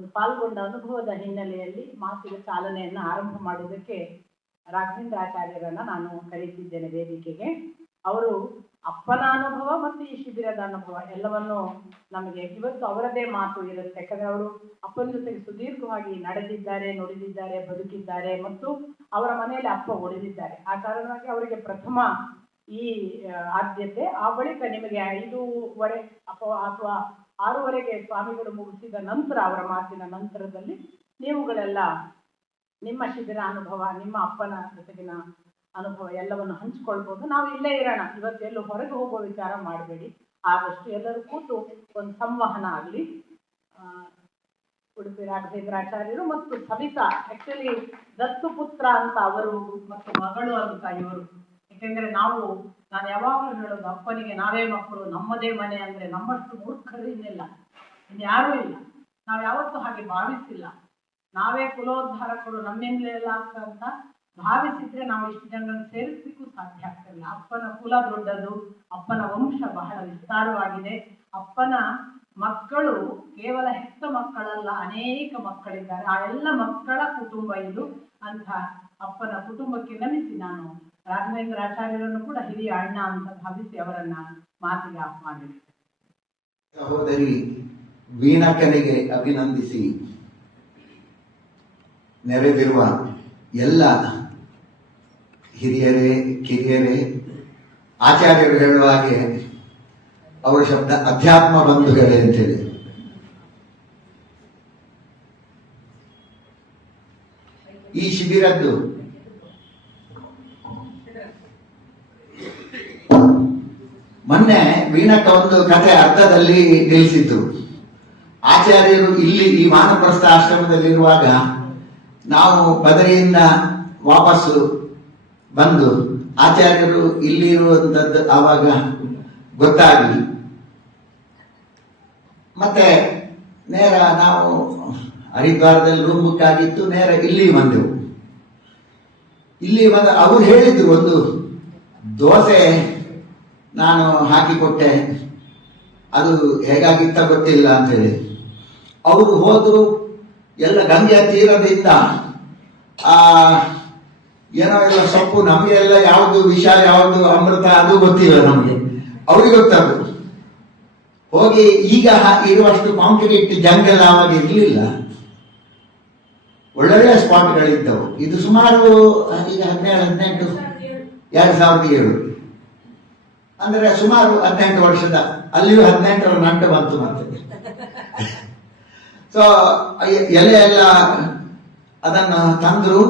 ಒಂದು ಪಾಲ್ಗೊಂಡ ಅನುಭವದ ಹಿನ್ನೆಲೆಯಲ್ಲಿ ಮಾತಿನ ಚಾಲನೆಯನ್ನು ಆರಂಭ ಮಾಡುವುದಕ್ಕೆ ರಾಘವೇಂದ್ರಾಚಾರ್ಯರನ್ನು ನಾನು ಕರೀತಿದ್ದೇನೆ ವೇದಿಕೆಗೆ. ಅವರು ಅಪ್ಪನ ಅನುಭವ ಮತ್ತು ಈ ಶಿಬಿರದ ಅನುಭವ ಎಲ್ಲವನ್ನು ನಮಗೆ ಇವತ್ತು ಅವರದೇ ಮಾತು ಇರುತ್ತೆ. ಯಾಕಂದರೆ ಅವರು ಅಪ್ಪನ ಜೊತೆಗೆ ಸುದೀರ್ಘವಾಗಿ ನಡೆದಿದ್ದಾರೆ, ನುಡಿದಿದ್ದಾರೆ, ಬದುಕಿದ್ದಾರೆ ಮತ್ತು ಅವರ ಮನೆಯಲ್ಲಿ ಅಪ್ಪ ಉಳಿದಿದ್ದಾರೆ. ಆ ಕಾರಣವಾಗಿ ಅವರಿಗೆ ಪ್ರಥಮ ಈ ಆದ್ಯತೆ. ಆ ಬಳಿಕ ನಿಮಗೆ 5:15 ಅಥವಾ 6:00 ಸ್ವಾಮಿಗಳು ಮುಗಿಸಿದ ನಂತರ, ಅವರ ಮಾತಿನ ನಂತರದಲ್ಲಿ ನೀವುಗಳೆಲ್ಲ ನಿಮ್ಮ ಶಿಬಿರ ಅನುಭವ, ನಿಮ್ಮ ಅಪ್ಪನ ಜೊತೆಗಿನ ಅನುಭವ ಎಲ್ಲವನ್ನು ಹಂಚಿಕೊಳ್ಬೋದು. ನಾವು ಇಲ್ಲೇ ಇರೋಣ, ಇವತ್ತೆಲ್ಲೂ ಹೊರಗೆ ಹೋಗೋ ವಿಚಾರ ಮಾಡಬೇಡಿ. ಆದಷ್ಟು ಎಲ್ಲರೂ ಕೂತು ಒಂದು ಸಂವಹನ ಆಗಲಿ. ಉಡುಪಿ ರಾಘವೇಂದ್ರಾಚಾರ್ಯರು ಮತ್ತು ಸವಿತಾ, ಆಕ್ಚುಲಿ ದತ್ತುಪುತ್ರ ಅಂತ ಅವರು ಮತ್ತು ಮಗಳು ಅಂತ ಇವರು. ಯಾಕೆಂದ್ರೆ ನಾನು ಯಾವಾಗಲೂ ಹೇಳೋದು, ಅಪ್ಪನಿಗೆ ನಾವೇ ಮಕ್ಕಳು, ನಮ್ಮದೇ ಮನೆ ಅಂದ್ರೆ ನಮ್ಮಷ್ಟು ಮೂರ್ಖರು ಇನ್ನಿಲ್ಲ, ಇನ್ಯಾರೂ ಇಲ್ಲ. ನಾವು ಯಾವತ್ತೂ ಹಾಗೆ ಭಾವಿಸಿಲ್ಲ. ನಾವೇ ಕುಲೋದ್ಧಾರಕರು, ನಮ್ಮಿಂದಲೇ ಅಂತ ಭಾವಿಸಿದ್ರೆ ನಾವು ಇಷ್ಟು ಜನರನ್ನು ಸೇರಿಸಲಿಕ್ಕೂ ಸಾಧ್ಯ ಆಗ್ತಿಲ್ಲ. ಅಪ್ಪನ ಕುಲ ದೊಡ್ಡದು, ಅಪ್ಪನ ವಂಶ ಬಹಳ ವಿಸ್ತಾರವಾಗಿದೆ. ಅಪ್ಪನ ಮಕ್ಕಳು ಕೇವಲ ಹೆತ್ತ ಮಕ್ಕಳಲ್ಲ, ಅನೇಕ ಮಕ್ಕಳಿದ್ದಾರೆ. ಆ ಎಲ್ಲ ಮಕ್ಕಳ ಕುಟುಂಬ ಇದು ಅಂತ ಅಪ್ಪನ ಕುಟುಂಬಕ್ಕೆ ನಮಿಸಿ ನಾನು ರಾಘವೇಂದ್ರಾಚಾರ್ಯರನ್ನು ಕೂಡ ಹಿರಿಯ ಅಣ್ಣ ಅಂತ ಭಾವಿಸಿ ಅವರನ್ನ ಮಾತಿಗೆ ಆಹ್ವಾನಿಸಿದೆ. ಸಹೋದರಿ ವೀಣಕ್ಕನಿಗೆ ಅಭಿನಂದಿಸಿ ನೆರೆದಿರುವ ಎಲ್ಲ ಹಿರಿಯರೇ, ಕಿರಿಯರೇ, ಆಚಾರ್ಯರು ಹೇಳುವ ಹಾಗೆ ಅವರ ಶಬ್ದ ಅಧ್ಯಾತ್ಮ ಬಂಧುಗಳೇ ಅಂತೇಳಿ. ಈ ಶಿಬಿರದ್ದು ಮೊನ್ನೆ ವೀಣಕ್ಕ ಒಂದು ಕಥೆ ಅರ್ಥದಲ್ಲಿ ನಿಲ್ಲಿಸಿದ್ರು. ಆಚಾರ್ಯರು ಇಲ್ಲಿ ಈ ವಾನಪ್ರಸ್ಥ ಆಶ್ರಮದಲ್ಲಿರುವಾಗ ನಾವು ಬದರಿಯಿಂದ ವಾಪಸ್ಸು ಬಂದು ಆಚಾರ್ಯರು ಇಲ್ಲಿರುವಂಥದ್ದು ಆವಾಗ ಗೊತ್ತಾಗಿ ಮತ್ತೆ ನೇರ ನಾವು ಹರಿದ್ವಾರದಲ್ಲಿ ರೂಮ್ ಬುಕ್ ಆಗಿತ್ತು, ನೇರ ಇಲ್ಲಿ ಬಂದೆವು. ಇಲ್ಲಿ ಬಂದ ಅವ್ರು ಹೇಳಿದ್ರು, ಒಂದು ದೋಸೆ ನಾನು ಹಾಕಿಕೊಟ್ಟೆ, ಅದು ಹೇಗಾಗಿತ್ತ ಗೊತ್ತಿಲ್ಲ ಅಂತೇಳಿ. ಅವರು ಹೋದ್ರು, ಎಲ್ಲ ಗಂಗೆಯ ತೀರದಿಂದ ಏನೋ ಎಲ್ಲ ಸೊಪ್ಪು, ನಮಗೆ ಎಲ್ಲ ಯಾವುದು ವಿಷ ಯಾವುದು ಅಮೃತ ಅದು ಗೊತ್ತಿಲ್ಲ ನಮಗೆ, ಅವ್ರಿಗೆ ಗೊತ್ತದು. ಹೋಗಿ ಈಗ ಇರುವಷ್ಟು ಕಾಂಕ್ರೀಟ್ ಜಂಗಲ್ ಆವಾಗ ಇರಲಿಲ್ಲ, ಒಳ್ಳೊಳ್ಳೆ ಸ್ಪಾಟ್ಗಳಿದ್ದವು. ಇದು ಸುಮಾರು ಈಗ 17-18 2007 ಅಂದ್ರೆ ಸುಮಾರು 18 ವರ್ಷದ, ಅಲ್ಲಿಯೂ 18ರ ನಂಟು ಬಂತು ಮತ್ತೆ. ಸೊ ಎಲೆ ಎಲ್ಲ ಅದನ್ನು ತಂದ್ರು.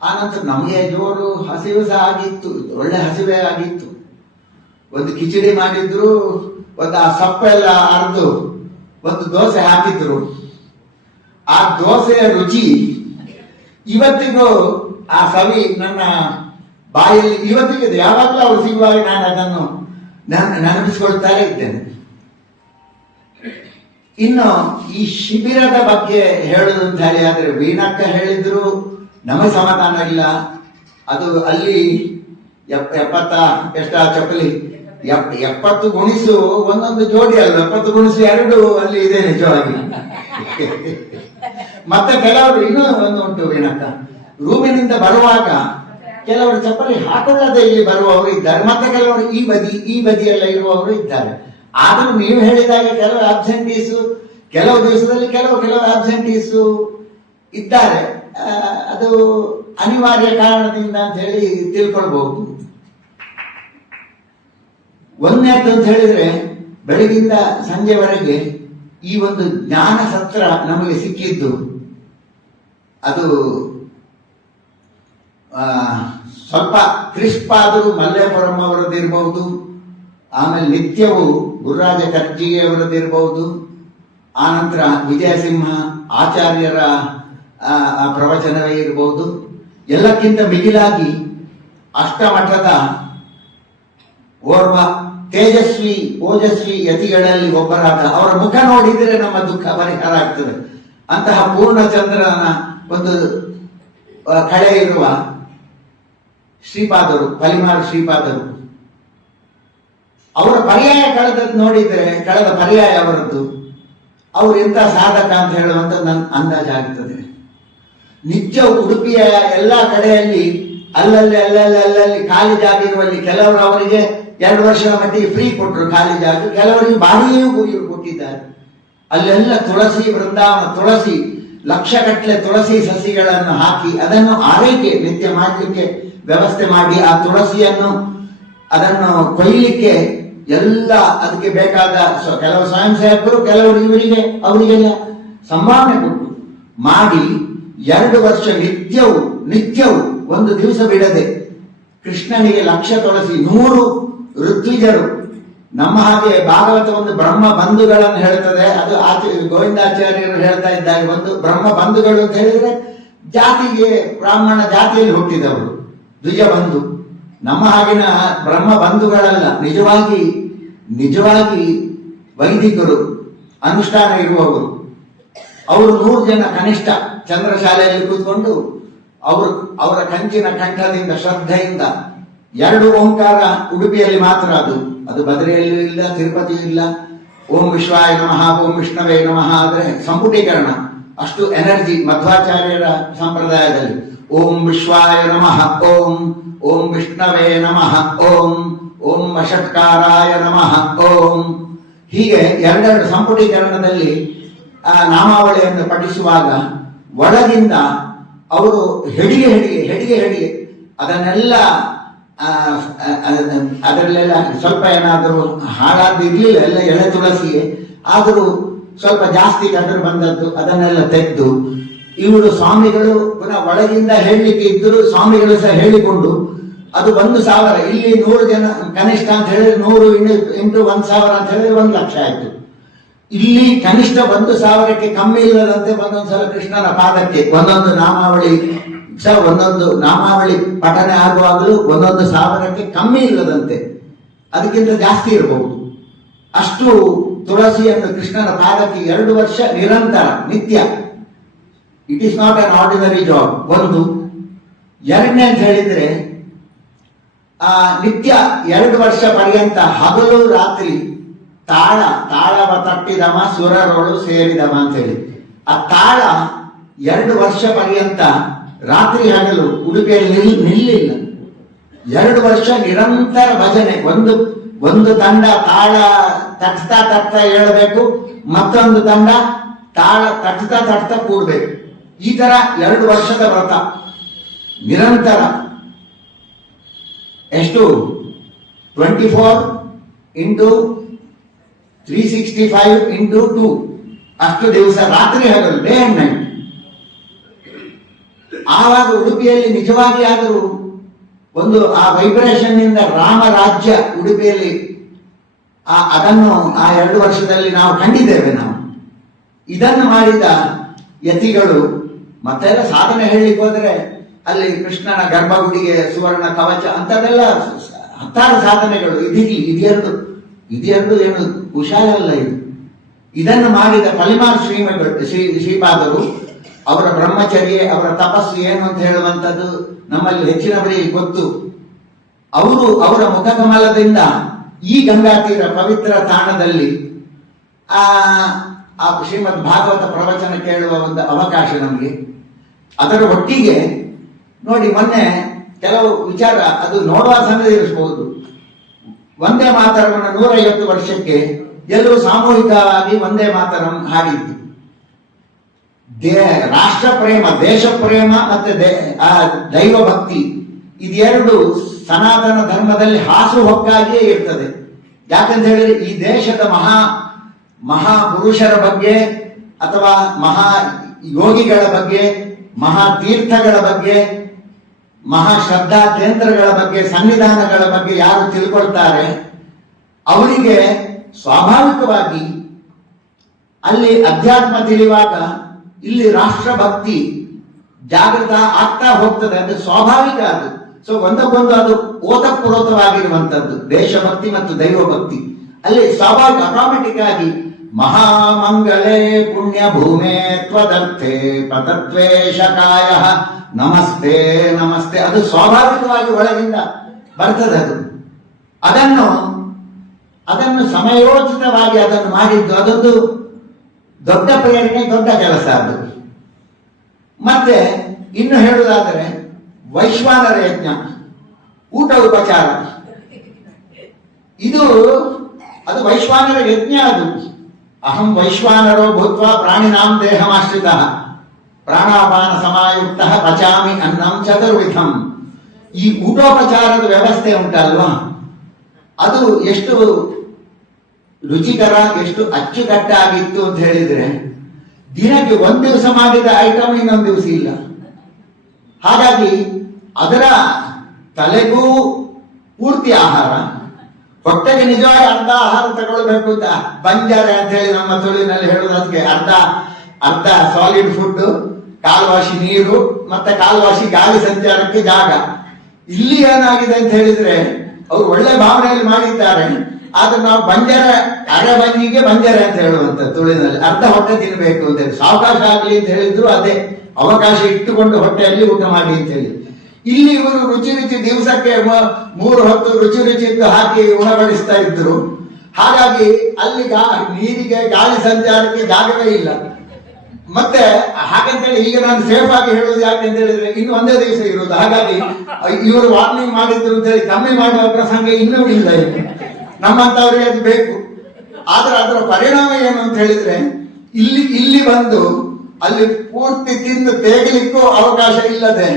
ಆನಂತರ ನಮಗೆ ಜೋರು ಹಸಿವು ಸಹ ಆಗಿತ್ತು, ಒಳ್ಳೆ ಹಸಿವೆ ಆಗಿತ್ತು. ಒಂದು ಕಿಚಡಿ ಮಾಡಿದ್ರು, ಒಂದು ಆ ಸೊಪ್ಪೆಲ್ಲ ಅರ್ದು ಒಂದು ದೋಸೆ ಹಾಕಿದ್ರು. ಆ ದೋಸೆಯ ರುಚಿ ಇವತ್ತಿಗೂ, ಆ ಸವಿ ನನ್ನ ಬಾಯಲ್ಲಿ ಇವತ್ತಿಗಿದೆ. ಯಾವಾಗಲೂ ಅವ್ರು ಸಿಗುವಾಗ ನಾನು ಅದನ್ನು ನೆನಪಿಸಿಕೊಳ್ತಾನೆ ಇದ್ದೇನೆ. ಇನ್ನು ಈ ಶಿಬಿರದ ಬಗ್ಗೆ ಹೇಳುದು ಅಂತ ಹೇಳಿ ಆದ್ರೆ, ವೀಣಕ್ಕ ಹೇಳಿದ್ರು ನಮಗೆ ಸಮಾಧಾನ ಇಲ್ಲ. ಅದು ಅಲ್ಲಿ 70 ಎಷ್ಟ ಚಪ್ಪಲಿ 70 ಗುಣಿಸು ಒಂದೊಂದು ಜೋಡಿ ಅಲ್ಲ, 70 ಗುಣಿಸು 2 ಅಲ್ಲಿ ಇದೆ ನಿಜವಾಗಿ. ಮತ್ತೆ ಕೆಲವರು ಇನ್ನೂ ಒಂದು ಉಂಟು ವೀಣಕ್ಕ, ರೂಮಿನಿಂದ ಬರುವಾಗ ಕೆಲವರು ಚಪ್ಪಲಿ ಹಾಕೊಳ್ಳದೆ ಇಲ್ಲಿ ಬರುವವರು ಇದ್ದಾರೆ, ಮತ್ತೆ ಕೆಲವರು ಈ ಬದಿ ಎಲ್ಲ ಇರುವವರು ಇದ್ದಾರೆ. ಆದರೂ ನೀವು ಹೇಳಿದಾಗ ಕೆಲವು ಆಬ್ಸೆಂಟೀಸು, ಕೆಲವು ದಿವಸದಲ್ಲಿ ಕೆಲವು ಆಬ್ಸೆಂಟೀಸು ಇದ್ದಾರೆ. ಅದು ಅನಿವಾರ್ಯ ಕಾರಣದಿಂದ ಅಂತ ಹೇಳಿ ತಿಳ್ಕೊಳ್ಬಹುದು. ಒಂದನೇದ್ದು ಅಂತ ಹೇಳಿದ್ರೆ, ಬೆಳಗಿಂದ ಸಂಜೆವರೆಗೆ ಈ ಒಂದು ಜ್ಞಾನ ಸತ್ರ ನಮಗೆ ಸಿಕ್ಕಿದ್ದು ಅದು ಸ್ವಲ್ಪ ಕ್ರಿಸ್ಪ್ ಆದರೂ ಮಲ್ಲೇಪುರಂ ಅವರದ್ದಿರಬಹುದು, ಆಮೇಲೆ ನಿತ್ಯವೂ ಗುರುರಾಜ ಕರ್ಜಿಗೆ ಅವರದ್ದಿರಬಹುದು, ಆನಂತರ ವಿಜಯಸಿಂಹ ಆಚಾರ್ಯರ ಪ್ರವಚನವೇ ಇರಬಹುದು. ಎಲ್ಲಕ್ಕಿಂತ ಮಿಗಿಲಾಗಿ ಅಷ್ಟಮಠದ ಓರ್ವ ಓಜಸ್ವಿ ಯತಿಗಳಲ್ಲಿ ಒಬ್ಬರಾದ, ಅವರ ಮುಖ ನೋಡಿದರೆ ನಮ್ಮ ದುಃಖ ಪರಿಹಾರ ಆಗ್ತದೆ. ಅಂತಹ ಪೂರ್ಣಚಂದ್ರನ ಒಂದು ಕಳೆ ಇರುವ ಶ್ರೀಪಾದರು, ಪಲಿಮಾರು ಶ್ರೀಪಾದರು, ಅವರ ಪರ್ಯಾಯ ಕಳೆದದ್ದು ನೋಡಿದರೆ, ಕಳೆದ ಪರ್ಯಾಯ ಅವರದ್ದು ಅವ್ರು ಎಂತ ಸಾಧಕ ಅಂತ ಹೇಳುವಂತ ನನ್ನ ಅಂದಾಜಾಗುತ್ತದೆ. ನಿತ್ಯ ಉಡುಪಿಯ ಎಲ್ಲ ಕಡೆಯಲ್ಲಿ ಅಲ್ಲಲ್ಲಿ ಖಾಲಿ ಜಾಗ ಇರುವಲ್ಲಿ ಕೆಲವರು ಅವರಿಗೆ 2 ವರ್ಷದ ಮಟ್ಟಿಗೆ ಫ್ರೀ ಕೊಟ್ಟರು ಖಾಲಿ ಜಾಗ, ಕೆಲವರಿಗೆ ಬಾಡಿಗೆಯೂ ಕೊಟ್ಟಿದ್ದಾರೆ. ಅಲ್ಲೆಲ್ಲ ತುಳಸಿ ವೃಂದಾವನ, ತುಳಸಿ ಲಕ್ಷಗಟ್ಟಲೆ ತುಳಸಿ ಸಸಿಗಳನ್ನು ಹಾಕಿ ಅದನ್ನು ಆರೈಕೆ ನಿತ್ಯ ಮಾಡಲಿಕ್ಕೆ ವ್ಯವಸ್ಥೆ ಮಾಡಿ, ಆ ತುಳಸಿಯನ್ನು ಅದನ್ನು ಕೊಯ್ಲಿಕ್ಕೆ ಎಲ್ಲ ಅದಕ್ಕೆ ಬೇಕಾದ ಕೆಲವು ಸ್ವಯಂ ಸೇವಕರು, ಕೆಲವರು ಇವರಿಗೆ ಅವರಿಗೆಲ್ಲ ಸಂಭಾವನೆ ಕೊಟ್ಟು ಮಾಡಿ 2 ವರ್ಷ ನಿತ್ಯವು ಒಂದು ದಿವಸ ಬಿಡದೆ ಕೃಷ್ಣನಿಗೆ ಲಕ್ಷ ತುಳಸಿ 100 ಋತ್ವಿಜರು. ನಮ್ಮ ಹಾಗೆ ಭಾಗವತ ಒಂದು ಬ್ರಹ್ಮ ಬಂಧುಗಳನ್ನು ಹೇಳ್ತದೆ, ಅದು ಗೋವಿಂದಾಚಾರ್ಯರು ಹೇಳ್ತಾ ಇದ್ದಾರೆ. ಒಂದು ಬ್ರಹ್ಮ ಬಂಧುಗಳು ಅಂತ ಹೇಳಿದ್ರೆ ಜಾತಿಗೆ ಬ್ರಾಹ್ಮಣ ಜಾತಿಯಲ್ಲಿ ಹುಟ್ಟಿದವರು ದ್ವಿಜ ಬಂಧು. ನಮ್ಮ ಹಾಗಿನ ಬ್ರಹ್ಮ ಬಂಧುಗಳಲ್ಲ, ನಿಜವಾಗಿ ವೈದಿಕರು, ಅನುಷ್ಠಾನ ಇರುವವರು. ಅವರು 100 ಜನ ಕನಿಷ್ಠ ಚಂದ್ರಶಾಲೆಯಲ್ಲಿ ಕೂತ್ಕೊಂಡು ಅವರ ಕಂಚಿನ ಕಂಠದಿಂದ ಶ್ರದ್ಧೆಯಿಂದ 2 ಓಂಕಾರ ಉಡುಪಿಯಲ್ಲಿ ಮಾತ್ರ, ಅದು ಬದರಿಯಲ್ಲೂ ಇಲ್ಲ, ತಿರುಪತಿಯೂ ಇಲ್ಲ. ಓಂ ವಿಶ್ವಾಯ ನಮಃ, ಓಂ ವಿಷ್ಣವೇ ನಮಃ ಆದ್ರೆ ಸಂಪುಟೀಕರಣ, ಅಷ್ಟು ಎನರ್ಜಿ ಮಧ್ವಾಚಾರ್ಯರ ಸಂಪ್ರದಾಯದಲ್ಲಿ. ಓಂ ವಿಶ್ವಾಯ ನಮಃ, ಓಂ ವಿಷ್ಣವೇ ನಮಃ, ಓಂ ವಷಟ್ಕಾರಾಯ ನಮಃ, ಹೀಗೆ 2 ಸಂಪುಟೀಕರಣದಲ್ಲಿ ಆ ನಾಮಾವಳಿಯನ್ನು ಪಠಿಸುವಾಗ ಒಳಗಿಂದ ಅವರು ಹೆಡಿಗೆ ಅದನ್ನೆಲ್ಲ ಅದರಲ್ಲೆಲ್ಲ ಸ್ವಲ್ಪ ಏನಾದರೂ ಹಾಳಾದಿರ್ಲಿಲ್ಲ, ಎಲ್ಲ ಎಳೆ ತುಳಸಿಯೇ ಆದರೂ ಸ್ವಲ್ಪ ಜಾಸ್ತಿ ಕದರು ಬಂದದ್ದು, ಅದನ್ನೆಲ್ಲ ತೆಗೆದು ಇವರು ಸ್ವಾಮಿಗಳು ಪುನಃ ಒಳಗಿಂದ ಹೇಳಲಿಕ್ಕೆ ಇದ್ದರು. ಸ್ವಾಮಿಗಳು ಸಹ ಹೇಳಿಕೊಂಡು ಅದು 1,000, ಇಲ್ಲಿ 100 ಜನ ಕನಿಷ್ಠ ಅಂತ ಹೇಳಿದ್ರೆ 100 ಇಂಟು 1,000 ಅಂತ ಹೇಳಿದ್ರೆ 1,00,000 ಆಯ್ತು. ಇಲ್ಲಿ ಕನಿಷ್ಠ 1,000ಕ್ಕೆ ಕಮ್ಮಿ ಇಲ್ಲದಂತೆ ಒಂದೊಂದ್ಸಲ ಕೃಷ್ಣನ ಪಾದಕ್ಕೆ ಒಂದೊಂದು ನಾಮಾವಳಿ ಪಠನೆ ಆಗುವಾಗಲೂ 1,000ಕ್ಕೆ ಕಮ್ಮಿ ಇಲ್ಲದಂತೆ, ಅದಕ್ಕಿಂತ ಜಾಸ್ತಿ ಇರಬಹುದು. ಅಷ್ಟು ತುಳಸಿಯನ್ನು ಕೃಷ್ಣನ ಪಾದಕ್ಕೆ 2 ವರ್ಷ ನಿರಂತರ ನಿತ್ಯ. It is not an ordinary job. ಒಂದು. ಎರಡನೇ ಅಂತ ಹೇಳಿದ್ರೆ ನಿತ್ಯ 2 ವರ್ಷ ಪರ್ಯಂತ ಹಗಲು ರಾತ್ರಿ ತಾಳವ ತಟ್ಟಿದವ ಸುರರೊಳು ಸೇರಿದವ ಅಂತ ಹೇಳಿ ಆ ತಾಳ 2 ವರ್ಷ ಪರ್ಯಂತ ರಾತ್ರಿ ಹಗಲು ಉಡುಪಿಯಲ್ಲಿ ನಿಲ್ಲಿಲ್ಲ. 2 ವರ್ಷ ನಿರಂತರ ಭಜನೆ. ಒಂದು ತಂಡ ತಾಳ ತಟ್ತಾ ಹೇಳಬೇಕು, ಮತ್ತೊಂದು ತಂಡ ತಾಳ ತಟ್ತಾ ಕೂಡ್ಬೇಕು. ಈ ತರ 2 ವರ್ಷದ ವ್ರತ ನಿರಂತರ. ಎಷ್ಟು? 24 ಇಂಟು 365 ಇಂಟು 2 ಅಷ್ಟು ದಿವಸ ರಾತ್ರಿ ಹಗಲು, ಡೇ ಅಂಡ್ ನೈಟ್. ಆವಾಗ ಉಡುಪಿಯಲ್ಲಿ ನಿಜವಾಗಿ ಆದರೂ ಒಂದು ಆ ವೈಬ್ರೇಷನ್ ನಿಂದ ರಾಮರಾಜ್ಯ ಉಡುಪಿಯಲ್ಲಿ ಅದನ್ನು ಆ 2 ವರ್ಷದಲ್ಲಿ ನಾವು ಕಂಡಿದ್ದೇವೆ. ನಾವು ಇದನ್ನು ಮಾಡಿದ ಯತಿಗಳು ಮತ್ತೆಲ್ಲ ಸಾಧನೆ ಹೇಳಲಿಕ್ಕೆ ಹೋದರೆ ಅಲ್ಲಿ ಕೃಷ್ಣನ ಗರ್ಭಗುಡಿಗೆ ಸುವರ್ಣ ಕವಚ ಅಂತದೆಲ್ಲ 10 ಸಾಧನೆಗಳು. ಇದೆರಡು ಏನು ಕುಶಾಲಲ್ಲ ಇದು. ಇದನ್ನು ಮಾಡಿದ ಪಲಿಮಾರ್ ಶ್ರೀಪಾದರು ಅವರ ಬ್ರಹ್ಮಚರ್ಯ, ಅವರ ತಪಸ್ಸು ಏನು ಅಂತ ಹೇಳುವಂಥದ್ದು ನಮ್ಮಲ್ಲಿ ಹೆಚ್ಚಿನವರಿಗೆ ಗೊತ್ತು. ಅವರ ಮುಖಕಮಲದಿಂದ ಈ ಗಂಗಾ ತೀರ ಪವಿತ್ರ ತಾಣದಲ್ಲಿ ಆ ಶ್ರೀಮದ್ ಭಾಗವತ ಪ್ರವಚನ ಕೇಳುವ ಒಂದು ಅವಕಾಶ ನಮಗೆ. ಅದರ ಒಟ್ಟಿಗೆ ನೋಡಿ, ಮೊನ್ನೆ ಕೆಲವು ವಿಚಾರ ಅದು ನೋಡುವ ಸಮಯ ಇರಿಸಬಹುದು. ವಂದೇ ಮಾತರವನ್ನು 150 ವರ್ಷಕ್ಕೆ ಎಲ್ಲರೂ ಸಾಮೂಹಿಕವಾಗಿ ವಂದೇ ಮಾತರಂ ಹಾಡಿದ್ದು. ರಾಷ್ಟ್ರ ಪ್ರೇಮ, ದೇಶ ಪ್ರೇಮ ಮತ್ತೆ ದೈವ ಭಕ್ತಿ ಇದೆರಡು ಸನಾತನ ಧರ್ಮದಲ್ಲಿ ಹಾಸುಹೊಕ್ಕಾಗಿಯೇ ಇರ್ತದೆ. ಯಾಕಂತ ಹೇಳಿದ್ರೆ ಈ ದೇಶದ ಮಹಾಪುರುಷರ ಬಗ್ಗೆ ಅಥವಾ ಮಹಾ ಯೋಗಿಗಳ ಬಗ್ಗೆ, ಮಹಾ ತೀರ್ಥಗಳ ಬಗ್ಗೆ, ಮಹಾ ಶ್ರದ್ಧಾ ಕೇಂದ್ರಗಳ ಬಗ್ಗೆ, ಸನ್ನಿಧಾನಗಳ ಬಗ್ಗೆ ಯಾರು ತಿಳ್ಕೊಳ್ತಾರೆ ಅವರಿಗೆ ಸ್ವಾಭಾವಿಕವಾಗಿ ಅಲ್ಲಿ ಅಧ್ಯಾತ್ಮ ತಿಳಿಯುವಾಗ ಇಲ್ಲಿ ರಾಷ್ಟ್ರಭಕ್ತಿ ಜಾಗೃತ ಆಗ್ತಾ ಹೋಗ್ತದೆ. ಅದು ಸ್ವಾಭಾವಿಕ. ಅದು ಸೊ ಒಂದಕ್ಕೊಂದು ಅದು ಓತಪ್ರೋತವಾಗಿರುವಂತದ್ದು ದೇಶಭಕ್ತಿ ಮತ್ತು ದೈವಭಕ್ತಿ ಅಲ್ಲಿ ಸ್ವಾಭಾವಿಕ ಆಟೋಮೆಟಿಕ್ ಆಗಿ ಮಹಾಮಂಗಲೇ ಪುಣ್ಯ ಭೂಮೇ ತ್ವದರ್ಥೆ ಪತತ್ವೇಶಕಾಯ ನಮಸ್ತೆ ನಮಸ್ತೆ ಅದು ಸ್ವಾಭಾವಿಕವಾಗಿ ಒಳಗಿಂದ ಬರ್ತದೆ. ಅದನ್ನು ಸಮಯೋಚಿತವಾಗಿ ಅದನ್ನು ಮಾಡಿದ್ದು ಅದೊಂದು ದೊಡ್ಡ ಪ್ರೇರಣೆ, ದೊಡ್ಡ ಕೆಲಸ ಅದು. ಮತ್ತೆ ಇನ್ನು ಹೇಳುವುದಾದರೆ ವೈಶ್ವಾನರ ಯಜ್ಞ, ಊಟ ಉಪಚಾರ, ಅದು ವೈಶ್ವಾನರ ಯಜ್ಞ. ಅದು ಅಹಂ ವೈಶ್ವಾನರೋ ಭೂತ್ವ ಪ್ರಾಣಿನಾಂ ದೇಹಮಾಶ್ರಿತ ಪ್ರಾಣಾಪಾನ ಸಮಾಯುಕ್ತ ಪಚಾಮಿ ಅನ್ನಂ ಚತುರ್ವಿಧಂ. ಈ ಊಟೋಪಚಾರದ ವ್ಯವಸ್ಥೆ ಉಂಟಲ್ವಾ, ಅದು ಎಷ್ಟು ರುಚಿಕರ, ಎಷ್ಟು ಅಚ್ಚುಕಟ್ಟಾಗಿತ್ತು ಅಂತ ಹೇಳಿದ್ರೆ, ದಿನಕ್ಕೆ ಒಂದು ದಿವಸ ಮಾಡಿದ ಐಟಮ್ ಇನ್ನೊಂದು ದಿವಸ ಇಲ್ಲ. ಹಾಗಾಗಿ ಅದರ ತಲೆಗೂ ಪೂರ್ತಿ ಆಹಾರ, ಹೊಟ್ಟೆಗೆ ನಿಜವಾಗಿ ಅರ್ಧ ಆಹಾರ ತಗೊಳ್ಬೇಕು ಅಂತ ಬಂಜಾರೆ ಅಂತ ಹೇಳಿ ನಮ್ಮ ತುಳುವಿನಲ್ಲಿ ಹೇಳುವುದು. ಅದಕ್ಕೆ ಅರ್ಧ ಸಾಲಿಡ್ ಫುಡ್, ಕಾಲುವಾಸಿ ನೀರು, ಮತ್ತೆ ಕಾಲುವಾಸಿ ಗಾಳಿ ಸಂಚಾರಕ್ಕೆ ಜಾಗ. ಇಲ್ಲಿ ಏನಾಗಿದೆ ಅಂತ ಹೇಳಿದ್ರೆ, ಅವರು ಒಳ್ಳೆ ಭಾವನೆಯಲ್ಲಿ ಮಾಡಿದ್ದಾರೆ, ಆದ್ರೆ ನಾವು ಬಂಜಾರ, ಅರೆ ಬಂಜಿಗೆ ಬಂಜಾರೆ ಅಂತ ಹೇಳುವಂತ ತುಳುವಿನಲ್ಲಿ ಅರ್ಧ ಹೊಟ್ಟೆ ತಿನ್ಬೇಕು ಅಂತ ಹೇಳಿ. ಸಾವಕಾಶ ಆಗ್ಲಿ ಅಂತ ಹೇಳಿದ್ರು ಅದೇ, ಅವಕಾಶ ಇಟ್ಟುಕೊಂಡು ಹೊಟ್ಟೆಯಲ್ಲಿ ಊಟ ಮಾಡಿ ಅಂತ ಹೇಳಿ. ಇಲ್ಲಿ ಇವರು ರುಚಿ ದಿವಸಕ್ಕೆ 3 ಹೊತ್ತು ರುಚಿ ಹಾಕಿ ಉಣಬಡಿಸ್ತಾ ಇದ್ರು. ಹಾಗಾಗಿ ಅಲ್ಲಿ ನೀರಿಗೆ ಗಾಳಿ ಸಂಚಾರಕ್ಕೆ ಜಾಗವೇ ಇಲ್ಲ. ಮತ್ತೆ ಹಾಗಂತೇಳಿ ಈಗ ನಾನು ಸೇಫ್ ಆಗಿ ಹೇಳುವುದು ಯಾಕೆಂತ ಹೇಳಿದ್ರೆ, ಇನ್ನು ಒಂದೇ ದಿವಸ ಇರುವುದು. ಹಾಗಾಗಿ ಇವರು ವಾರ್ನಿಂಗ್ ಮಾಡಿದ್ರು ಅಂತ ಹೇಳಿ ಕಮ್ಮಿ ಮಾಡುವ ಪ್ರಸಂಗ ಇನ್ನೂ ಇಲ್ಲ. ನಮ್ಮಂತವ್ರಿಗೆ ಅದು ಬೇಕು. ಆದ್ರೆ ಅದರ ಪರಿಣಾಮ ಏನು ಅಂತ ಹೇಳಿದ್ರೆ, ಇಲ್ಲಿ ಬಂದು ಅಲ್ಲಿ ಪೂರ್ತಿ ತಿಂದು ತೇಗಲಿಕ್ಕೂ ಅವಕಾಶ ಇಲ್ಲದೆ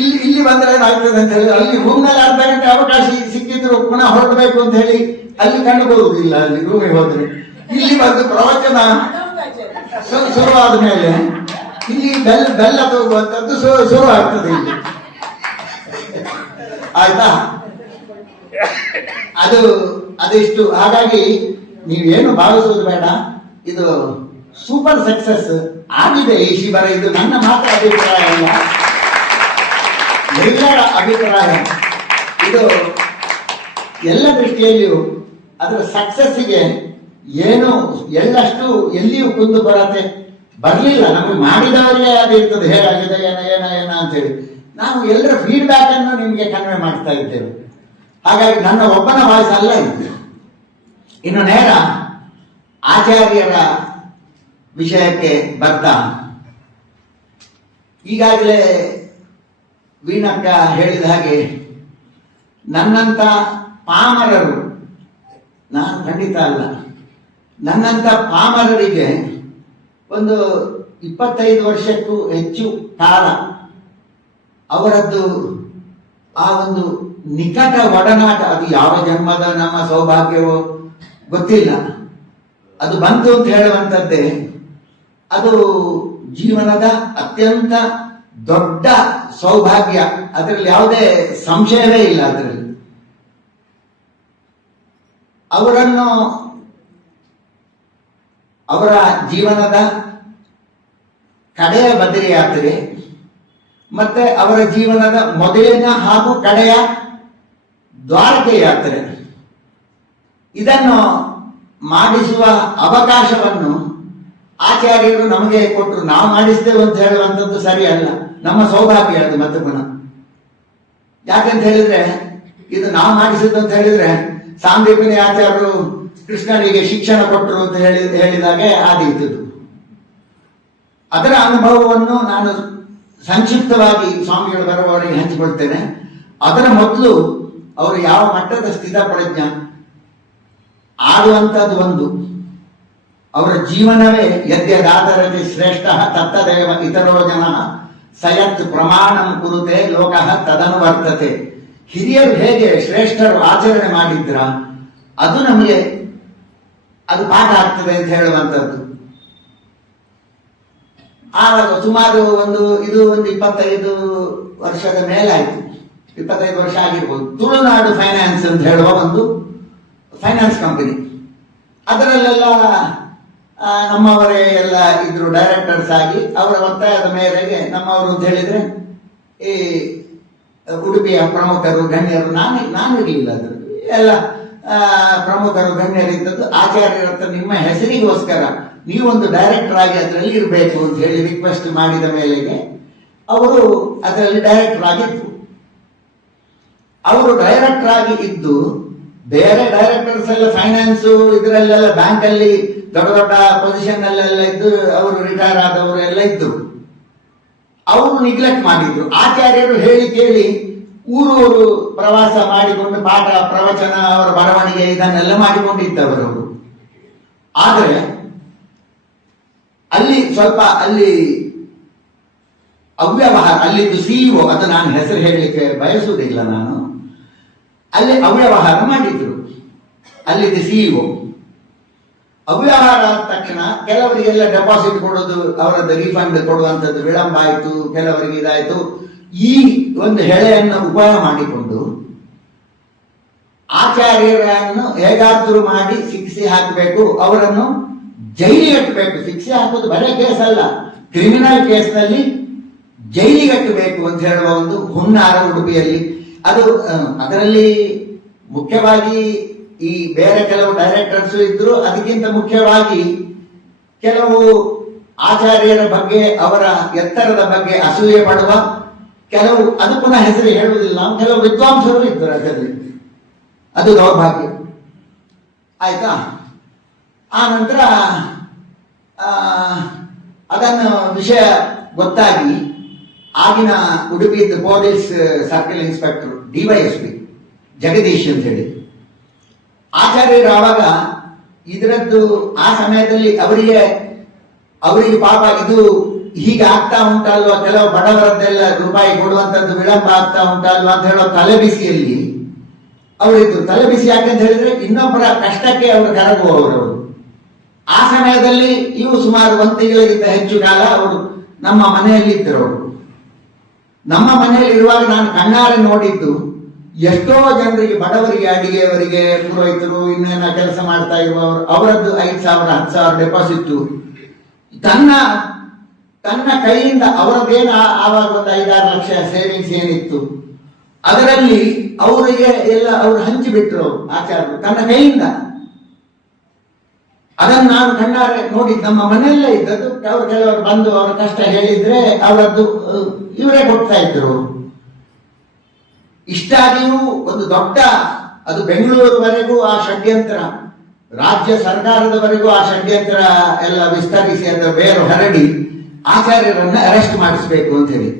ಇಲ್ಲಿ ಬಂದ್ರೆ ಏನಾಗ್ತದೆ ಅಂತ ಹೇಳಿ, ಅಲ್ಲಿ ರೂಮ್ನಲ್ಲಿ ಅರ್ಧ ಗಂಟೆ ಅವಕಾಶ ಸಿಕ್ಕಿದ್ರು ಪುನಃ ಹೊರಡಬೇಕು ಅಂತ ಹೇಳಿ ಅಲ್ಲಿ ಕಂಡು ಬರುವುದಿಲ್ಲ. ಅಲ್ಲಿ ರೂಮಿಗೆ ಹೋದ್ರೆ ಇಲ್ಲಿ ಬಂದು ಪ್ರವಚನ ಶುರುವಾದ ಮೇಲೆ ಇಲ್ಲಿ ಬೆಲ್ಲ ತೋಗುವಂತದ್ದು ಶುರು ಆಗ್ತದೆ ಇಲ್ಲಿ. ಆಯ್ತಾ? ಅದಿಷ್ಟು. ಹಾಗಾಗಿ ನೀವೇನು ಭಾವಿಸುವುದು ಬೇಡ, ಇದು ಸೂಪರ್ ಸಕ್ಸಸ್ ಆಗಿದೆ ಈ ಶಿಬಿರ. ಇದು ನನ್ನ ಮಾತ್ರ ಅಭಿಪ್ರಾಯ ಅಲ್ಲ, ಎಲ್ಲರ ಅಭಿಪ್ರಾಯ. ಇದು ಎಲ್ಲ ದೃಷ್ಟಿಯಲ್ಲಿಯೂ ಅದರ ಸಕ್ಸಸ್ಸಿಗೆ ಏನು ಎಳ್ಳಷ್ಟು ಎಲ್ಲಿಯೂ ಕುಂದು ಬರಲಿಲ್ಲ. ನಮಗೆ ಮಾಡಿದವರಿಗೆ ಅದಿರ್ತದೆ, ಹೇಗಾಗಿದೆ ಏನ ಅಂತೇಳಿ. ನಾವು ಎಲ್ಲರ ಫೀಡ್ಬ್ಯಾಕ್ ಅನ್ನು ನಿಮಗೆ ಕನ್ವೆ ಮಾಡ್ತಾ ಇದ್ದೇವೆ. ಹಾಗಾಗಿ ನನ್ನ ಒಬ್ಬನ ವಾಯ್ಸ್ ಅಲ್ಲ ಇದು. ಇನ್ನು ನೇರ ಆಚಾರ್ಯರ ವಿಷಯಕ್ಕೆ ಬರ್ತಾ, ಈಗಾಗಲೇ ವೀಣಕ್ಕ ಹೇಳಿದ ಹಾಗೆ ನನ್ನಂತ ಪಾಮರರು, ನಾನು ಖಂಡಿತ ಅಲ್ಲ, ನನ್ನಂತ ಪಾಮರರಿಗೆ ಒಂದು 25 ವರ್ಷಕ್ಕೂ ಹೆಚ್ಚು ಕಾಲ ಅವರದ್ದು ಆ ಒಂದು ನಿಕಟ ಒಡನಾಟ, ಅದು ಯಾವ ಜನ್ಮದ ನಮ್ಮ ಸೌಭಾಗ್ಯವೋ ಗೊತ್ತಿಲ್ಲ, ಅದು ಬಂತು ಅಂತ ಹೇಳುವಂಥದ್ದೇ ಅದು ಜೀವನದ ಅತ್ಯಂತ ದೊಡ್ಡ ಸೌಭಾಗ್ಯ. ಅದರಲ್ಲಿ ಯಾವುದೇ ಸಂಶಯವೇ ಇಲ್ಲ. ಅದರಲ್ಲಿ ಅವರನ್ನು ಅವರ ಜೀವನದ ಕಡೆಯ ಬದರಿ ಯಾತ್ರೆ ಮತ್ತೆ ಅವರ ಜೀವನದ ಮೊದಲಿನ ಹಾಗೂ ಕಡೆಯ ದ್ವಾರಕೆ ಯಾತ್ರೆ, ಇದನ್ನು ಮಾಡಿಸುವ ಅವಕಾಶವನ್ನು ಆಚಾರ್ಯರು ನಮಗೆ ಕೊಟ್ಟರು. ನಾವು ಮಾಡಿಸ್ತೇವೆ ಅಂತ ಹೇಳುವಂಥದ್ದು ಸರಿ ಅಲ್ಲ, ನಮ್ಮ ಸೌಭಾಗ್ಯ ಅದು. ಮತ್ತೆ ಪುನಃ ಯಾಕಂತ ಹೇಳಿದ್ರೆ, ಇದು ನಾವು ಮಾಡಿಸಿದ್ದು ಅಂತ ಹೇಳಿದ್ರೆ, ಸಾಂದೀಪನಿ ಆಚಾರ್ಯರು ಕೃಷ್ಣನಿಗೆ ಶಿಕ್ಷಣ ಕೊಟ್ಟರು ಅಂತ ಹೇಳಿದಾಗೆ ಆದೀತು. ಅದರ ಅನುಭವವನ್ನು ನಾನು ಸಂಕ್ಷಿಪ್ತವಾಗಿ ಸ್ವಾಮಿಗಳು ಬರುವವರಿಗೆ ಹಂಚಿಕೊಳ್ತೇನೆ. ಅದರ ಮೊದಲು ಅವರು ಯಾವ ಮಟ್ಟದ ಸ್ಥಿತ ಪ್ರಜ್ಞ ಆಡುವಂಥದ್ದು ಒಂದು, ಅವರ ಜೀವನವೇ ಯದ್ಯದಾತರತಿ ಶ್ರೇಷ್ಠ ತತ್ತದೇವ ಇತರೋ ಜನ ಸಯತ್ ಪ್ರಮಾಣಂ ಕುರುತೆ ಲೋಕಃ ತದನುವರ್ತತೆ. ಹಿರಿಯರು ಹೇಗೆ ಶ್ರೇಷ್ಠರು ಆಚರಣೆ ಮಾಡಿದ್ರ ಅದು ನಮಗೆ ಅದು ಪಾಠ ಆಗ್ತದೆ ಅಂತ ಹೇಳುವಂಥದ್ದು. ಆವಾಗ ಸುಮಾರು ಒಂದು 25 ವರ್ಷದ ಮೇಲಾಯಿತು, 25 ವರ್ಷ ಆಗಿರ್ಬೋದು. ತುಳುನಾಡು ಫೈನಾನ್ಸ್ ಅಂತ ಹೇಳುವ ಒಂದು ಫೈನಾನ್ಸ್ ಕಂಪನಿ, ಅದರಲ್ಲೆಲ್ಲ ನಮ್ಮವರೇ ಎಲ್ಲ ಇದ್ರು ಡೈರೆಕ್ಟರ್ಸ್ ಆಗಿ. ಅವರ ಒತ್ತಾಯದ ಮೇರೆಗೆ ನಮ್ಮವರು ಅಂತ ಹೇಳಿದ್ರೆ ಈ ಉಡುಪಿಯ ಪ್ರಮುಖರು ಗಣ್ಯರು, ನಾನಿರಲಿಲ್ಲ, ಅದರಲ್ಲಿ ಎಲ್ಲ ಪ್ರಮುಖರು ಗಣ್ಯರಿದ್ದದ್ದು. ಆಚಾರ್ಯರ ಹತ್ರ ನಿಮ್ಮ ಹೆಸರಿಗೋಸ್ಕರ ನೀವೊಂದು ಡೈರೆಕ್ಟರ್ ಆಗಿ ಅದರಲ್ಲಿ ಇರಬೇಕು ಅಂತ ಹೇಳಿ ರಿಕ್ವೆಸ್ಟ್ ಮಾಡಿದ ಮೇಲೆಗೆ ಅವರು ಅದರಲ್ಲಿ ಡೈರೆಕ್ಟರ್ ಆಗಿದ್ರು. ಅವರು ಡೈರೆಕ್ಟರ್ ಆಗಿ ಇದ್ದು ಬೇರೆ ಡೈರೆಕ್ಟರ್ಸ್ ಎಲ್ಲ ಫೈನಾನ್ಸ್ ಇದರಲ್ಲೆಲ್ಲ ಬ್ಯಾಂಕ್ ಅಲ್ಲಿ ದೊಡ್ಡ ದೊಡ್ಡ ಪೊಸಿಷನ್ ಅಲ್ಲೆಲ್ಲ ಇದ್ದು ಅವರು ರಿಟೈರ್ ಆದವರು ಎಲ್ಲ ಇದ್ರು. ಅವರು ನಿಗ್ಲೆಕ್ಟ್ ಮಾಡಿದ್ರು. ಆಚಾರ್ಯರು ಹೇಳಿ ಕೇಳಿ ಊರೂರು ಪ್ರವಾಸ ಮಾಡಿಕೊಂಡು ಪಾಠ ಪ್ರವಚನ ಅವರ ಬರವಣಿಗೆ ಇದನ್ನೆಲ್ಲ ಮಾಡಿಕೊಂಡಿದ್ದವರು. ಆದರೆ ಅಲ್ಲಿ ಸ್ವಲ್ಪ ಅವ್ಯವಹಾರ, ಅಲ್ಲಿದ್ದು ಸಿಇಒ, ಅದು ನಾನು ಹೆಸರು ಹೇಳಲಿಕ್ಕೆ ಬಯಸುವುದಿಲ್ಲ ನಾನು, ಅಲ್ಲಿ ಅವ್ಯವಹಾರ ಮಾಡಿದ್ರು. ಅಲ್ಲಿದ್ದು ಸಿಇಒ ಅವ್ಯವಹಾರ ಆದ ತಕ್ಷಣ ಕೆಲವರಿಗೆಲ್ಲ ಡೆಪಾಸಿಟ್ ಕೊಡೋದು, ಅವರದ್ದು ರೀಫಂಡ್ ಕೊಡುವಂಥದ್ದು ವಿಳಂಬ ಆಯಿತು, ಕೆಲವರಿಗೆ ಇದಾಯಿತು. ಈ ಒಂದು ಹೆಳೆಯನ್ನು ಉಪಾಯ ಮಾಡಿಕೊಂಡು ಆಚಾರ್ಯರನ್ನು ಹೇಗಾದ್ರೂ ಮಾಡಿ ಶಿಕ್ಷೆ ಹಾಕಬೇಕು, ಅವರನ್ನು ಜೈಲಿಗೆ ಕಟ್ಟಬೇಕು. ಶಿಕ್ಷೆ ಹಾಕೋದು ಬರೇ ಕೇಸ್ ಅಲ್ಲ, ಕ್ರಿಮಿನಲ್ ಕೇಸ್ನಲ್ಲಿ ಜೈಲಿಗೆ ಕಟ್ಟಬೇಕು ಅಂತ ಹೇಳುವ ಒಂದು ಹುನ್ನಾರ ಉಡುಪಿಯಲ್ಲಿ. ಅದು ಅದರಲ್ಲಿ ಮುಖ್ಯವಾಗಿ ಈ ಬೇರೆ ಕೆಲವು ಡೈರೆಕ್ಟರ್ಸ್ ಇದ್ರು. ಅದಕ್ಕಿಂತ ಮುಖ್ಯವಾಗಿ ಕೆಲವು ಆಚಾರ್ಯರ ಬಗ್ಗೆ, ಅವರ ಎತ್ತರದ ಬಗ್ಗೆ ಅಸೂಯೆ ಪಡುವ ಕೆಲವು, ಅದು ಪುನಃ ಹೆಸರು ಹೇಳುವುದಿಲ್ಲ, ಕೆಲವು ವಿದ್ವಾಂಸರು ಇದ್ದರು ಅದರಲ್ಲಿ. ಅದು ದೌರ್ಭಾಗ್ಯ. ಆಯ್ತಾ? ಆ ನಂತರ ಅದನ್ನು ವಿಷಯ ಗೊತ್ತಾಗಿ ಆಗಿನ Udupi police circle inspector DYSP Jagadish ಅಂತ ಹೇಳಿ ಆಚಾರ್ಯರು ಆವಾಗ ಇದರದ್ದು ಆ ಸಮಯದಲ್ಲಿ ಅವರಿಗೆ ಪಾಪ ಇದು ಹೀಗೆ ಆಗ್ತಾ ಉಂಟಲ್ವಾ, ಕೆಲವು ಬಡವರದ್ದೆಲ್ಲ ರೂಪಾಯಿ ಕೊಡುವಂತದ್ದು ವಿಳಂಬ ಆಗ್ತಾ ಉಂಟಲ್ವಾ ಅಂತ ಹೇಳೋ ತಲೆಬಿಸಿಯಲ್ಲಿ ಅವರಿದ್ದು. ತಲೆಬಿಸಿ ಯಾಕಂತ ಹೇಳಿದ್ರೆ ಇನ್ನೊಬ್ಬರ ಕಷ್ಟಕ್ಕೆ ಅವರು ಕರಗುವವರು. ಆ ಸಮಯದಲ್ಲಿ ಇವು ಸುಮಾರು 1 ತಿಂಗಳಿಗಿಂತ ಹೆಚ್ಚು ಕಾಲ ಅವರು ನಮ್ಮ ಮನೆಯಲ್ಲಿ ಇದ್ದರು. ಅವರು ನಮ್ಮ ಮನೆಯಲ್ಲಿ ಇರುವಾಗ ನಾನು ಕಣ್ಣಾರೆ ನೋಡಿದ್ದು ಎಷ್ಟೋ ಜನರಿಗೆ, ಬಡವರಿಗೆ, ಅಡಿಗೆಯವರಿಗೆ, ಪುರೋಹಿತರು, ಇನ್ನೇನ ಕೆಲಸ ಮಾಡ್ತಾ ಇರುವವರು, ಅವರದ್ದು 5,000 10,000 ಡೆಪಾಸಿಟ್ ತನ್ನ ಕೈಯಿಂದ ಅವರದ್ದೇನು ಆವಾಗ ಒಂದು 5-6 ಲಕ್ಷ ಸೇವಿಂಗ್ಸ್ ಏನಿತ್ತು ಅದರಲ್ಲಿ ಅವರಿಗೆ ಎಲ್ಲ ಅವರು ಹಂಚಿಬಿಟ್ರು ಆಚಾರ್ಯರು ತನ್ನ ಕೈಯಿಂದ. ಅದನ್ನು ನಾನು ಕಣ್ಣಾರೆ ನೋಡಿದ್ದು, ನಮ್ಮ ಮನೆಯಲ್ಲೇ ಇದ್ದದ್ದು. ಕೆಲವರು ಬಂದು ಅವರ ಕಷ್ಟ ಹೇಳಿದ್ರೆ ಅವರದ್ದು ಇವರೇ ಕೊಡ್ತಾ ಇದ್ರು. ಇಷ್ಟಾಗಿಯೂ ಒಂದು ದೊಡ್ಡ, ಅದು ಬೆಂಗಳೂರುವರೆಗೂ ಆ ಷಡ್ಯಂತ್ರ, ರಾಜ್ಯ ಸರ್ಕಾರದವರೆಗೂ ಆ ಷಡ್ಯಂತ್ರ ಎಲ್ಲ ವಿಸ್ತರಿಸಿ ಅದರ ಬೇರು ಹರಡಿ ಆಚಾರ್ಯರನ್ನ ಅರೆಸ್ಟ್ ಮಾಡಿಸಬೇಕು ಅಂತ ಹೇಳಿ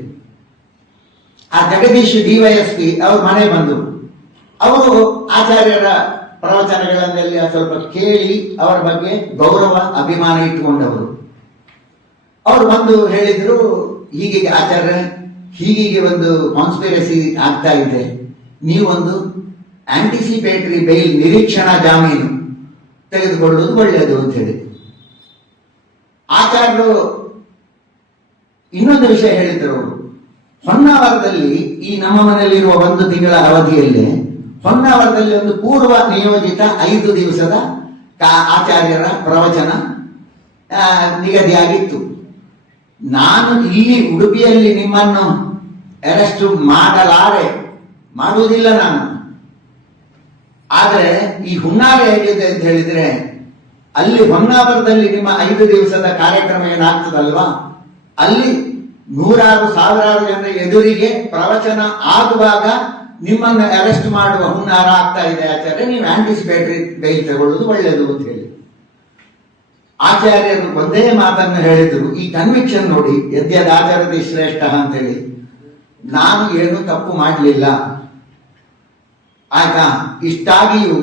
ಆ ಜಗದೀಶ್ DYSP ಅವ್ರ ಮನೆ ಬಂದು ಅವರು ಆಚಾರ್ಯರ ಪ್ರವಚನಗಳನ್ನೆಲ್ಲ ಸ್ವಲ್ಪ ಕೇಳಿ ಅವರ ಬಗ್ಗೆ ಗೌರವ ಅಭಿಮಾನ ಇಟ್ಟುಕೊಂಡವರು. ಅವರು ಬಂದು ಹೇಳಿದ್ರು, ಹೀಗೆ ಆಚಾರ್ಯ ಹೀಗೆ ಒಂದು ಕಾನ್ಸ್ಪಿರಸಿ ಆಗ್ತಾ ಇದೆ, ನೀವೊಂದು ಆಂಟಿಸಿಪೇಟರಿ ಬೈಲ್, ನಿರೀಕ್ಷಣಾ ಜಾಮೀನು ತೆಗೆದುಕೊಳ್ಳುವುದು ಒಳ್ಳೆಯದು ಅಂತ ಹೇಳಿ ಆಚಾರ್ಯರು ಇನ್ನೊಂದು ವಿಷಯ ಹೇಳಿದ್ರು. ಅವರು ಹೊನ್ನಾವರದಲ್ಲಿ ಈ ನಮ್ಮ ಮನೆಯಲ್ಲಿರುವ 1 ತಿಂಗಳ ಅವಧಿಯಲ್ಲಿ ಹೊನ್ನಾವರದಲ್ಲಿ ಒಂದು ಪೂರ್ವ ನಿಯೋಜಿತ 5 ದಿವಸದ ಆಚಾರ್ಯರ ಪ್ರವಚನ ನಿಗದಿಯಾಗಿತ್ತು. ನಾನು ಇಲ್ಲಿ ಉಡುಪಿಯಲ್ಲಿ ನಿಮ್ಮನ್ನು ಅರೆಸ್ಟ್ ಮಾಡುವುದಿಲ್ಲ ನಾನು. ಆದರೆ ಈ ಹುನ್ನಾರ ಹೇಗಿದೆ ಅಂತ ಹೇಳಿದ್ರೆ, ಅಲ್ಲಿ ಹೊನ್ನಾವರದಲ್ಲಿ ನಿಮ್ಮ 5 ದಿವಸದ ಕಾರ್ಯಕ್ರಮ ಏನಾಗ್ತದಲ್ವಾ, ಅಲ್ಲಿ 100,000 ಜನರ ಎದುರಿಗೆ ಪ್ರವಚನ ಆಗುವಾಗ ನಿಮ್ಮನ್ನು ಅರೆಸ್ಟ್ ಮಾಡುವ ಹುನ್ನಾರ ಆಗ್ತಾ ಇದೆ ಆಚಾರ್ಯ, ನೀವು ಆಂಟಿಸಿಪೇಟರಿ ಬೈಲ್ ತಗೊಳ್ಳುವುದು ಒಳ್ಳೆಯದು ಅಂತ ಹೇಳಿ ಆಚಾರ್ಯರು ಒಂದೇ ಮಾತನ್ನು ಹೇಳಿದ್ರು. ಈ ಕನ್ವಿಕ್ಷನ್ ನೋಡಿ, ಯದ್ಯದಾಚರತಿ ಶ್ರೇಷ್ಠ ಅಂತೇಳಿ. ನಾನು ಏನು ತಪ್ಪು ಮಾಡಲಿಲ್ಲ, ಆಯ್ತಾ? ಇಷ್ಟಾಗಿಯೂ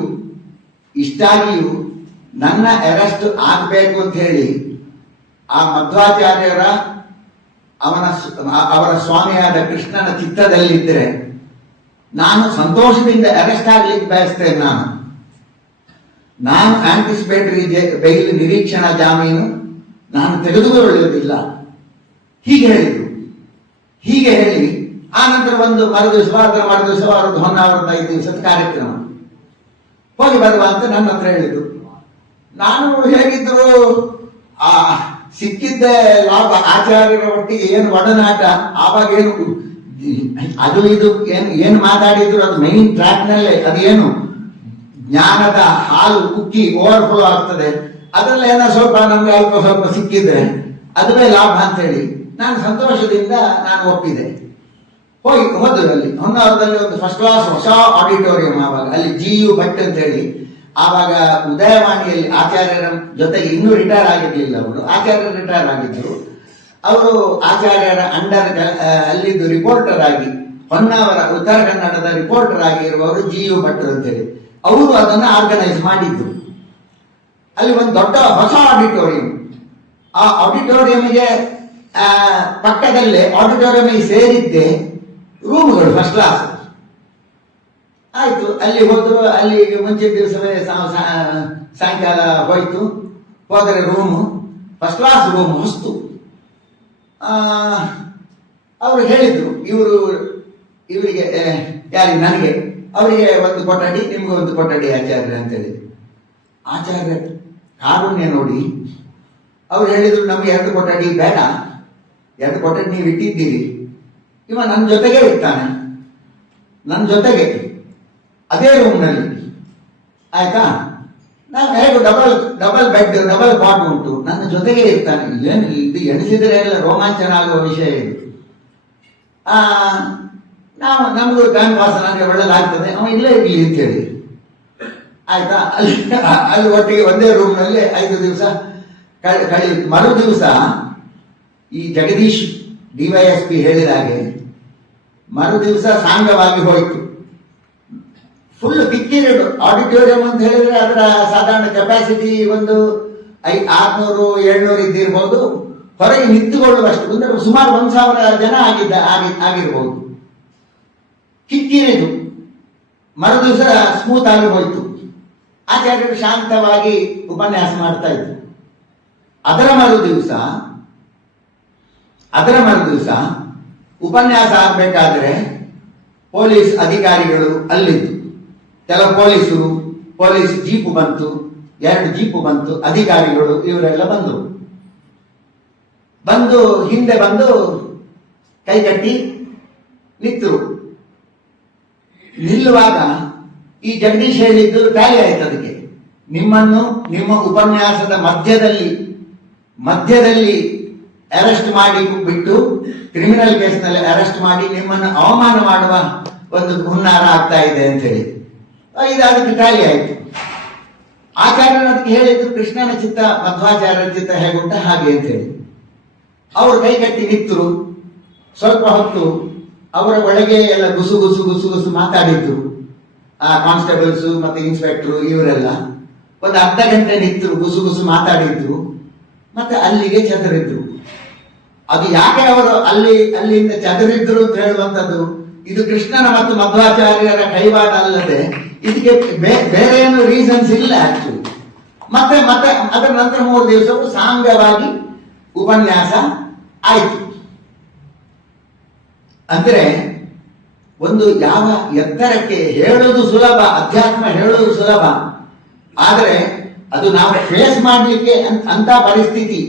ನನ್ನ ಅರೆಸ್ಟ್ ಆಗಬೇಕು ಅಂತ ಹೇಳಿ ಆ ಮಧ್ವಾಚಾರ್ಯರ ಅವರ ಸ್ವಾಮಿಯಾದ ಕೃಷ್ಣನ ಚಿತ್ತದಲ್ಲಿದ್ದರೆ ನಾನು ಸಂತೋಷದಿಂದ ಅರೆಸ್ಟ್ ಆಗ್ಲಿಕ್ಕೆ ಬಯಸ್ತೇನೆ. ನಾನು ಆಂಟಿಸಿಪೇಟರಿ ಬೈಲ್, ನಿರೀಕ್ಷಣಾ ಜಾಮೀನು ನಾನು ತೆಗೆದುಕೊಳ್ಳುವುದಿಲ್ಲ, ಹೀಗೆ ಹೇಳಿದ್ರು. ಹೀಗೆ ಹೇಳಿ ಆ ನಂತರ ಒಂದು ಮರುದಿವಸ ಅವರದ್ದು ಹೊನ್ನಾವರದ 5 ದಿವಸದ ಕಾರ್ಯಕ್ರಮ ಹೋಗಿ ಬರುವ ಅಂತ ನನ್ನ ಹತ್ರ ಹೇಳಿದ್ರು. ನಾನು ಹೇಗಿದ್ರು ಆ ಸಿಕ್ಕಿದ್ದ ಲಾಭ, ಆಚಾರ್ಯರ ಒಟ್ಟಿಗೆ ಏನು ಒಡನಾಟ, ಆವಾಗ ಏನು ಅದು ಇದು ಏನು ಮಾತಾಡಿದ್ರು ಅದು ಮೈನ್ ಟ್ರ್ಯಾಕ್ ನಲ್ಲೇ ಅದೇನು ಜ್ಞಾನದ ಹಾಲು ಕುಕ್ಕಿ ಓವರ್ಫ್ಲೋ ಆಗ್ತದೆ, ಅದರಲ್ಲಿ ಏನೋ ಸ್ವಲ್ಪ ನಮ್ಗೆ ಅಲ್ಪ ಸ್ವಲ್ಪ ಸಿಕ್ಕಿದ್ರೆ ಅದುವೇ ಲಾಭ ಅಂತ ಹೇಳಿ ನಾನು ಸಂತೋಷದಿಂದ ನಾನು ಒಪ್ಪಿದೆ. ಹೋದ್ರು ಅಲ್ಲಿ ಹೊನ್ನಾವರದಲ್ಲಿ ಒಂದು ಫಸ್ಟ್ ಕ್ಲಾಸ್ ಹೊಸ ಆಡಿಟೋರಿಯಂ. ಆವಾಗ ಅಲ್ಲಿ GU ಭಟ್ ಅಂತ ಹೇಳಿ, ಆವಾಗ ಉದಯವಾಣಿಯಲ್ಲಿ ಆಚಾರ್ಯರ ಜೊತೆಗೆ ಇನ್ನೂ ರಿಟೈರ್ ಆಗಿರ್ಲಿಲ್ಲ ಅವರು, ಆಚಾರ್ಯರು ರಿಟೈರ್ ಆಗಿದ್ರು. ಅವರು ಆಚಾರ್ಯರ ಅಂಡರ್ ಅಲ್ಲಿದ್ದು ರಿಪೋರ್ಟರ್ ಆಗಿ, ಹೊನ್ನಾವರ ಉತ್ತರ ಕನ್ನಡದ ರಿಪೋರ್ಟರ್ ಆಗಿರುವವರು GU ಭಟ್ ಅಂತೇಳಿ, ಅವರು ಅದನ್ನು ಆರ್ಗನೈಸ್ ಮಾಡಿದ್ರು. ಅಲ್ಲಿ ಒಂದು ದೊಡ್ಡ ಹೊಸ ಆಡಿಟೋರಿಯಂ, ಆ ಆಡಿಟೋರಿಯಂಗೆ ಪಕ್ಕದಲ್ಲೇ ಆಡಿಟೋರಿಯಂಗೆ ಸೇರಿದ್ದೆ ರೂಮ್ಗಳು ಫಸ್ಟ್ ಕ್ಲಾಸ್. ಆಯ್ತು, ಅಲ್ಲಿ ಹೋದ್ರು. ಅಲ್ಲಿ ಮುಂಚಿನ ದಿವಸವೇ ಸಾಯಂಕಾಲ ಹೋಯ್ತು. ಹೋದರೆ ರೂಮು ಫಸ್ಟ್ ಕ್ಲಾಸ್ ರೂಮ್ ಹೊಸ್ತು. ಅವರು ಹೇಳಿದ್ರು, ಇವರಿಗೆ ಯಾರಿಗೆ, ನನಗೆ, ಅವರಿಗೆ ಒಂದು ಕೊಠಡಿ, ನಿಮ್ಗೆ ಒಂದು ಕೊಠಡಿ ಆಚಾರ್ಯ ಅಂತೇಳಿ. ಆಚಾರ್ಯ ಕಾರುಣ್ಯ ನೋಡಿ ಅವ್ರು ಹೇಳಿದ್ರು, ನಮ್ಗೆ 2 ಕೊಠಡಿ ಬೇಡ, 2 ಕೊಠಡಿ ನೀವು ಇಟ್ಟಿದ್ದೀರಿ, ಇವ ನನ್ನ ಜೊತೆಗೆ ಇರ್ತಾನೆ, ನನ್ನ ಜೊತೆಗೆ ಅದೇ ರೂಮ್ನಲ್ಲಿ, ಆಯ್ತಾ, ನಾನು ಹೇಗೂ ಡಬಲ್ ಬೆಡ್ ಡಬಲ್ ಕಾಟ್ ಉಂಟು, ನನ್ನ ಜೊತೆಗೆ ಇರ್ತಾನೆ. ಏನು ಇದು ಎಣಿಸಿದರೆ ಎಲ್ಲ ರೋಮಾಂಚನ ಆಗುವ ವಿಷಯ ಇದು. ನಮಗೂ ಟೈಮ್ ಪಾಸ್, ನನಗೆ ಒಳ್ಳೆದಾಗ್ತದೆ, ಅವ ಇಲ್ಲೇ ಇರ್ಲಿ ಅಂತೇಳಿ, ಆಯ್ತಾ. ಅಲ್ಲಿ ಒಟ್ಟಿಗೆ ಒಂದೇ ರೂಮ್ನಲ್ಲಿ 5 ದಿವಸ ಕಳೆಯಿತು. ಮರು ದಿವಸ ಈ ಜಗದೀಶ್ DYSP ಹೇಳಿದ ಹಾಗೆ ಮರು ದಿವಸ ಸಾಂಗವಾಗಿ ಹೋಯಿತು. ಫುಲ್ ಕಿಕ್ಕಿರಿಡು ಆಡಿಟೋರಿಯಂ ಅಂತ ಹೇಳಿದ್ರೆ ಅದರ ಸಾಧಾರಣ ಕೆಪಾಸಿಟಿ ಒಂದು 600-700 ಇದ್ದಿರ್ಬೋದು. ಹೊರಗೆ ನಿಂತುಕೊಳ್ಳುವಷ್ಟು ಅಂದ್ರೆ ಸುಮಾರು 1000 ಜನ ಆಗಿರ್ಬೋದು. ಕಿಕ್ಕಿರಿದು ಮರು ದಿವಸ ಸ್ಮೂತ್ ಆಗಿ ಹೋಯಿತು. ಆಚಾರ್ಯರು ಶಾಂತವಾಗಿ ಉಪನ್ಯಾಸ ಮಾಡ್ತಾ ಇದ್ರು. ಅದರ ಮರು ದಿವಸ ಉಪನ್ಯಾಸ ಆಗ್ಬೇಕಾದ್ರೆ ಪೊಲೀಸ್ ಅಧಿಕಾರಿಗಳು ಅಲ್ಲಿದ್ದು, ಕೆಲವು ಪೊಲೀಸ್ ಜೀಪು ಬಂತು, 2 ಜೀಪು ಬಂತು, ಅಧಿಕಾರಿಗಳು ಇವರೆಲ್ಲ ಬಂದು ಹಿಂದೆ ಬಂದು ಕೈಕಟ್ಟಿ ನಿಂತರು. ನಿಲ್ಲುವಾಗ ಈ ಜಗದೀಶ್ ಹೇಳಿದ್ದು ಟ್ಯಾಲಿ ಆಯ್ತು ಅದಕ್ಕೆ, ನಿಮ್ಮನ್ನು ನಿಮ್ಮ ಉಪನ್ಯಾಸದ ಮಧ್ಯದಲ್ಲಿ ಅರೆಸ್ಟ್ ಮಾಡಿ ಬಿಟ್ಟು, ಕ್ರಿಮಿನಲ್ ಕೇಸ್ನಲ್ಲಿ ಅರೆಸ್ಟ್ ಮಾಡಿ ನಿಮ್ಮನ್ನು ಅವಮಾನ ಮಾಡುವ ಒಂದು ಹುನ್ನಾರ ಆಗ್ತಾ ಇದೆ ಅಂತ ಹೇಳಿ ಇದು ಅದಕ್ಕೆ ಟ್ಯಾಲಿ ಆಯ್ತು. ಆಚಾರ್ಯರು ಅದಕ್ಕೆ ಹೇಳಿದ್ರು, ಕೃಷ್ಣನ ಚಿತ್ತ ಮಧ್ವಾಚಾರ್ಯರ ಚಿತ್ತ ಹೇಗುಂಟ ಹಾಗೆ ಅಂತ ಹೇಳಿ. ಅವರು ಕೈಗಟ್ಟಿ ನಿಂತರು. ಸ್ವಲ್ಪ ಹೊತ್ತು ಅವರ ಒಳಗೆ ಎಲ್ಲ ಗುಸು ಮಾತಾಡಿದ್ರು. ಆ ಕಾನ್ಸ್ಟೇಬಲ್ಸ್ ಮತ್ತೆ ಇನ್ಸ್ಪೆಕ್ಟರ್ ಇವರೆಲ್ಲ ಒಂದು ಅರ್ಧ ಗಂಟೆ ನಿಂತರು, ಗುಸು ಮಾತಾಡಿದ್ರು, ಮತ್ತೆ ಅಲ್ಲಿಗೆ ಚದರಿದ್ರು. ಅದು ಯಾಕೆ ಅವರು ಅಲ್ಲಿಂದ ಚದರಿದ್ರು ಅಂತ ಹೇಳುವಂಥದ್ದು, ಇದು ಕೃಷ್ಣನ ಮತ್ತು ಮಧ್ವಾಚಾರ್ಯರ ಕೈವಾಡ ಅಲ್ಲದೆ ಇದಕ್ಕೆ ಬೇರೆ ಏನು ರೀಸನ್ಸ್ ಇಲ್ಲ ಆಕ್ಚುಲಿ. ಮತ್ತೆ ಅದರ ನಂತರ 3 ದಿವಸವು ಸಾಂಗವಾಗಿ ಉಪನ್ಯಾಸ ಆಯ್ತು. ಅಂದ್ರೆ ಒಂದು ಯಾವ ಎತ್ತರಕ್ಕೆ ಹೇಳೋದು ಸುಲಭ, ಅಧ್ಯಾತ್ಮ ಹೇಳೋದು ಸುಲಭ, ಆದರೆ ಅದು ನಾವು ಫೇಸ್ ಮಾಡಲಿಕ್ಕೆ ಅಂತ ಪರಿಸ್ಥಿತಿ,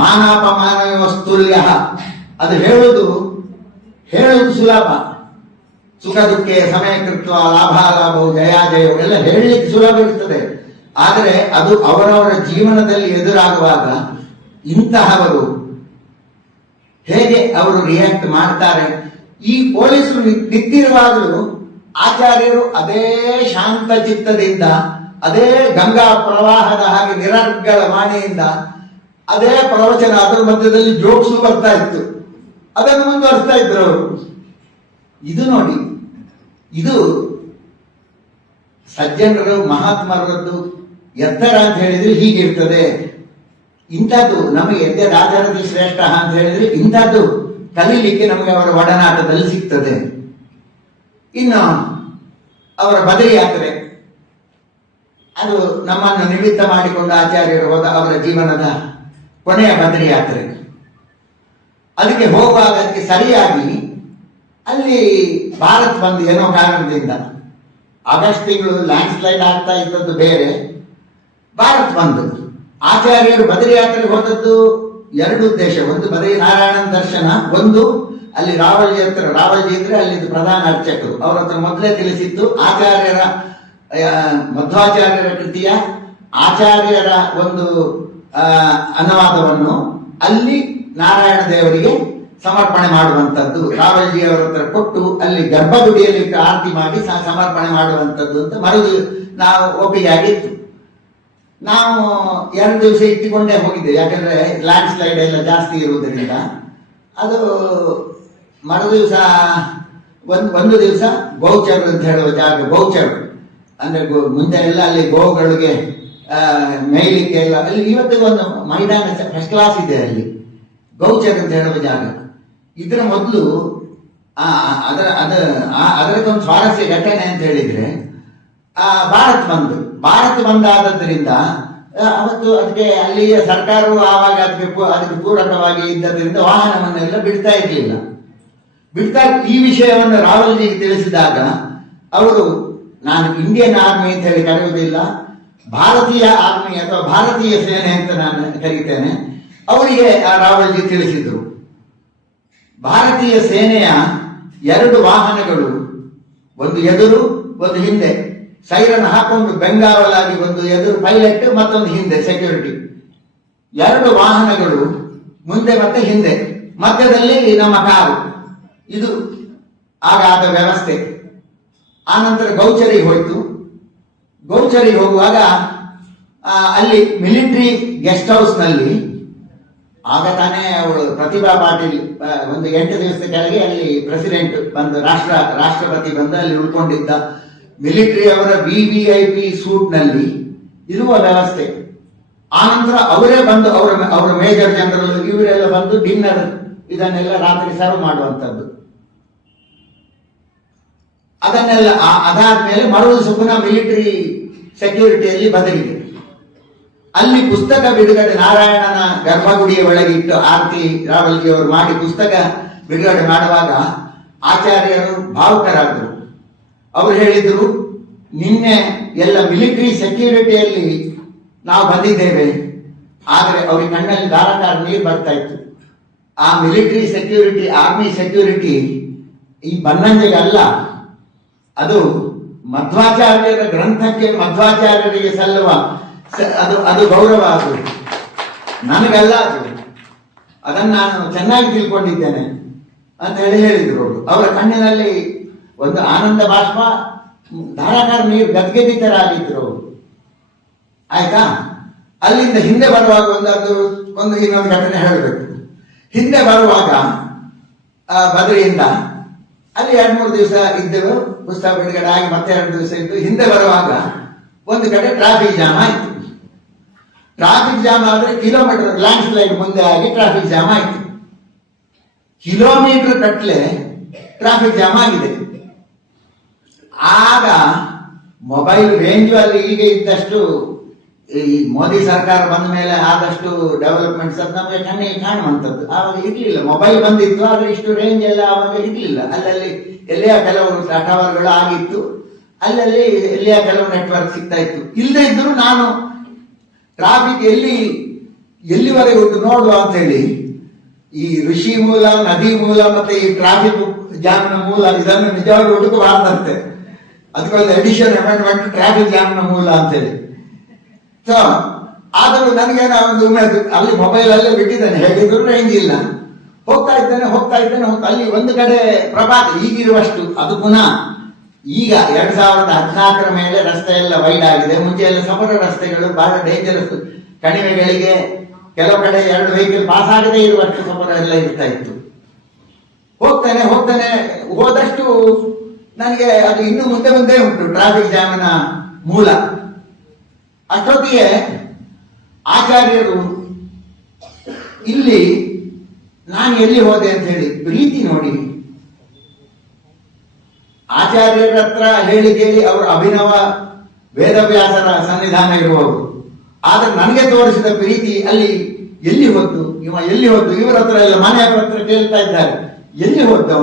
ಮಾನಾಪಮಾನವಸ್ತುಲ್ಯ, ಅದು ಹೇಳುವುದು ಸುಲಭ. ಸುಖ ದುಃಖ ಸಮಯಕೃತ್ವ ಲಾಭಾಲಾಭವು ಜಯಾಜಯವು ಎಲ್ಲ ಹೇಳಲಿಕ್ಕೆ ಸುಲಭ ಇರ್ತದೆ. ಆದರೆ ಅದು ಅವರವರ ಜೀವನದಲ್ಲಿ ಎದುರಾಗುವಾಗ ಇಂತಹವರು ಹೇಗೆ ಅವರು ರಿಯಾಕ್ಟ್ ಮಾಡ್ತಾರೆ. ಈ ಪೊಲೀಸರು ನಿಂತಿರುವಾಗಲೂ ಆಚಾರ್ಯರು ಅದೇ ಶಾಂತ ಚಿತ್ತದಿಂದ, ಅದೇ ಗಂಗಾ ಪ್ರವಾಹದ ಹಾಗೆ ನಿರರ್ಗಳ ವಾಣಿಯಿಂದ ಅದೇ ಪ್ರವಚನ, ಅದರ ಮಧ್ಯದಲ್ಲಿ ಜೋಕ್ಸು ಬರ್ತಾ ಇತ್ತು, ಅದನ್ನು ಮುಂದುವರಿಸ್ತಾ ಇದ್ರು ಅವರು. ಇದು ನೋಡಿ, ಇದು ಸಜ್ಜನರು ಮಹಾತ್ಮರದ್ದು ಎತ್ತರ ಅಂತ ಹೇಳಿದ್ರೆ ಹೀಗಿರ್ತದೆ. ಇಂಥದ್ದು ನಮಗೆ ಎದ್ದೆ ರಾಜರಥಿ ಶ್ರೇಷ್ಠ ಅಂತ ಹೇಳಿದ್ರೆ ಇಂಥದ್ದು ಕಲೀಲಿಕ್ಕೆ ನಮಗೆ ಅವರ ಒಡನಾಟದಲ್ಲಿ ಸಿಗ್ತದೆ. ಇನ್ನು ಅವರ ಬದರಿ ಯಾತ್ರೆ, ಅದು ನಮ್ಮನ್ನು ನಿಮಿತ್ತ ಮಾಡಿಕೊಂಡು ಆಚಾರ್ಯರು ಹೋದ ಅವರ ಜೀವನದ ಕೊನೆಯ ಬದರಿ ಯಾತ್ರೆ. ಅದಕ್ಕೆ ಹೋಗುವಾಗ ಅದಕ್ಕೆ ಸರಿಯಾಗಿ ಅಲ್ಲಿ ಭಾರತ್ ಬಂದು ಏನೋ ಕಾರಣದಿಂದ ಆಗಸ್ಟ್ ತಿಂಗಳು ಲ್ಯಾಂಡ್ ಸ್ಲೈಡ್ ಆಗ್ತಾ ಇದ್ದದ್ದು ಬೇರೆ, ಭಾರತ್ ಬಂದು ಆಚಾರ್ಯರು ಬದರಿ ಯಾತ್ರೆಗೆ ಹೋದದ್ದು 2 ಉದ್ದೇಶ. ಒಂದು ಬದರಿ ನಾರಾಯಣನ ದರ್ಶನ, ಒಂದು ಅಲ್ಲಿ ರಾವಲ್ಜಿ ಅಂದ್ರೆ ಅಲ್ಲಿದ್ದು ಪ್ರಧಾನ ಅರ್ಚಕರು, ಅವ್ರ ಹತ್ರ ಮೊದಲೇ ತಿಳಿಸಿತ್ತು ಆಚಾರ್ಯರ ಮಧ್ವಾಚಾರ್ಯರ ಕೃತಿಯ ಆಚಾರ್ಯರ ಒಂದು ಅನುವಾದವನ್ನು ಅಲ್ಲಿ ನಾರಾಯಣ ದೇವರಿಗೆ ಸಮರ್ಪಣೆ ಮಾಡುವಂಥದ್ದು, ರಾವಲ್ಜಿ ಅವರ ಹತ್ರ ಕೊಟ್ಟು ಅಲ್ಲಿ ಗರ್ಭಗುಡಿಯಲ್ಲಿ ಆರತಿ ಮಾಡಿ ಸಮರ್ಪಣೆ ಮಾಡುವಂಥದ್ದು ಅಂತ ಮರುದು ನಾವು ಒಪ್ಪಿಗೆ ಆಗಿತ್ತು. ನಾವು 2 ದಿವಸ ಇಟ್ಟುಕೊಂಡೇ ಹೋಗಿದ್ದೇವೆ, ಯಾಕಂದ್ರೆ ಲ್ಯಾಂಡ್ ಸ್ಲೈಡ್ ಎಲ್ಲ ಜಾಸ್ತಿ ಇರುವುದರಿಂದ. ಅದು ಮರು ದಿವಸ ಒಂದು ದಿವಸ ಗೌಚರ್ ಅಂತ ಹೇಳುವ ಜಾಗ, ಗೌಚರ್ ಅಂದ್ರೆ ಮುಂದೆ ಎಲ್ಲ ಅಲ್ಲಿ ಗೋವುಗಳಿಗೆ ಮೇಯ್ಲಿಕ್ಕೆ ಎಲ್ಲ ಅಲ್ಲಿ ಇವತ್ತಿಗೆ ಒಂದು ಮೈದಾನ ಫಸ್ಟ್ ಕ್ಲಾಸ್ ಇದೆ ಅಲ್ಲಿ, ಗೌಚರ್ ಅಂತ ಹೇಳುವ ಜಾಗ. ಇದರ ಮೊದಲು ಅದರದೊಂದು ಸ್ವಾರಸ್ಯ ಘಟನೆ ಅಂತ ಹೇಳಿದ್ರೆ ಭಾರತ್ ಬಂದ್ ಆದದ್ರಿಂದ ಅವತ್ತು ಅದಕ್ಕೆ ಅಲ್ಲಿಯ ಸರ್ಕಾರವು ಆವಾಗ ಅದಕ್ಕೆ ಪೂರಕವಾಗಿ ಇದ್ದದ್ರಿಂದ ವಾಹನವನ್ನೆಲ್ಲ ಬಿಡ್ತಾ ಇರಲಿಲ್ಲ. ಈ ವಿಷಯವನ್ನು ರಾವಲ್ಜಿಗೆ ತಿಳಿಸಿದಾಗ ಅವರು, ನಾನು ಇಂಡಿಯನ್ ಆರ್ಮಿ ಅಂತ ಹೇಳಿ ಕರೆಯುವುದಿಲ್ಲ, ಭಾರತೀಯ ಆರ್ಮಿ ಅಥವಾ ಭಾರತೀಯ ಸೇನೆ ಅಂತ ನಾನು ಕರೀತೇನೆ, ಅವರಿಗೆ ರಾವಲ್ಜಿ ತಿಳಿಸಿದ್ರು. ಭಾರತೀಯ ಸೇನೆಯ 2 ವಾಹನಗಳು, ಒಂದು ಎದುರು ಒಂದು ಹಿಂದೆ, ಸೈರನ್ ಹಾಕೊಂಡು ಬೆಂಗಾವಲಾಗಿ ಒಂದು ಎದುರು ಪೈಲಟ್ ಮತ್ತೊಂದು ಹಿಂದೆ ಸೆಕ್ಯೂರಿಟಿ, 2 ವಾಹನಗಳು ಮುಂದೆ ಮತ್ತೆ ಹಿಂದೆ, ಮಧ್ಯದಲ್ಲಿ ನಮ್ಮ ಕಾರು. ಇದು ಆಗಾದ ವ್ಯವಸ್ಥೆ. ಆನಂತರ ಗೌಚರಿಗೆ ಹೋಯ್ತು. ಗೌಚರಿಗೆ ಹೋಗುವಾಗ ಅಲ್ಲಿ ಮಿಲಿಟರಿ ಗೆಸ್ಟ್ ಹೌಸ್ ನಲ್ಲಿ ಆಗ ತಾನೇ ಅವಳು ಪ್ರತಿಭಾ ಪಾಟೀಲ್ ಒಂದು 8 ದಿವಸದ ಕೆಳಗೆ ಅಲ್ಲಿ ಪ್ರೆಸಿಡೆಂಟ್ ಬಂದು ರಾಷ್ಟ್ರಪತಿ ಬಂದು ಅಲ್ಲಿ ಉಳ್ಕೊಂಡಿದ್ದ. ಮಿಲಿಟರಿ ಅವರ VVIP ಸೂಟ್ ನಲ್ಲಿ ಇರುವ ವ್ಯವಸ್ಥೆ. ಆನಂತರ ಅವರೇ ಬಂದು ಅವರ ಮೇಜರ್ ಜನರಲ್ ಇವರೆಲ್ಲ ಬಂದು ಡಿನ್ನರ್ ಇದನ್ನೆಲ್ಲ ರಾತ್ರಿ ಸರ್ವ್ ಮಾಡುವಂಥದ್ದು. ಅದನ್ನೆಲ್ಲ ಅದಾದ್ಮೇಲೆ ಮರುದಿವಸ ಪುನಃ ಮಿಲಿಟರಿ ಸೆಕ್ಯೂರಿಟಿಯಲ್ಲಿ ಬದಲಿದೆ. ಅಲ್ಲಿ ಪುಸ್ತಕ ಬಿಡುಗಡೆ, ನಾರಾಯಣನ ಗರ್ಭಗುಡಿಯ ಒಳಗೆ ಇಟ್ಟು ಆರತಿ ರಾವಲ್ಜಿ ಅವರು ಮಾಡಿ ಪುಸ್ತಕ ಬಿಡುಗಡೆ ಮಾಡುವಾಗ ಆಚಾರ್ಯರು ಭಾವುಕರಾದರು. ಅವರು ಹೇಳಿದರು, ನಿನ್ನೆ ಎಲ್ಲ ಮಿಲಿಟರಿ ಸೆಕ್ಯೂರಿಟಿಯಲ್ಲಿ ನಾವು ಬಂದಿದ್ದೇವೆ, ಆದರೆ ಅವ್ರಿಗೆ ಕಣ್ಣಲ್ಲಿ ಧಾರಾಕಾರ ನೀರು ಬರ್ತಾ ಇತ್ತು. ಆ ಮಿಲಿಟರಿ ಸೆಕ್ಯೂರಿಟಿ, ಆರ್ಮಿ ಸೆಕ್ಯೂರಿಟಿ ಈ ಬನ್ನಂಜೆಗೆ ಅಲ್ಲ, ಅದು ಮಧ್ವಾಚಾರ್ಯರ ಗ್ರಂಥಕ್ಕೆ ಮಧ್ವಾಚಾರ್ಯರಿಗೆ ಸಲ್ಲುವ ಅದು ಗೌರವ. ಅದು ನನಗಲ್ಲ, ಅದನ್ನು ನಾನು ಚೆನ್ನಾಗಿ ತಿಳ್ಕೊಂಡಿದ್ದೇನೆ ಅಂತ ಹೇಳಿದ್ರು ಅವರು. ಅವರ ಕಣ್ಣಿನಲ್ಲಿ ಒಂದು ಆನಂದ ಬಾಷ್ಪ, ಧಾರಾಕಾರ ನೀರು ಗದ್ಗೆದಿ ತರ ಆಗಿದ್ರು ಅವರು. ಆಯ್ತಾ? ಅಲ್ಲಿಂದ ಹಿಂದೆ ಬರುವಾಗ ಇನ್ನೊಂದು ಘಟನೆ ಹೇಳಬೇಕು. ಹಿಂದೆ ಬರುವಾಗ ಬದ್ರಿಯಿಂದ ಅಲ್ಲಿ 2-3 ದಿವಸ ಇದ್ದೆವು, ಪುಸ್ತಕ ಬಿಡುಗಡೆ ಆಗಿ ಮತ್ತೆ 2 ದಿವಸ ಇದ್ದು ಹಿಂದೆ ಬರುವಾಗ ಒಂದು ಕಡೆ ಟ್ರಾಫಿಕ್ ಜಾಮ್ ಆಯ್ತು. ಟ್ರಾಫಿಕ್ ಜಾಮ್ ಆದ್ರೆ ಕಿಲೋಮೀಟರ್ ಲ್ಯಾಂಡ್ ಸ್ಲೈಡ್ ಮುಂದೆ ಆಗಿ ಟ್ರಾಫಿಕ್ ಜಾಮ್ ಆಯ್ತು. ಕಿಲೋಮೀಟರ್ ಕಟ್ಲೆ ಟ್ರಾಫಿಕ್ ಜಾಮ್ ಆಗಿದೆ. ಆಗ ಮೊಬೈಲ್ ರೇಂಜ್ ಅಲ್ಲಿ ಈಗ ಇದ್ದಷ್ಟು, ಈ ಮೋದಿ ಸರ್ಕಾರ ಬಂದ ಮೇಲೆ ಆದಷ್ಟು ಡೆವಲಪ್ಮೆಂಟ್ಸ್ ಅದು ನಮಗೆ ಕಣ್ಣಿಗೆ ಕಾಣುವಂಥದ್ದು. ಆವಾಗ ಇರ್ಲಿಲ್ಲ, ಮೊಬೈಲ್ ಬಂದಿತ್ತು, ಆದ್ರೆ ಇಷ್ಟು ರೇಂಜ್ ಎಲ್ಲ ಆವಾಗ ಇರ್ಲಿಲ್ಲ. ಅಲ್ಲಲ್ಲಿ ಎಲ್ಲಿಯ ಕೆಲವು ಟವರ್ಗಳು ಆಗಿತ್ತು, ಅಲ್ಲಲ್ಲಿ ಎಲ್ಲಿಯ ಕೆಲವು ನೆಟ್ವರ್ಕ್ ಸಿಗ್ತಾ ಇತ್ತು. ಇಲ್ಲದೆ ಇದ್ರು ನಾನು ಟ್ರಾಫಿಕ್ ಎಲ್ಲಿವರೆಗೆ ಉಂಟು ನೋಡುವ ಅಂತ ಹೇಳಿ ಈ ಋಷಿ ಮೂಲ, ನದಿ ಮೂಲ ಮತ್ತೆ ಈ ಟ್ರಾಫಿಕ್ ಜಾಮ್ನ ಮೂಲ ಇದನ್ನು ನಿಜವಾಗಿ ಹುಡುಕಬಾರ್ದಂತೆ. ಅದಕ್ಕೊಂದು ಅಡಿಷನ್ ಅಮೆಂಡ್ಮೆಂಟ್, ಟ್ರಾಫಿಕ್ ಜಾಮ್ನ ಮೂಲ ಅಂತ ಹೇಳಿ. ಸೊ ಆದರೂ ನನಗೇನೋ ಒಂದು ಉಮೇದು, ಅಲ್ಲಿ ಮೊಬೈಲ್ ಅಲ್ಲೇ ಬಿಟ್ಟಿದ್ದೇನೆ, ಹೇಗಿದ್ರು ರೇಂಜ್ ಇಲ್ಲ. ಹೋಗ್ತಾ ಇದ್ದೇನೆ ಅಲ್ಲಿ ಒಂದು ಕಡೆ ಪ್ರಭಾತ ಈಗಿರುವಷ್ಟು ಅದು ಪುನಃ ಈಗ 2014 ಮೇಲೆ ರಸ್ತೆ ಎಲ್ಲ ವೈಡ್ ಆಗಿದೆ. ಮುಂಚೆ ಎಲ್ಲ ಸಮರ ರಸ್ತೆಗಳು ಬಹಳ ಡೇಂಜರಸ್, ಕಣಿವೆಗಳಿಗೆ ಕೆಲವು ಕಡೆ 2 ವೆಹಿಕಲ್ ಪಾಸ್ ಆಗದೆ ಇರುವಷ್ಟು ಸಮರ ಎಲ್ಲ ಇರ್ತಾ ಇತ್ತು. ಹೋಗ್ತಾನೆ ಹೋದಷ್ಟು ನನಗೆ ಅದು ಇನ್ನು ಮುಂದೆ ಉಂಟು ಟ್ರಾಫಿಕ್ ಜಾಮಿನ ಮೂಲ. ಅಷ್ಟೊತ್ತಿಗೆ ಆಚಾರ್ಯರು ಇಲ್ಲಿ ನಾನು ಎಲ್ಲಿ ಹೋದೆ ಅಂತ ಹೇಳಿ ಪ್ರೀತಿ ನೋಡಿ, ಆಚಾರ್ಯರ ಹತ್ರ ಹೇಳಿ ಕೇಳಿ ಅವರು ಅಭಿನವ ವೇದವ್ಯಾಸರ ಸನ್ನಿಧಾನ ಇರುವವರು. ಆದ್ರೆ ನನಗೆ ತೋರಿಸಿದ ಪ್ರೀತಿ ಅಲ್ಲಿ ಎಲ್ಲಿ ಹೋದ್ದು ಇವರ ಹತ್ರ ಎಲ್ಲ ಮನೆಯವರ ಹತ್ರ ಕೇಳ್ತಾ ಇದ್ದಾರೆ, ಎಲ್ಲಿ ಹೋದ್ದು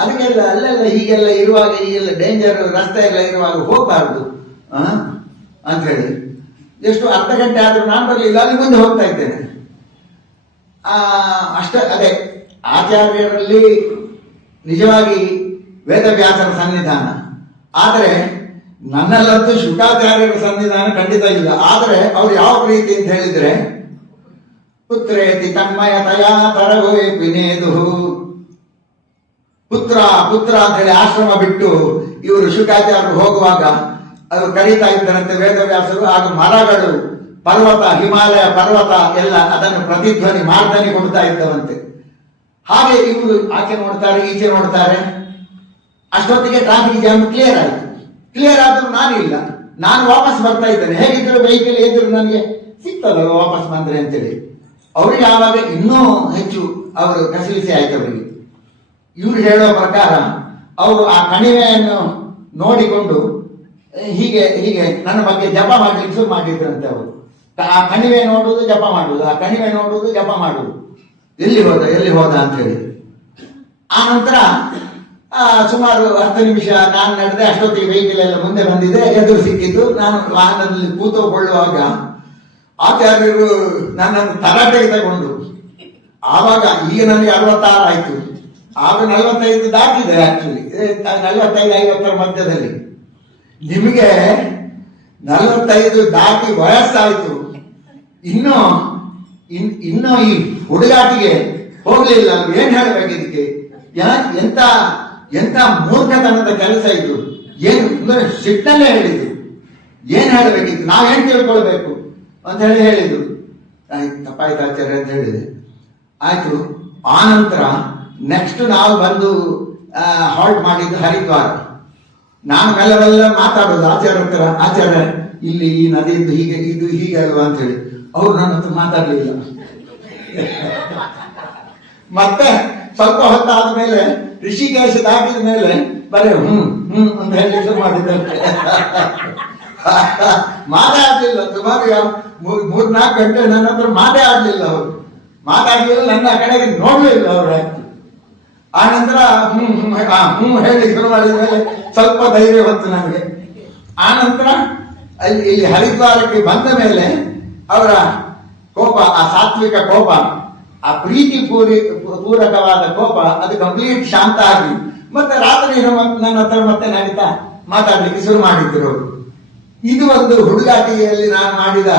ಅದಕ್ಕೆಲ್ಲ ಅಲ್ಲೆಲ್ಲ ಹೀಗೆಲ್ಲ ಇರುವಾಗ, ಹೀಗೆಲ್ಲ ಡೇಂಜರ್ ರಸ್ತೆ ಎಲ್ಲ ಇರುವಾಗ ಹೋಗಬಾರ್ದು ಅಂತ ಹೇಳಿ ಎಷ್ಟು ಅರ್ಧ ಗಂಟೆ ಆದ್ರೂ ನಾನು ಬರಲಿಲ್ಲ, ಅಲ್ಲಿ ಮುಂದೆ ಹೋಗ್ತಾ ಇದ್ದೇನೆ. ಅದೇ ಆಚಾರ್ಯರಲ್ಲಿ ನಿಜವಾಗಿ ವೇದವ್ಯಾಸರ ಸನ್ನಿಧಾನ. ಆದರೆ ನನ್ನಲ್ಲಂತೂ ಶುಕಾಚಾರ್ಯರ ಸನ್ನಿಧಾನ ಖಂಡಿತ ಇಲ್ಲ. ಆದರೆ ಅವ್ರು ಯಾವ ಪ್ರೀತಿ ಅಂತ ಹೇಳಿದ್ರೆ, ಪುತ್ರೇತಿ ತನ್ಮಯತಯಾ ತರಗೋಯ್ ವಿನೇದು. ಪುತ್ರ ಪುತ್ರ ಅಂತ ಹೇಳಿ ಆಶ್ರಮ ಬಿಟ್ಟು ಇವರು ಶುಕಾಚಾರ್ಯರು ಹೋಗುವಾಗ ಅವರು ಕರೀತಾ ಇದ್ದರಂತೆ ವೇದವ್ಯಾಸರು. ಆಗ ಮರಗಳು, ಪರ್ವತ, ಹಿಮಾಲಯ ಪರ್ವತ ಎಲ್ಲ ಅದನ್ನು ಪ್ರತಿಧ್ವನಿ ಮಾರ್ಧನಿ ಕೊಡ್ತಾ ಇದ್ದವಂತೆ. ಹಾಗೆ ಇವರು ಆಚೆ ನೋಡ್ತಾರೆ, ಈಚೆ ನೋಡ್ತಾರೆ. ಅಷ್ಟೊತ್ತಿಗೆ ಟ್ರಾಫಿಕ್ ಜಾಮ್ ಕ್ಲಿಯರ್ ಆಯಿತು. ಕ್ಲಿಯರ್ ಆದ್ರೂ ನಾನಿಲ್ಲ, ನಾನು ವಾಪಸ್ ಬರ್ತಾ ಇದ್ದೇನೆ. ಹೇಗಿದ್ರು ವೆಹಿಕಲ್ ಎದುರು ನನಗೆ ಸಿಗ್ತದಲ್ಲ ವಾಪಸ್ ಬಂದ್ರೆ ಅಂತೇಳಿ. ಅವರಿಗೆ ಆವಾಗ ಇನ್ನೂ ಹೆಚ್ಚು ಅವರು ಕಸಿವಿಸಿ ಆಯ್ತು ಅವರಿಗೆ. ಇವ್ರು ಹೇಳೋ ಪ್ರಕಾರ ಅವರು ಆ ಕಣಿವೆಯನ್ನು ನೋಡಿಕೊಂಡು ಹೀಗೆ ಹೀಗೆ ನನ್ನ ಬಗ್ಗೆ ಜಪ ಮಾಡ್ಲಿಕ್ಕೆ ಶುರು ಮಾಡಿದ್ರಂತೆ. ಅವರು ಆ ಕಣಿವೆ ನೋಡುವುದು ಜಪ ಮಾಡುವುದು, ಆ ಕಣಿವೆ ನೋಡುವುದು ಜಪ ಮಾಡುವುದು, ಎಲ್ಲಿ ಹೋದ ಎಲ್ಲಿ ಹೋದ ಅಂತೇಳಿ. ಆ ನಂತರ ಸುಮಾರು 10 ನಿಮಿಷ ನಾನು ನಡೆದೆ. ಅಷ್ಟೊತ್ತಿಗೆ ವೆಹಿಕಲ್ ಎಲ್ಲ ಮುಂದೆ ಬಂದಿದೆ, ಎದುರು ಸಿಕ್ಕಿದ್ದು. ನಾನು ವಾಹನದಲ್ಲಿ ಕೂತುಕೊಳ್ಳುವಾಗ ಆಚಾರ್ಯರು ನನ್ನನ್ನು ತರಾಟೆಗೆ ತಗೊಂಡು, ಆವಾಗ ಈಗ ನನಗೆ 66 ಆಯ್ತು, ಆಗ 45 ದಾಟಿದೆ. ಆಕ್ಚುಲಿ 45-50 ಮಧ್ಯದಲ್ಲಿ. ನಿಮಗೆ 45 ದಾಟಿ ವಯಸ್ಸಾಯ್ತು, ಇನ್ನೂ ಈ ಹುಡುಗಾಟಿಗೆ ಹೋಗ್ಲಿಲ್ಲ. ಏನ್ ಹೇಳ್ಬೇಕು ಇದಕ್ಕೆ? ಎಂತ ಮೂರ್ಖತನದ ಕೆಲಸ ಇದು. ಏನು ಅಂದ್ರೆ ಸಿಟ್ಟಲ್ಲೇ ಹೇಳಿದ್ರು. ಏನ್ ಹೇಳ್ಬೇಕಿತ್ತು, ನಾವೇನ್ ತಿಳ್ಕೊಳ್ಬೇಕು ಅಂತ ಹೇಳಿದ್ರು. ತಪ್ಪಾಯ್ತು ಆಚಾರ್ಯ ಅಂತ ಹೇಳಿದೆ. ಆಯ್ತು. ಆ ನಂತರ ನೆಕ್ಸ್ಟ್ ನಾವು ಬಂದು ಹಾಲ್ಟ್ ಮಾಡಿದ್ದು ಹರಿದ್ವಾರ. ನಾನು ಮೆಲ್ಲವೆಲ್ಲ ಮಾತಾಡೋದು ಆಚಾರ್ಯ ಹತ್ರ, ಆಚಾರ್ಯ ಇಲ್ಲಿ ಈ ನದಿದ್ದು ಹೀಗೆ, ಇದು ಹೀಗೆ ಅಲ್ವಾ ಅಂತ ಹೇಳಿ. ಅವ್ರು ನನ್ನ ಹತ್ರ ಮಾತಾಡ್ಲಿಲ್ಲ. ಮತ್ತೆ ಸ್ವಲ್ಪ ಹೊತ್ತಾದ ಮೇಲೆ ಋಷಿಕೇಶ ದಾಟಿದ ಮೇಲೆ ಬರೀ ಅಂತ ಹೇಳಿ ಶುರು ಮಾಡಿದ್ದಾರೆ. ಮಾತಾಡ್ಲಿಲ್ಲ. ಸುಮಾರು 3-4 ಗಂಟೆ ನನ್ನ ಹತ್ರ ಮಾತಾಡ್ಲಿಲ್ಲ. ಅವರು ಮಾತಾಡ್ಲಿಲ್ಲ, ನನ್ನ ಕಡೆಗೆ ನೋಡ್ಲಿಲ್ಲ ಅವರು. ಆ ನಂತರ ಹೇಳಿ ಶುರು ಮಾಡಿದ ಮೇಲೆ ಸ್ವಲ್ಪ ಧೈರ್ಯ ಬಂತು ನನಗೆ. ಆ ನಂತರ ಇಲ್ಲಿ ಹರಿದ್ವಾರಕ್ಕೆ ಬಂದ ಮೇಲೆ ಅವರ ಕೋಪ, ಆ ಸಾತ್ವಿಕ ಕೋಪ, ಆ ಪ್ರೀತಿ ಪೂರಕವಾದ ಕೋಪ, ಅದು ಕಂಪ್ಲೀಟ್ ಶಾಂತ ಆಗಿ ಮತ್ತೆ ರಾತ್ರಿ ನನ್ನ ಹತ್ರ ಮತ್ತೆ ನಡೀತಾ ಮಾತಾಡ್ಲಿಕ್ಕೆ ಶುರು ಮಾಡಿದ್ರು ಅವರು. ಇದು ಒಂದು ಹುಡುಗಾಟಿಯಲ್ಲಿ ನಾನು ಮಾಡಿದ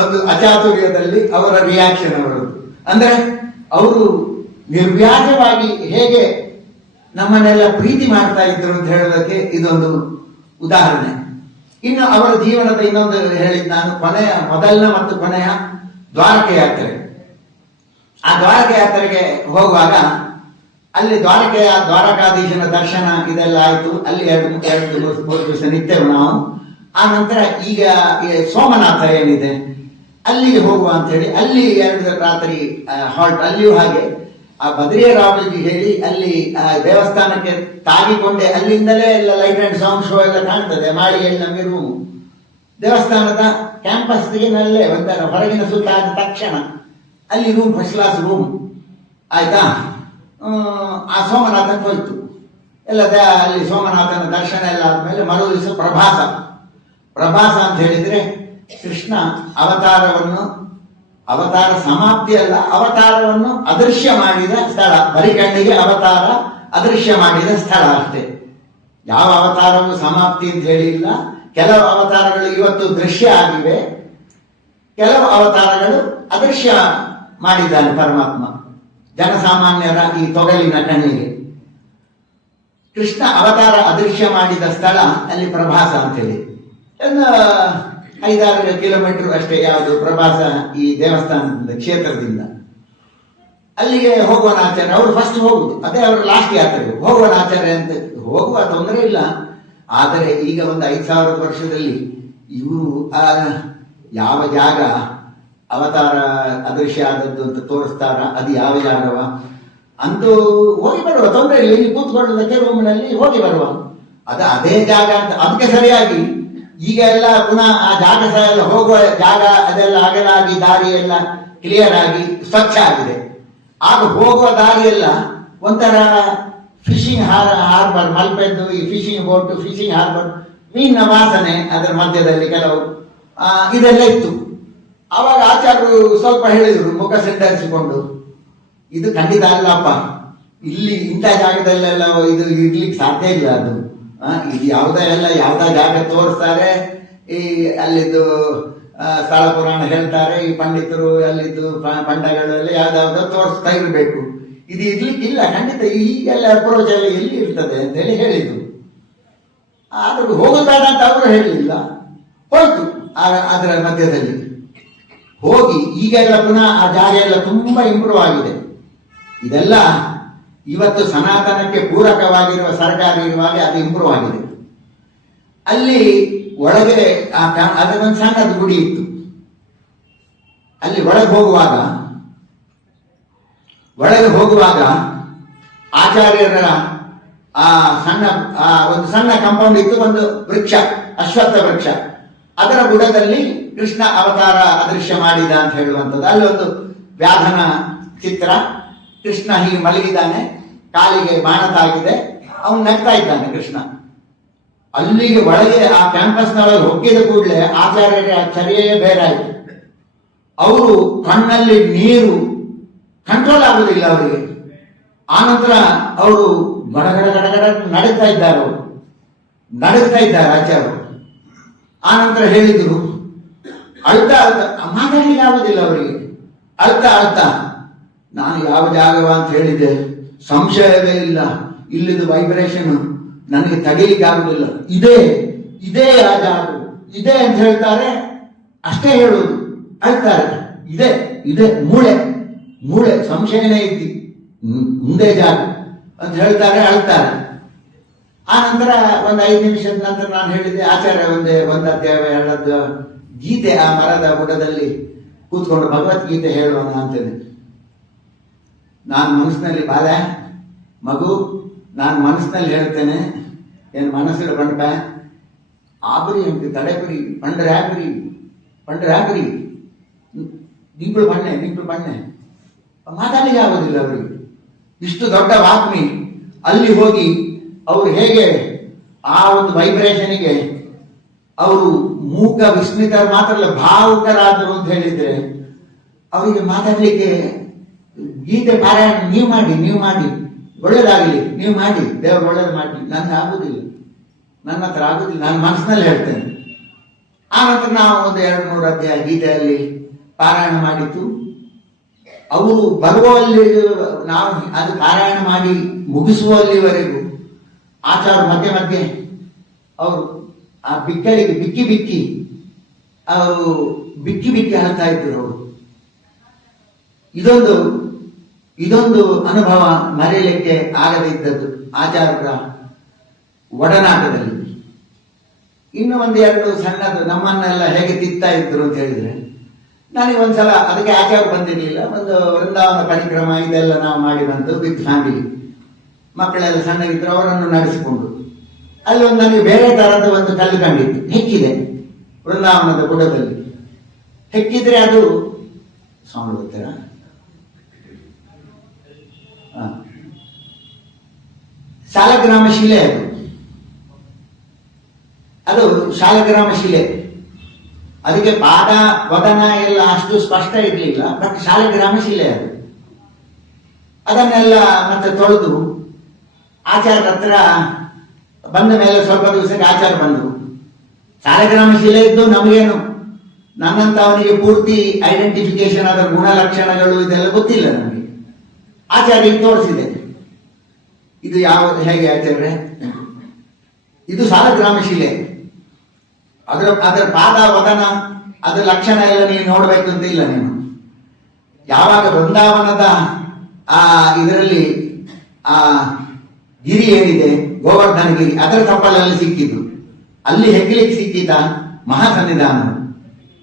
ಒಂದು ಅಚಾತುರ್ಯದಲ್ಲಿ ಅವರ ರಿಯಾಕ್ಷನ್ ಅವರು. ಅಂದ್ರೆ ಅವರು ನಿರ್ವ್ಯಾಜವಾಗಿ ಹೇಗೆ ನಮ್ಮನ್ನೆಲ್ಲ ಪ್ರೀತಿ ಮಾಡ್ತಾ ಇದ್ರು ಅಂತ ಹೇಳೋದಕ್ಕೆ ಇದೊಂದು ಉದಾಹರಣೆ. ಇನ್ನು ಅವರ ಜೀವನದ ಇನ್ನೊಂದು ಹೇಳಿದ್ ನಾನು, ಮೊದಲನೇ ಮತ್ತು ಕೊನೆಯ ದ್ವಾರಕೆ ಯಾತ್ರೆ. ಆ ದ್ವಾರಕೆ ಯಾತ್ರೆಗೆ ಹೋಗುವಾಗ ಅಲ್ಲಿ ದ್ವಾರಕಾಧೀಶನ ದರ್ಶನ ಇದೆಲ್ಲ ಆಯ್ತು. ಅಲ್ಲಿ 2-3 ದಿವಸ ನಿತ್ಯವು ನಾವು. ಆ ನಂತರ ಈಗ ಸೋಮನಾಥ ಏನಿದೆ ಅಲ್ಲಿಗೆ ಹೋಗುವ ಅಂತ ಹೇಳಿ ಅಲ್ಲಿ 2 ರಾತ್ರಿ ಹಾಲ್ಟ್. ಅಲ್ಲಿಯೂ ಹಾಗೆ ಆ ಬದ್ರಿಯರಾವ್ಲಿಗೆ ಹೇಳಿ ಅಲ್ಲಿ ದೇವಸ್ಥಾನಕ್ಕೆ ತಾಗಿಕೊಂಡೆ, ಅಲ್ಲಿಂದಲೇ ಎಲ್ಲ ಲೈಟ್ ಅಂಡ್ ಸೌಂಡ್ ಶೋ ಎಲ್ಲ ಕಾಣ್ತದೆ. ಮಾಳಿಗೆಯಲ್ಲಿ ನಮಗೆ ರೂಮು, ದೇವಸ್ಥಾನದ ಕ್ಯಾಂಪಸ್ಗೆ ನಲ್ಲೇ ಒಂಥರ ಹೊರಗಿನ ಸುತ್ತ ಆದ ತಕ್ಷಣ ಅಲ್ಲಿ ರೂಮ್, ಫಸ್ಟ್ ಕ್ಲಾಸ್ ರೂಮ್ ಆಯ್ತಾ. ಆ ಸೋಮನಾಥಕ್ಕೆ ಹೋಯ್ತು ಎಲ್ಲ. ಅಲ್ಲಿ ಸೋಮನಾಥನ ದರ್ಶನ ಎಲ್ಲ ಆದ್ಮೇಲೆ ಮರು ದಿವಸ ಪ್ರಭಾಸ ಅಂತ ಹೇಳಿದ್ರೆ ಕೃಷ್ಣ ಅವತಾರ ಸಮಾಪ್ತಿ ಅಲ್ಲ, ಅವತಾರವನ್ನು ಅದೃಶ್ಯ ಮಾಡಿದ ಸ್ಥಳ. ಬರೀ ಕಣ್ಣಿಗೆ ಅವತಾರ ಅದೃಶ್ಯ ಮಾಡಿದ ಸ್ಥಳ ಅಷ್ಟೇ. ಯಾವ ಅವತಾರವು ಸಮಾಪ್ತಿ ಅಂತ ಹೇಳಿಲ್ಲ. ಕೆಲವು ಅವತಾರಗಳು ಇವತ್ತು ದೃಶ್ಯ ಆಗಿವೆ, ಕೆಲವು ಅವತಾರಗಳು ಅದೃಶ್ಯ ಮಾಡಿದ್ದಾನೆ ಪರಮಾತ್ಮ ಜನಸಾಮಾನ್ಯರ ಈ ತೊಗಲಿನ ಕಣ್ಣಿಗೆ. ಕೃಷ್ಣ ಅವತಾರ ಅದೃಶ್ಯ ಮಾಡಿದ ಸ್ಥಳ ಅಲ್ಲಿ ಪ್ರಭಾಸ ಅಂತೇಳಿ. 5-6 ಕಿಲೋಮೀಟರ್ ಅಷ್ಟೇ. ಯಾವುದು ಪ್ರಭಾಸ, ಈ ದೇವಸ್ಥಾನದಿಂದ, ಕ್ಷೇತ್ರದಿಂದ. ಅಲ್ಲಿಗೆ ಹೋಗುವ ಆಚಾರ್ಯ ಅವರು ಫಸ್ಟ್ ಹೋಗುದು, ಅದೇ ಅವರ ಲಾಸ್ಟ್ ಯಾತ್ರೆ. ಹೋಗುವ ಆಚಾರ್ಯ ಅಂತ ಹೋಗುವ ತೊಂದರೆ ಇಲ್ಲ. ಆದರೆ ಈಗ ಒಂದು 5,000 ವರ್ಷದಲ್ಲಿ ಇವರು ಯಾವ ಜಾಗ ಅವತಾರ ಅದೃಶ್ಯ ಆದದ್ದು ಅಂತ ತೋರಿಸ್ತಾರ, ಅದು ಯಾವ ಜಾಗವ ಅಂತೂ ಹೋಗಿ ಬರುವ, ತೊಂದರೆ ಇಲ್ಲ. ಇಲ್ಲಿ ಕೂತ್ಕೊಳ್ಳೋದಕ್ಕೆ ರೂಮಿನಲ್ಲಿ ಹೋಗಿ ಬರುವ, ಅದು ಅದೇ ಜಾಗ ಅಂತ. ಅದಕ್ಕೆ ಸರಿಯಾಗಿ ಈಗ ಎಲ್ಲ ಪುನಃ ಆ ಜಾಗ ಸಹ ಎಲ್ಲ ಹೋಗುವ ಜಾಗ ಅದೆಲ್ಲ ಅಗಲಾಗಿ ದಾರಿ ಎಲ್ಲ ಕ್ಲಿಯರ್ ಆಗಿ ಸ್ವಚ್ಛ ಆಗಿದೆ. ಆಗ ಹೋಗುವ ದಾರಿಯೆಲ್ಲ ಒಂಥರ ಫಿಶಿಂಗ್ ಹಾರ್ಬರ್, ಮಲ್ಪೆದ್ದು ಈ ಫಿಶಿಂಗ್ ಬೋಟ್, ಫಿಶಿಂಗ್ ಹಾರ್ಬರ್, ಮೀನಿನ ವಾಸನೆ ಅದರ ಮಧ್ಯದಲ್ಲಿ ಕೆಲವು ಇದೆಲ್ಲ ಇತ್ತು. ಆವಾಗ ಆಚಾರ್ಯರು ಸ್ವಲ್ಪ ಹೇಳಿದ್ರು, ಮುಖ ಸಿಂಡರಿಸಿಕೊಂಡು, ಇದು ಖಂಡಿತ ಅಲ್ಲಪ್ಪ, ಇಲ್ಲಿ ಇಂಥ ಜಾಗದಲ್ಲೆಲ್ಲ ಇದು ಇರ್ಲಿಕ್ಕೆ ಸಾಧ್ಯ ಇಲ್ಲ. ಅದು ಇದು ಯಾವುದೇ ಜಾಗ ತೋರಿಸ್ತಾರೆ, ಈ ಅಲ್ಲಿದ್ದು ಸ್ಥಳ ಪುರಾಣ ಹೇಳ್ತಾರೆ, ಈ ಪಂಡಿತರು ಅಲ್ಲಿದ್ದು ಪಂಡಗಳು ಎಲ್ಲ ಯಾವ್ದಾವ್ದೋ ತೋರಿಸ್ತಾ ಇರಬೇಕು. ಇದು ಇರ್ಲಿಕ್ಕಿಲ್ಲ, ಖಂಡಿತ ಈಗೆಲ್ಲ ಅಪ್ರೋಚ್ ಎಲ್ಲ ಎಲ್ಲಿ ಇರ್ತದೆ ಅಂತೇಳಿ ಹೇಳಿದ್ರು. ಆದ್ರೂ ಹೋಗೋದಾಡ ಅಂತ ಅವರು ಹೇಳಲಿಲ್ಲ, ಹೋಯ್ತು. ಅದರ ಮಧ್ಯದಲ್ಲಿ ಹೋಗಿ ಈಗೆಲ್ಲ ಪುನಃ ಆ ಜಾಗ ಎಲ್ಲ ತುಂಬಾ ಇಂಪ್ರೂವ್ ಆಗಿದೆ. ಇದೆಲ್ಲ ಇವತ್ತು ಸನಾತನಕ್ಕೆ ಪೂರಕವಾಗಿರುವ ಸರ್ಕಾರ ಇರುವಾಗ ಅದು ಇಂಪ್ರೂವ್ ಆಗಿದೆ. ಅಲ್ಲಿ ಒಳಗೆ ಅದಕ್ಕೊಂದು ಸಣ್ಣದು ಗುಡಿ ಇತ್ತು. ಅಲ್ಲಿ ಒಳಗೆ ಹೋಗುವಾಗ ಆಚಾರ್ಯರ ಒಂದು ಸಣ್ಣ ಕಾಂಪೌಂಡ್ ಇತ್ತು, ಒಂದು ವೃಕ್ಷ, ಅಶ್ವತ್ಥ ವೃಕ್ಷ. ಅದರ ಬುಡದಲ್ಲಿ ಕೃಷ್ಣ ಅವತಾರ ಅದೃಶ್ಯ ಮಾಡಿದ ಅಂತ ಹೇಳುವಂಥದ್ದು. ಅಲ್ಲೊಂದು ವ್ಯಾಧನ ಚಿತ್ರ, ಕೃಷ್ಣ ಹೀಗೆ ಮಲಗಿದ್ದಾನೆ, ಕಾಲಿಗೆ ಬಾಣ ತಾಗಿದೆ, ಅವನು ನಗ್ತಾ ಇದ್ದಾನೆ ಕೃಷ್ಣ. ಅಲ್ಲಿಗೆ ಒಳಗೆ ಆ ಕ್ಯಾಂಪಸ್ನೊಳಗೆ ಹೊಕ್ಕಿದ ಕೂಡಲೇ ಆಚಾರ್ಯರ ಚರ್ಯೆಯೇ ಬೇರಾಯಿತು. ಅವರು ಕಣ್ಣಲ್ಲಿ ನೀರು ಕಂಟ್ರೋಲ್ ಆಗುವುದಿಲ್ಲ ಅವರಿಗೆ. ಆನಂತರ ಅವರು ಗಡಗಡ ಗಡಗಡ ನಡುತ್ತಾ ಇದ್ದಾರೆ ಆಚಾರ್ಯರು. ಆನಂತರ ಹೇಳಿದ್ರು, ಅಳ್ತಾ ಮಾತಾಡಲಿಕ್ಕೆ ಆಗುದಿಲ್ಲ ಅವರಿಗೆ. ಅಳ್ತಾ ನಾನು ಯಾವ ಜಾಗವ ಅಂತ ಹೇಳಿದೆ, ಸಂಶಯವೇ ಇಲ್ಲ, ಇಲ್ಲಿದು ವೈಬ್ರೇಷನ್ ನನಗೆ ತಡೀಲಿಕ್ಕೆ ಆಗುದಿಲ್ಲ, ಇದೇ ಆ ಜಾಗ, ಇದೆ ಅಂತ ಹೇಳ್ತಾರೆ. ಅಷ್ಟೇ ಹೇಳುವುದು, ಅಳ್ತಾರೆ, ಇದೆ ಮೂಳೆ ಸಂಶಯನೇ ಇದ್ದಿ, ಮುಂದೆ ಜಾಗ ಅಂತ ಹೇಳ್ತಾರೆ, ಅಳ್ತಾರೆ. ಆ ನಂತರ ಒಂದು 5 ನಿಮಿಷದ ನಂತರ ನಾನು ಹೇಳಿದೆ, ಆಚಾರ್ಯ ಒಂದು ಅಧ್ಯಾಯ ಹೇಳದ್ದು ಗೀತೆ ಆ ಮರದ ಬುಡದಲ್ಲಿ ಕೂತ್ಕೊಂಡು ಭಗವದ್ಗೀತೆ ಹೇಳುವಣ ಅಂತೇನೆ. ನಾನು ಮನಸ್ಸಿನಲ್ಲಿ ಬಾಲೆ ಮಗು, ನಾನು ಮನಸ್ಸಿನಲ್ಲಿ ಹೇಳ್ತೇನೆ, ಏನು ಮನಸ್ಸಿನ ಬಂಡಪ ಆಬರಿ ಅಂತ ತಡೆಪುರಿ ಪಂಡ್ರಾಗ್ರಿ ನಿಂಗಳು ಬಣ್ಣೆ ಮಾತಾಡಲಿಕ್ಕೆ ಆಗೋದಿಲ್ಲ ಅವರಿಗೆ. ಇಷ್ಟು ದೊಡ್ಡ ವಾಗ್ಮಿ ಅಲ್ಲಿ ಹೋಗಿ ಅವರು ಹೇಗೆ ಆ ಒಂದು ವೈಬ್ರೇಷನ್ಗೆ ಅವರು ಮೂಕ ವಿಸ್ಮಿತರು ಮಾತ್ರ ಅಲ್ಲ, ಭಾವುಕರಾದರು ಅಂತ ಹೇಳಿದ್ರೆ ಅವರಿಗೆ ಮಾತಾಡ್ಲಿಕ್ಕೆ ಗೀತೆ ಪಾರಾಯಣ ನೀವು ಮಾಡಿ ಒಳ್ಳೇದಾಗಲಿ, ನೀವು ಮಾಡಿ, ದೇವರು ಒಳ್ಳೇದು ಮಾಡಿ, ನನ್ನ ಹತ್ರ ಆಗುದಿಲ್ಲ, ನಾನು ಮನಸ್ಸಿನಲ್ಲಿ ಹೇಳ್ತೇನೆ. ಆ ನಂತರ ನಾವು ಒಂದು 2-3 ಅಧ್ಯಾಯ ಗೀತೆಯಲ್ಲಿ ಪಾರಾಯಣ ಮಾಡಿತ್ತು. ಅವರು ಬರುವಲ್ಲಿ ನಾವು ಅದು ಪಾರಾಯಣ ಮಾಡಿ ಮುಗಿಸುವಲ್ಲಿವರೆಗೂ ಆಚಾರ್ಯ ಮಧ್ಯೆ ಅವರು ಆ ಬಿಕ್ಕಳಿಗೆ ಬಿಕ್ಕಿ ಅವರು ಬಿಕ್ಕಿ ಹೇಳ್ತಾ ಇದ್ರು. ಅವರು ಇದೊಂದು ಅನುಭವ ಮರೆಯಲಿಕ್ಕೆ ಆಗದೇ ಇದ್ದದ್ದು ಆಚಾರ್ಯರ ಒಡನಾಟದಲ್ಲಿ. ಇನ್ನು 1-2 ಸಣ್ಣದು ನಮ್ಮನ್ನೆಲ್ಲ ಹೇಗೆ ತಿತ್ತಾ ಇದ್ರು ಅಂತ ಹೇಳಿದ್ರೆ, ನನಗೆ ಒಂದ್ಸಲ ಅದಕ್ಕೆ ಆಚಾರ ಬಂದಿರಲಿಲ್ಲ, ಒಂದು ವೃಂದಾವನ ಪರಿಕ್ರಮ ಇದೆಲ್ಲ ನಾವು ಮಾಡಿ ಬಂತು ವಿತ್ ಫ್ಯಾಮಿಲಿ. ಮಕ್ಕಳೆಲ್ಲ ಸಣ್ಣಗಿದ್ರು, ಅವರನ್ನು ನಡೆಸಿಕೊಂಡು ಅಲ್ಲಿ ಒಂದು ನನಗೆ ಬೇರೆ ತರದ ಒಂದು ಕಲ್ಲು ಕಂಡಿತ್ತು, ಹೆಕ್ಕಿದೆ ವೃಂದಾವನದ ಬುಡದಲ್ಲಿ. ಹೆಕ್ಕಿದ್ರೆ ಅದು ಸೌಂಡ್ ಗೊತ್ತೀರ, ಶಾಲಗ್ರಾಮ ಶಿಲೆ, ಅದು ಶಾಲಗ್ರಾಮ ಶಿಲೆ. ಅದಕ್ಕೆ ಪಾದ ವದನ ಎಲ್ಲ ಅಷ್ಟು ಸ್ಪಷ್ಟ ಇರಲಿಲ್ಲ, ಬಟ್ ಶಾಲಗ್ರಾಮ ಶಿಲೆ ಅದು. ಅದನ್ನೆಲ್ಲ ಮತ್ತೆ ತೊಳೆದು ಆಚಾರ್ಯರ ಹತ್ರ ಬಂದ ಮೇಲೆ ಸ್ವಲ್ಪ ದಿವಸಕ್ಕೆ ಆಚಾರ ಬಂದರು. ಶಾಲಗ್ರಾಮ ಶಿಲೆ ಇದ್ದು ನಮಗೇನು, ನನ್ನಂತ ಅವನಿಗೆ ಪೂರ್ತಿ ಐಡೆಂಟಿಫಿಕೇಶನ್, ಅದರ ಗುಣಲಕ್ಷಣಗಳು ಇದೆಲ್ಲ ಗೊತ್ತಿಲ್ಲ ನಮಗೆ. ಆಚಾರ್ಯ ತೋರಿಸಿದೆ, ಇದು ಯಾವುದು, ಹೇಗೆ ಆಚಾರ್ಯ, ಇದು ಶಾಲಗ್ರಾಮ ಶಿಲೆ, ಅದರ ಪಾದ ವದನ ಅದರ ಲಕ್ಷಣ ಎಲ್ಲ ನೀನು ನೋಡ್ಬೇಕು ಅಂತ ಇಲ್ಲ. ನೀನು ಯಾವಾಗ ವೃಂದಾವನದ ಇದರಲ್ಲಿ ಆ ಗಿರಿ ಏನಿದೆ, ಗೋವರ್ಧನ ಗಿರಿ, ಅದರ ತಪ್ಪಲಲ್ಲಿ ಸಿಕ್ಕಿದ್ದು, ಅಲ್ಲಿ ಹೆಗ್ಲಿಕ್ಕೆ ಸಿಕ್ಕಿದ ಮಹಾಸನ್ನಿಧಾನ,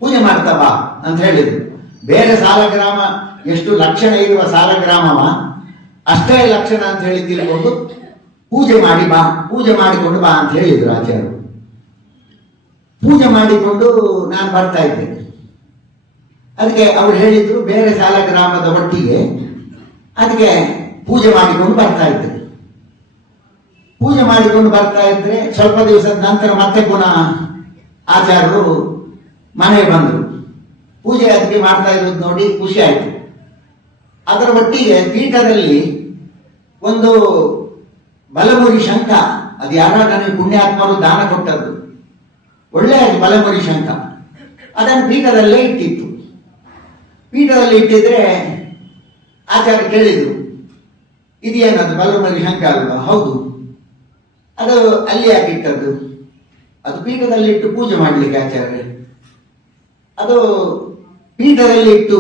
ಪೂಜೆ ಮಾಡ್ತಾ ಬಾ ಅಂತ ಹೇಳಿದ್ರು. ಬೇರೆ ಸಾಲಗ್ರಾಮ ಎಷ್ಟು ಲಕ್ಷಣ ಇರುವ ಸಾಲಗ್ರಾಮವ ಅಷ್ಟೇ ಲಕ್ಷಣ ಅಂತ ಹೇಳಿ ತಿಳ್ಕೊಂಡು ಪೂಜೆ ಮಾಡಿಕೊಂಡು ಬಾ ಅಂತ ಹೇಳಿದ್ರು ಆಚಾರ್ಯರು. ಪೂಜೆ ಮಾಡಿಕೊಂಡು ನಾನು ಬರ್ತಾ ಇದ್ದೆ. ಅದಕ್ಕೆ ಅವ್ರು ಹೇಳಿದ್ರು ಬೇರೆ ಸಾಲಗ್ರಾಮದ ಒಟ್ಟಿಗೆ ಅದಕ್ಕೆ ಪೂಜೆ ಮಾಡಿಕೊಂಡು ಬರ್ತಾ ಇದ್ದೆ. ಪೂಜೆ ಮಾಡಿಕೊಂಡು ಬರ್ತಾ ಇದ್ರೆ ಸ್ವಲ್ಪ ದಿವಸದ ನಂತರ ಮತ್ತೆ ಪುನಃ ಆಚಾರ್ಯರು ಮನೆಗೆ ಬಂದರು. ಪೂಜೆ ಅದಕ್ಕೆ ಮಾಡ್ತಾ ಇರೋದು ನೋಡಿ ಖುಷಿ ಆಯ್ತು. ಅದರ ಒಟ್ಟಿಗೆ ಪೀಠದಲ್ಲಿ ಒಂದು ಬಲಮುರಿ ಶಂಖ, ಅದು ಯಾರೋ ನನಗೆ ಪುಣ್ಯಾತ್ಮರು ದಾನ ಕೊಟ್ಟದ್ದು, ಒಳ್ಳೆಯ ಬಲಮುರಿ ಶಂಖ, ಅದನ್ನು ಪೀಠದಲ್ಲೇ ಇಟ್ಟಿತ್ತು. ಪೀಠದಲ್ಲಿ ಇಟ್ಟಿದ್ರೆ ಆಚಾರ್ಯ ಕೇಳಿದ್ರು, ಇದೇನದು ಬಲಮುರಿ ಶಂಖ ಅಲ್ವಾ? ಹೌದು. ಅದು ಅಲ್ಲಿ ಯಾಕೆ ಇಟ್ಟದ್ದು? ಅದು ಪೀಠದಲ್ಲಿ ಇಟ್ಟು ಪೂಜೆ ಮಾಡಲಿಕ್ಕೆ ಆಚಾರ್ಯ. ಅದು ಪೀಠದಲ್ಲಿ ಇಟ್ಟು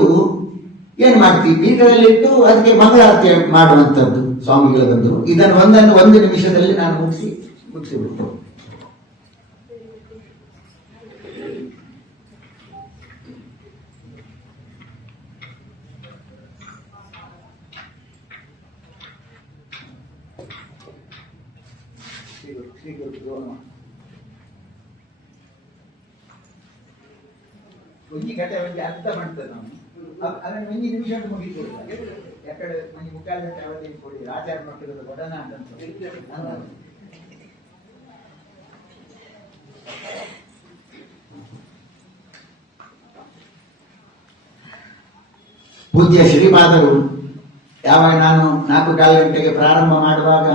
ಏನು ಮಾಡ್ತೀವಿ? ಪೀಠದಲ್ಲಿ ಇಟ್ಟು ಅದಕ್ಕೆ ಮಂಗಳಾರತಿ ಮಾಡುವಂಥದ್ದು ಸ್ವಾಮಿಗಳು ಬಂದರು. ಇದನ್ನು ಒಂದು ನಿಮಿಷದಲ್ಲಿ ನಾನು ಮುಗಿಸಿಬಿಟ್ಟು. ಒಂಜಿ ಕತೆ ಒಂಜಿ ಅರ್ಥ ಮಾಡ್ತದೆ ನಾವು ಅದನ್ನು ಒಂಜಿ ನಿಮಿಷ ಮುಗಿಕೊಡ್ತಾರೆ. ಯಾಕಡೆ ಮಂಜಿ ಮುಕ್ಕಾಲ ಅವಧಿ ಕೊಡಿ ಆಚಾರ ಮಕ್ಕಳು ಕೊಡೋಣ ಅಂತ. ಪೂಜ್ಯ ಶ್ರೀಪಾದರು ಯಾವಾಗ ನಾನು 4-4 ಗಂಟೆಗೆ ಪ್ರಾರಂಭ ಮಾಡುವಾಗ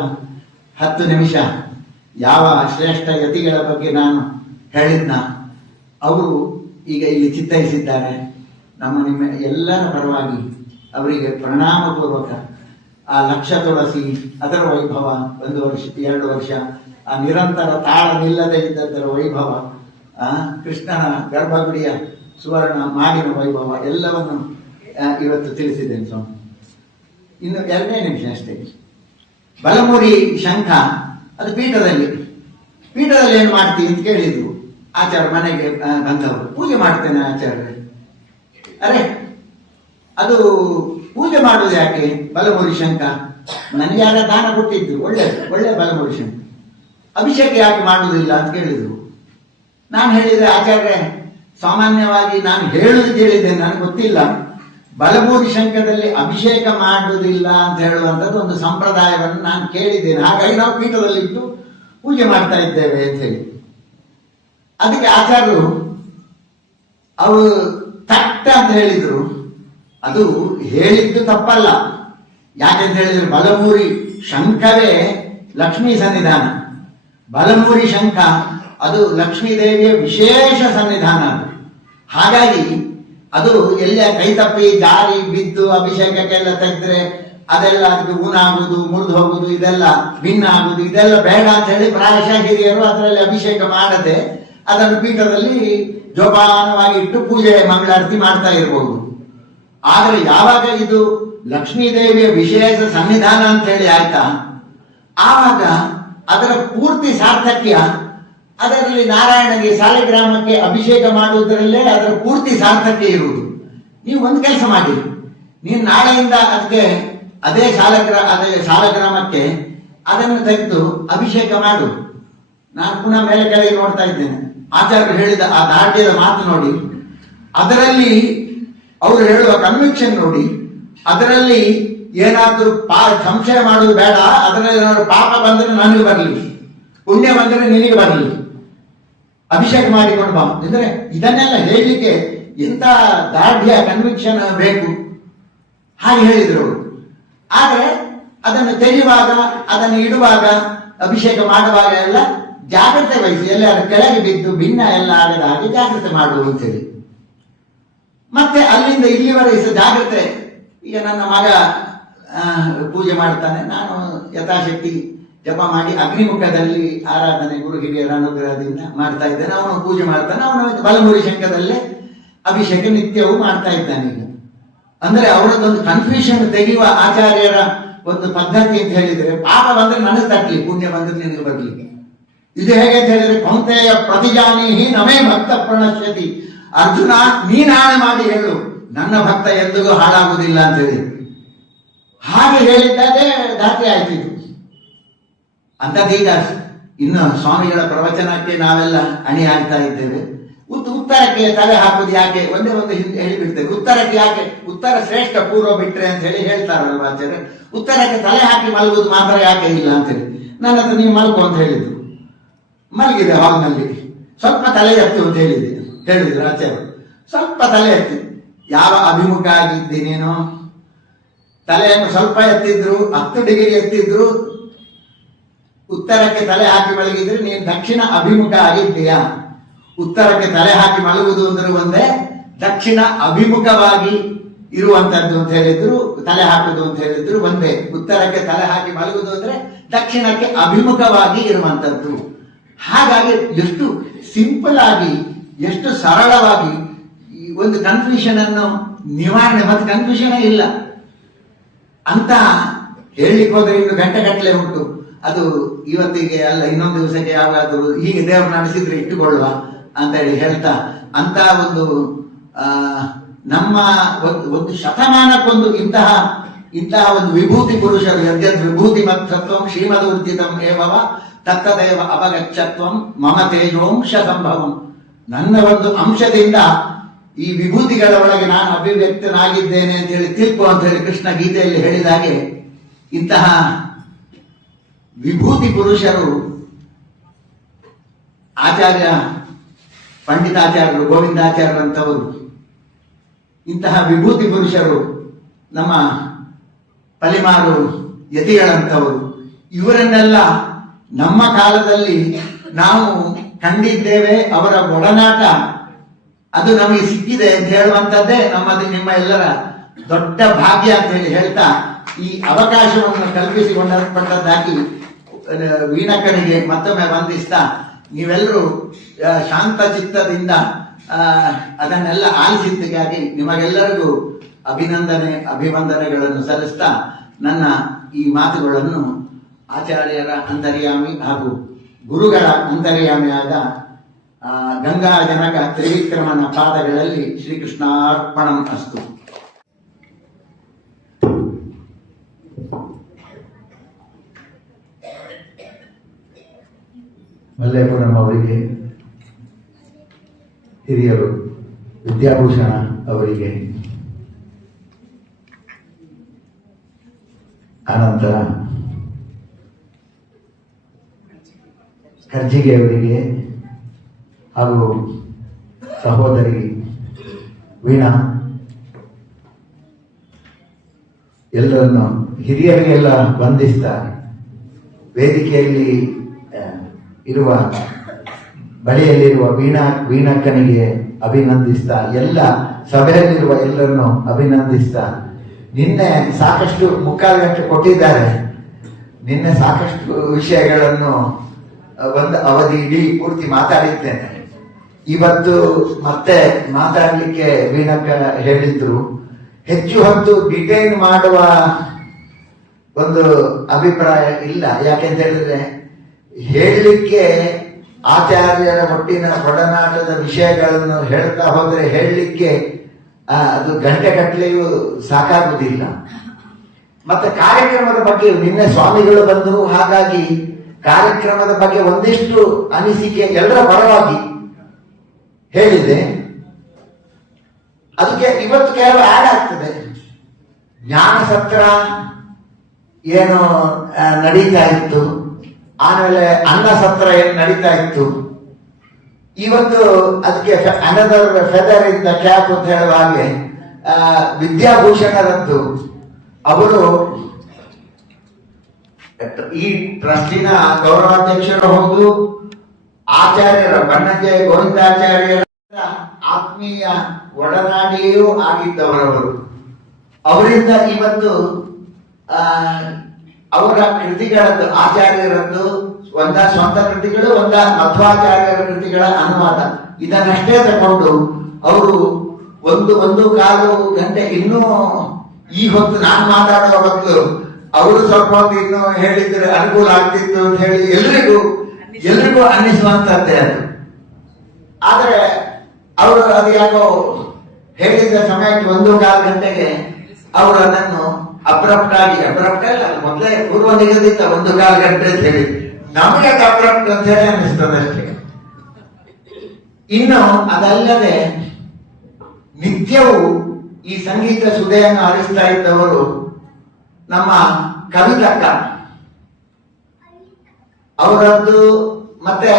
10 ನಿಮಿಷ ಯಾವ ಶ್ರೇಷ್ಠ ಯತಿಗಳ ಬಗ್ಗೆ ನಾನು ಹೇಳಿದ್ನ, ಅವರು ಈಗ ಇಲ್ಲಿ ಚಿತ್ತೈಸಿದ್ದಾರೆ. ನಿಮ್ಮ ಎಲ್ಲರ ಪರವಾಗಿ ಅವರಿಗೆ ಪ್ರಣಾಮಪೂರ್ವಕ ಆ ಲಕ್ಷ ತುಳಸಿ ಅದರ ವೈಭವ, 1 ವರ್ಷ 2 ವರ್ಷ ಆ ನಿರಂತರ ತಾಳ ನಿಲ್ಲದೆ ಇದ್ದದ್ದರ ವೈಭವ, ಕೃಷ್ಣನ ಗರ್ಭಗುಡಿಯ ಸುವರ್ಣ ಮಾಡಿನ ವೈಭವ ಎಲ್ಲವನ್ನು ಇವತ್ತು ತಿಳಿಸಿದ್ದೇನೆ ಸ್ವಾಮಿ. ಇನ್ನು 2 ನಿಮಿಷ ಅಷ್ಟೇ. ಬಲಮುರಿ ಶಂಖ ಅದು ಪೀಠದಲ್ಲಿ ಏನು ಮಾಡ್ತೀವಿ ಅಂತ ಕೇಳಿದ್ರು. ಆಚಾರ್ಯ ಮನೆಗೆ ಬಂದವರು ಪೂಜೆ ಮಾಡ್ತೇನೆ ಆಚಾರ್ಯ. ಅರೆ ಅದು ಪೂಜೆ ಮಾಡುವುದು ಯಾಕೆ? ಬಲಮುರಿ ಶಂಖ ನನಗೆ ಯಾರ ದಾನ ಕೊಟ್ಟಿದ್ರು, ಒಳ್ಳೆ ಬಲಮುರಿ ಶಂಖ. ಅಭಿಷೇಕ ಯಾಕೆ ಮಾಡುವುದಿಲ್ಲ ಅಂತ ಕೇಳಿದ್ರು. ನಾನು ಹೇಳಿದೆ, ಆಚಾರ್ಯ ಸಾಮಾನ್ಯವಾಗಿ ನಾನು ಹೇಳುವುದು ಕೇಳಿದ್ದೇನೆ, ನನಗೆ ಗೊತ್ತಿಲ್ಲ. ಬಲಮುರಿ ಶಂಖದಲ್ಲಿ ಅಭಿಷೇಕ ಮಾಡುವುದಿಲ್ಲ ಅಂತ ಹೇಳುವಂಥದ್ದು ಒಂದು ಸಂಪ್ರದಾಯವನ್ನು ನಾನು ಕೇಳಿದ್ದೇನೆ. ಹಾಗಾಗಿ ನಾವು ಪೀಠದಲ್ಲಿಟ್ಟು ಪೂಜೆ ಮಾಡ್ತಾ ಇದ್ದೇವೆ ಅಂತ ಹೇಳಿ. ಅದಕ್ಕೆ ಆಚಾರ್ಯರು ಅವರು ತಟ್ಟ ಅಂತ ಹೇಳಿದ್ರು. ಅದು ಹೇಳಿದ್ದು ತಪ್ಪಲ್ಲ. ಯಾಕೆಂತ ಹೇಳಿದ್ರೆ ಬಲಮುರಿ ಶಂಖವೇ ಲಕ್ಷ್ಮೀ ಸನ್ನಿಧಾನ. ಬಲಮುರಿ ಶಂಖ ಅದು ಲಕ್ಷ್ಮೀ ದೇವಿಯ ವಿಶೇಷ ಸನ್ನಿಧಾನ. ಹಾಗಾಗಿ ಅದು ಎಲ್ಲ ಕೈತಪ್ಪಿ ಜಾರಿ ಬಿದ್ದು ಅಭಿಷೇಕಕ್ಕೆಲ್ಲ ತೆಗೆದ್ರೆ ಅದೆಲ್ಲ ಅದಕ್ಕೆ ಊನಾಗುವುದು, ಮುರಿದು ಹೋಗುದು, ಇದೆಲ್ಲ ಭಿನ್ನ ಆಗುದು, ಇದೆಲ್ಲ ಬೇಡ ಅಂತ ಹೇಳಿ ಪ್ರಾಯಶಃ ಹಿರಿಯರು ಅದರಲ್ಲಿ ಅಭಿಷೇಕ ಮಾಡದೆ ಅದನ್ನು ಪೀಠದಲ್ಲಿ ಜೋಪಾನವಾಗಿ ಇಟ್ಟು ಪೂಜೆ ಮಂಗಳಾರತಿ ಮಾಡ್ತಾ ಇರಬಹುದು. ಆದರೆ ಯಾವಾಗ ಇದು ಲಕ್ಷ್ಮೀ ದೇವಿಯ ವಿಶೇಷ ಸನ್ನಿಧಾನ ಅಂತ ಹೇಳಿ ಆಯ್ತಾ, ಆವಾಗ ಅದರ ಪೂರ್ತಿ ಸಾರ್ಥಕ್ಯ ಅದರಲ್ಲಿ ನಾರಾಯಣಗೆ ಸಾಲಿಗ್ರಾಮಕ್ಕೆ ಅಭಿಷೇಕ ಮಾಡುವುದರಲ್ಲೇ ಅದರ ಪೂರ್ತಿ ಸಾರ್ಥಕ್ಯ ಇರುವುದು. ನೀವು ಒಂದು ಕೆಲಸ ಮಾಡಿ, ನೀನು ನಾಳೆಯಿಂದ ಅದಕ್ಕೆ ಅದೇ ಸಾಲಗ್ರಾಮಕ್ಕೆ ಅದನ್ನು ತೆಗೆದು ಅಭಿಷೇಕ ಮಾಡು. ನಾನು ಪುನಃ ಮೇಲೆ ಕೆಳಗೆ ನೋಡ್ತಾ ಇದ್ದೇನೆ. ಆಚಾರ್ಯರು ಹೇಳಿದ ಆ ದಾರ್ಢ್ಯದ ಮಾತು ನೋಡಿ, ಅದರಲ್ಲಿ ಅವರು ಹೇಳುವ ಕನ್ವಿಕ್ಷನ್ ನೋಡಿ, ಅದರಲ್ಲಿ ಏನಾದ್ರೂ ಸಂಶಯ ಮಾಡುವುದು ಬೇಡ. ಅದರಲ್ಲಿ ಏನಾದ್ರು ಪಾಪ ಬಂದರೆ ನನಗೆ ಬರಲಿ, ಪುಣ್ಯ ಬಂದರೆ ನಿನಗೆ ಬರಲಿ, ಅಭಿಷೇಕ ಮಾಡಿಕೊಂಡು ಬಾ ಅಂದ್ರೆ ಇದನ್ನೆಲ್ಲ ಹೇಳಲಿಕ್ಕೆ ಎಂತ ದಾರ್ಢ್ಯ ಕನ್ವಿಕ್ಷನ್ ಬೇಕು. ಹಾಗೆ ಹೇಳಿದ್ರು ಅವರು. ಆದರೆ ಅದನ್ನು ತೆಗೆಯುವಾಗ, ಅದನ್ನು ಇಡುವಾಗ, ಅಭಿಷೇಕ ಮಾಡುವಾಗ ಎಲ್ಲ ಜಾಗ್ರತೆ ವಹಿಸಿ, ಎಲ್ಲ ಕೆಳಗೆ ಬಿದ್ದು ಭಿನ್ನ ಎಲ್ಲ ಆಗದ ಹಾಗೆ ಜಾಗ್ರತೆ ಮಾಡುವುದು ಅಂತೇಳಿ. ಮತ್ತೆ ಅಲ್ಲಿಂದ ಇಲ್ಲಿವರೆಗೆ ಜಾಗ್ರತೆ. ಈಗ ನನ್ನ ಮಗ ಪೂಜೆ ಮಾಡ್ತಾನೆ, ನಾನು ಯಥಾಶಕ್ತಿ ಜಪ ಮಾಡಿ ಅಗ್ನಿಮುಖದಲ್ಲಿ ಆರಾಧನೆ ಗುರು ಹಿರಿಯರ ಅನುಗ್ರಹದಿಂದ ಮಾಡ್ತಾ ಇದ್ದೇನೆ. ಅವನು ಪೂಜೆ ಮಾಡ್ತಾನೆ, ಅವನು ಬಲಮುರಿ ಶಂಖದಲ್ಲೇ ಅಭಿಷೇಕ ನಿತ್ಯವೂ ಮಾಡ್ತಾ ಇದ್ದಾನೆ. ಈಗ ಅಂದ್ರೆ ಅವರದ್ದೊಂದು ಕನ್ಫ್ಯೂಷನ್ ತೆಗೆಯುವ ಆಚಾರ್ಯರ ಒಂದು ಪದ್ಧತಿ ಅಂತ ಹೇಳಿದ್ರೆ, ಪಾಪ ಬಂದ್ರೆ ನನಗೆ ತಟ್ಟಲಿ, ಪುಣ್ಯ ಬಂದ್ರೆ ನಿನಗೆ ಬರ್ಲಿಕ್ಕೆ. ಇದು ಹೇಗೆ ಅಂತ ಹೇಳಿದ್ರೆ, ಕೌಂತೆಯ ಪ್ರತಿಜಾನೀಹಿ ನಮೇ ಭಕ್ತ ಪ್ರಣಶ್ಯತಿ. ಅರ್ಜುನ, ನೀನಾಣೆ ಮಾಡಿ ಹೇಳು, ನನ್ನ ಭಕ್ತ ಎಂದಿಗೂ ಹಾಳಾಗುವುದಿಲ್ಲ ಅಂತ ಹೇಳಿ. ಹಾಗೆ ಹೇಳಿದ್ದಾಗೆ ದಾಟಿ ಆಯ್ತಿತ್ತು. ಅಂಥದ್ದೀಗ ಇನ್ನು ಸ್ವಾಮಿಗಳ ಪ್ರವಚನಕ್ಕೆ ನಾವೆಲ್ಲ ಅಣಿ ಆಗ್ತಾ ಇದ್ದೇವೆ. ಉತ್ತರಕ್ಕೆ ತಲೆ ಹಾಕುದು ಯಾಕೆ? ಒಂದೇ ಒಂದು ಹೇಳಿಬಿಡ್ತೇವೆ. ಉತ್ತರಕ್ಕೆ ಯಾಕೆ? ಉತ್ತರ ಶ್ರೇಷ್ಠ ಪೂರ್ವ ಬಿಟ್ರೆ ಅಂತ ಹೇಳಿ ಹೇಳ್ತಾರಲ್ವ ಆಚಾರ್ಯ. ಉತ್ತರಕ್ಕೆ ತಲೆ ಹಾಕಿ ಮಲಗುದು ಮಾತ್ರ ಯಾಕೆ ಇಲ್ಲ ಅಂತ ಹೇಳಿ ನನ್ನ ಹತ್ರ ನೀವು ಮಲ್ಕೊ ಅಂತ ಹೇಳಿದ್ರು. ಮಲಗಿದೆ ಹಾಲ್ನಲ್ಲಿ, ಸ್ವಲ್ಪ ತಲೆ ಎತ್ತು ಅಂತ ಹೇಳಿದ್ರು ಆಚಾರ್ಯ. ಸ್ವಲ್ಪ ತಲೆ ಎತ್ತಿ, ಯಾವ ಅಭಿಮುಖ ಆಗಿದ್ದೀನೇನೋ, ತಲೆಯನ್ನು ಸ್ವಲ್ಪ ಎತ್ತಿದ್ರು, 10 ಡಿಗ್ರಿ ಎತ್ತಿದ್ರು, ಉತ್ತರಕ್ಕೆ ತಲೆ ಹಾಕಿ ಮಲಗಿದ್ರೆ ನೀನು ದಕ್ಷಿಣ ಅಭಿಮುಖ ಆಗಿದ್ದೀಯಾ. ಉತ್ತರಕ್ಕೆ ತಲೆ ಹಾಕಿ ಮಲಗುವುದು ಅಂದ್ರೆ ಒಂದೇ, ದಕ್ಷಿಣ ಅಭಿಮುಖವಾಗಿ ಇರುವಂತದ್ದು ಅಂತ ಹೇಳಿದ್ರು, ತಲೆ ಹಾಕುದು ಅಂತ ಹೇಳಿದ್ರು ಒಂದೇ. ಉತ್ತರಕ್ಕೆ ತಲೆ ಹಾಕಿ ಮಲಗುವುದು ಅಂದ್ರೆ ದಕ್ಷಿಣಕ್ಕೆ ಅಭಿಮುಖವಾಗಿ ಇರುವಂತದ್ದು. ಹಾಗಾಗಿ ಎಷ್ಟು ಸಿಂಪಲ್ ಆಗಿ, ಎಷ್ಟು ಸರಳವಾಗಿ ಈ ಒಂದು ಕನ್ಫ್ಯೂಷನ್ ಅನ್ನು ನಿವಾರಣೆ, ಮತ್ತೆ ಕನ್ಫ್ಯೂಷನ್ ಇಲ್ಲ ಅಂತ ಹೇಳಲಿಕ್ಕೆ ಹೋದ್ರೆ ಇನ್ನು ಗಂಟೆಗಟ್ಟಲೆ ಉಂಟು. ಅದು ಇವತ್ತಿಗೆ ಅಲ್ಲ, ಇನ್ನೊಂದು ದಿವಸಕ್ಕೆ ಯಾವಾಗಾದರೂ ಹೀಗೆ ದೇವರು ನಡೆಸಿದ್ರೆ ಇಟ್ಟುಕೊಳ್ಳುವ ಅಂತ ಹೇಳಿ ಹೇಳ್ತಾ, ಅಂತ ಒಂದು ನಮ್ಮ ಒಂದು ಶತಮಾನಕ್ಕೊಂದು ಇಂತಹ ಒಂದು ವಿಭೂತಿ ಪುರುಷರು, ಯದ್ಯದ್ ವಿಭೂತಿ ಮತ್ತತ್ವಂ ಶ್ರೀಮದ್ ಉರ್ಜಿತಂ ಏವವ ತತ್ತದೇವ ಅಪಗಚ್ಚತ್ವಂ ಮಮ ತೇಜೋಂಶ ಸಂಭವಂ. ನನ್ನ ಒಂದು ಅಂಶದಿಂದ ಈ ವಿಭೂತಿಗಳ ಒಳಗೆ ನಾನು ಅಭಿವ್ಯಕ್ತನಾಗಿದ್ದೇನೆ ಅಂತ ಹೇಳಿ ತಿಳ್ಕೊ ಅಂತ ಹೇಳಿ ಕೃಷ್ಣ ಗೀತೆಯಲ್ಲಿ ಹೇಳಿದ ಹಾಗೆ, ಇಂತಹ ವಿಭೂತಿ ಪುರುಷರು ಆಚಾರ್ಯ ಪಂಡಿತಾಚಾರ್ಯರು, ಗೋವಿಂದಾಚಾರ್ಯರಂಥವರು, ಇಂತಹ ವಿಭೂತಿ ಪುರುಷರು ನಮ್ಮ ಪಲಿಮಾರು ಯತಿಗಳಂಥವರು, ಇವರನ್ನೆಲ್ಲ ನಮ್ಮ ಕಾಲದಲ್ಲಿ ನಾವು ಕಂಡಿದ್ದೇವೆ. ಅವರ ಒಡನಾಟ ಅದು ನಮಗೆ ಸಿಕ್ಕಿದೆ ಅಂತ ಹೇಳುವಂಥದ್ದೇ ನಿಮ್ಮ ಎಲ್ಲರ ದೊಡ್ಡ ಭಾಗ್ಯ ಅಂತ ಹೇಳಿ ಹೇಳ್ತಾ, ಈ ಅವಕಾಶವನ್ನು ಕಲ್ಪಿಸಿಕೊಂಡಪಟ್ಟದ್ದಾಗಿ ವೀಣಕ್ಕನಿಗೆ ಮತ್ತೊಮ್ಮೆ ವಂದಿಸ್ತಾ, ನೀವೆಲ್ಲರೂ ಶಾಂತ ಚಿತ್ತದಿಂದ ಅದನ್ನೆಲ್ಲ ಆಲಿಸಿದ್ದಕ್ಕಾಗಿ ನಿಮಗೆಲ್ಲರಿಗೂ ಅಭಿವಂದನೆಗಳನ್ನು ಸಲ್ಲಿಸ್ತಾ ನನ್ನ ಈ ಮಾತುಗಳನ್ನು ಆಚಾರ್ಯರ ಅಂತರ್ಯಾಮಿ ಹಾಗೂ ಗುರುಗಳ ಅಂತರ್ಯಾಮಿಯಾದ ಗಂಗಾಜನಕ ತ್ರಿವಿಕ್ರಮನ ಪಾದಗಳಲ್ಲಿ ಶ್ರೀಕೃಷ್ಣಾರ್ಪಣಂ ಅಸ್ತು. ಮಲ್ಲೇಪುರಂ ಅವರಿಗೆ, ಹಿರಿಯರು ವಿದ್ಯಾಭೂಷಣ ಅವರಿಗೆ, ಅನಂತರ ಕರ್ಜಿಗೆ ಅವರಿಗೆ ಹಾಗೂ ಸಹೋದರಿ ವೀಣಾ, ಎಲ್ಲರನ್ನು ಹಿರಿಯರಿಗೆಲ್ಲ ವಂದಿಸ್ತಾ, ವೇದಿಕೆಯಲ್ಲಿ ಇರುವ ಬಳಿಯಲ್ಲಿರುವ ವೀಣಕ್ಕನಿಗೆ ಅಭಿನಂದಿಸ್ತಾ, ಎಲ್ಲ ಸಭೆಯಲ್ಲಿರುವ ಎಲ್ಲರನ್ನು ಅಭಿನಂದಿಸ್ತಾ, ನಿನ್ನೆ ಸಾಕಷ್ಟು ಮುಕ್ಕಾಲು ಗಂಟೆ ಕೊಟ್ಟಿದ್ದಾರೆ. ನಿನ್ನೆ ಸಾಕಷ್ಟು ವಿಷಯಗಳನ್ನು ಒಂದು ಅವಧಿ ಇಡೀ ಪೂರ್ತಿ ಮಾತಾಡಿದ್ದೇನೆ. ಇವತ್ತು ಮತ್ತೆ ಮಾತಾಡಲಿಕ್ಕೆ ವೀಣಕ್ಕ ಹೇಳಿದ್ರು. ಹೆಚ್ಚು ಹೊತ್ತು ಡಿಟೈನ್ ಮಾಡುವ ಒಂದು ಅಭಿಪ್ರಾಯ ಇಲ್ಲ. ಯಾಕೆಂತ ಹೇಳಿದ್ರೆ, ಹೇಳಲಿಕ್ಕೆ ಆಚಾರ್ಯರ ಒಟ್ಟಿನ ಒಡನಾಟದ ವಿಷಯಗಳನ್ನು ಹೇಳ್ತಾ ಹೋದ್ರೆ ಹೇಳಲಿಕ್ಕೆ ಅದು ಗಂಟೆಗಟ್ಟಲೆಯೂ ಸಾಕಾಗುವುದಿಲ್ಲ. ಮತ್ತೆ ಕಾರ್ಯಕ್ರಮದ ಬಗ್ಗೆ ನಿನ್ನೆ ಸ್ವಾಮಿಗಳು ಬಂದರು. ಹಾಗಾಗಿ ಕಾರ್ಯಕ್ರಮದ ಬಗ್ಗೆ ಒಂದಿಷ್ಟು ಅನಿಸಿಕೆ ಎಲ್ಲರ ಪರವಾಗಿ ಹೇಳಿದೆ. ಅದಕ್ಕೆ ಇವತ್ತು ಕೆಲವು ಆಡ್ ಆಗ್ತದೆ. ಜ್ಞಾನ ಸತ್ರ ಏನು ನಡೀತಾ ಇತ್ತು, ಆಮೇಲೆ ಅನ್ನ ಸತ್ರ ಏನು ನಡೀತಾ ಇತ್ತು. ಇವತ್ತು ಅದಕ್ಕೆ another feather in the cap ಅಂತ ಹೇಳುವ ಹಾಗೆ ವಿದ್ಯಾಭೂಷಣರದ್ದು ಅವರು ಈ ಟ್ರಸ್ಟಿನ ಗೌರವಾಧ್ಯಕ್ಷರು ಹೌದು, ಆಚಾರ್ಯರ ಬಣ್ಣಜ್ಜಯ ಗೋವಿಂದಾಚಾರ್ಯರ ಆತ್ಮೀಯ ಒಡನಾಡಿಯೂ ಆಗಿದ್ದವರವರು. ಅವರಿಂದ ಇವತ್ತು ಅವರ ಕೃತಿಗಳದ್ದು, ಆಚಾರ್ಯರದ್ದು ಒಂದ ಸ್ವಂತ ಕೃತಿಗಳು, ಒಂದ ಮಧ್ವಾಚಾರ್ಯರ ಕೃತಿಗಳ ಅನುವಾದ, ಇದನ್ನಷ್ಟೇ ತಗೊಂಡು ಅವರು ಒಂದು ಕಾಲು ಗಂಟೆ ಇನ್ನೂ ಈ ಹೊತ್ತು ನಾನು ಮಾತಾಡುವ ಬದಲು ಅವರು ಸ್ವಲ್ಪ ಹೊತ್ತು ಇನ್ನು ಹೇಳಿದ್ರೆ ಅನುಕೂಲ ಆಗ್ತಿತ್ತು ಅಂತ ಹೇಳಿ ಎಲ್ರಿಗೂ ಅನ್ನಿಸುವಂತದ್ದೇ ಅದು. ಆದರೆ ಅವರು ಅದು ಯಾಕೋ ಹೇಳಿದ ಸಮಯಕ್ಕೆ 1.25 ಗಂಟೆಗೆ ಅವರು ಅದನ್ನು ಅಬ್ರಪ್ಟ್ ಅಲ್ಲ, ಮೊದಲೇ ಪೂರ್ವ ನಿಗದಿತ 1.25 ಗಂಟೆ ಅಂತ ಹೇಳಿ ನಮಗೆ ಅಬ್ರಪ್ಟ್ ಅಂತ ಹೇಳಿ ಅನ್ನಿಸ್ತದಷ್ಟೇ. ಇನ್ನು ಅದಲ್ಲದೆ ನಿತ್ಯವೂ ಈ ಸಂಗೀತ ಸುಧೆಯನ್ನು ಹರಿಸ್ತಾ ಇದ್ದವರು ನಮ್ಮ ಕವಿತಕ್ಕ ಅವರದ್ದು, ಮತ್ತೆ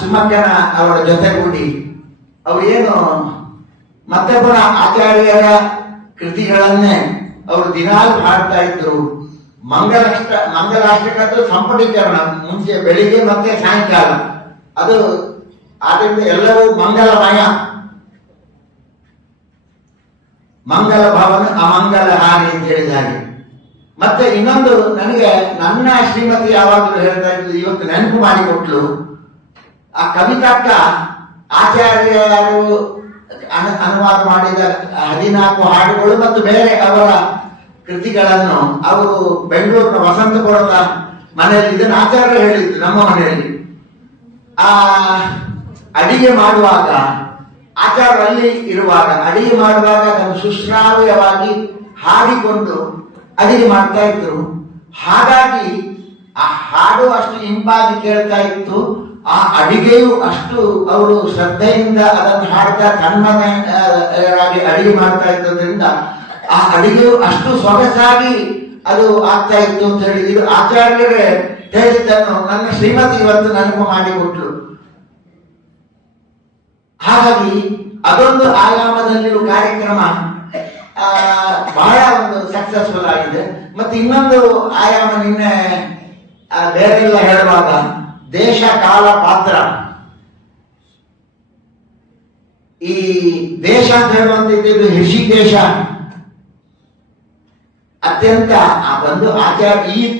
ಸುಮಕ್ಕನ ಅವರ ಜೊತೆಗೂಡಿ ಅವರೇನು ಮತ್ತೆ ಪುನಃ ಆಚಾರ್ಯರ ಕೃತಿಗಳನ್ನೇ ಅವರು ದಿನಾಲು ಹಾಡ್ತಾ ಇದ್ರು. ಮಂಗಲಾಷ್ಟಕದ್ದು ಸಂಪುಟೀಕರಣ ಮುಂಚೆ ಬೆಳಿಗ್ಗೆ ಮತ್ತೆ ಸಾಯಂಕಾಲ, ಅದು ಆದ್ರಿಂದ ಎಲ್ಲವೂ ಮಂಗಲಮಯ. ಮಂಗಲ ಭವನ ಅಮಂಗಲ ಹಾನಿ ಅಂತ ಹೇಳಿದ ಹಾಗೆ. ಮತ್ತೆ ಇನ್ನೊಂದು ನನಗೆ ನನ್ನ ಶ್ರೀಮತಿ ಯಾವಾಗಲೂ ಹೇಳ್ತಾ ಇದ್ದು, ಇವತ್ತು ನೆನಪು ಮಾಡಿಕೊಟ್ಲು. ಆ ಕವಿತಾಕ್ಕ ಆಚಾರ್ಯರು ಅನುವಾದ ಮಾಡಿದ 14 ಹಾಡುಗಳು ಮತ್ತು ಬೇರೆ ಅವರ ಕೃತಿಗಳನ್ನು ಅವರು ಬೆಂಗಳೂರಿನ ವಸಂತಪುರದ ಮನೆಯಲ್ಲಿ, ಇದನ್ನು ಆಚಾರ್ಯರು ಹೇಳಿದ್ರು ನಮ್ಮ ಮನೆಯಲ್ಲಿ. ಆ ಅಡಿಗೆ ಮಾಡುವಾಗ, ಆಚಾರ್ಯರಲ್ಲಿ ಇರುವಾಗ ಅಡಿಗೆ ಮಾಡುವಾಗ ಅದನ್ನು ಸುಶ್ರಾವ್ಯವಾಗಿ ಹಾಡಿಕೊಂಡು ಅಡಿಗೆ ಮಾಡ್ತಾ ಇದ್ರು. ಹಾಗಾಗಿ ಆ ಹಾಡು ಅಷ್ಟು ಇಂಪಾಗಿ ಕೇಳ್ತಾ ಇತ್ತು, ಆ ಅಡಿಗೆಯು ಅಷ್ಟು ಅವರು ಶ್ರದ್ಧೆಯಿಂದ ಅದನ್ನು ಹಾಡ್ತಾ ತನ್ಮಯರಾಗಿ ಅಡಿಗೆ ಮಾಡ್ತಾ ಇದ್ದರಿಂದ ಆ ಅಡಿಗೆಯು ಅಷ್ಟು ಸೊಗಸಾಗಿ ಅದು ಆಗ್ತಾ ಇತ್ತು ಅಂತ ಹೇಳಿ ಇದು ಆಚಾರ್ಯರೇ ಹೇಳಿದ್ದನ್ನು ನನ್ನ ಶ್ರೀಮತಿ ಇವತ್ತು ನೆನಪು ಮಾಡಿಕೊಟ್ರು. ಹಾಗಾಗಿ ಅದೊಂದು ಆಯಾಮದಲ್ಲಿರುವ ಕಾರ್ಯಕ್ರಮ ಬಹಳ ಒಂದು ಸಕ್ಸಸ್ಫುಲ್ ಆಗಿದೆ. ಮತ್ತೆ ಇನ್ನೊಂದು ಆಯಾಮ ನಿನ್ನೆ ಬೇರೆಲ್ಲ ಹೇಳುವಾಗ ದೇಶ ಕಾಲ ಪಾತ್ರ. ಈ ದೇಶ ಅಂತ ಹೇಳುವಂತಿದ್ದು ಋಷಿಕೇಶ ಅತ್ಯಂತ ಒಂದು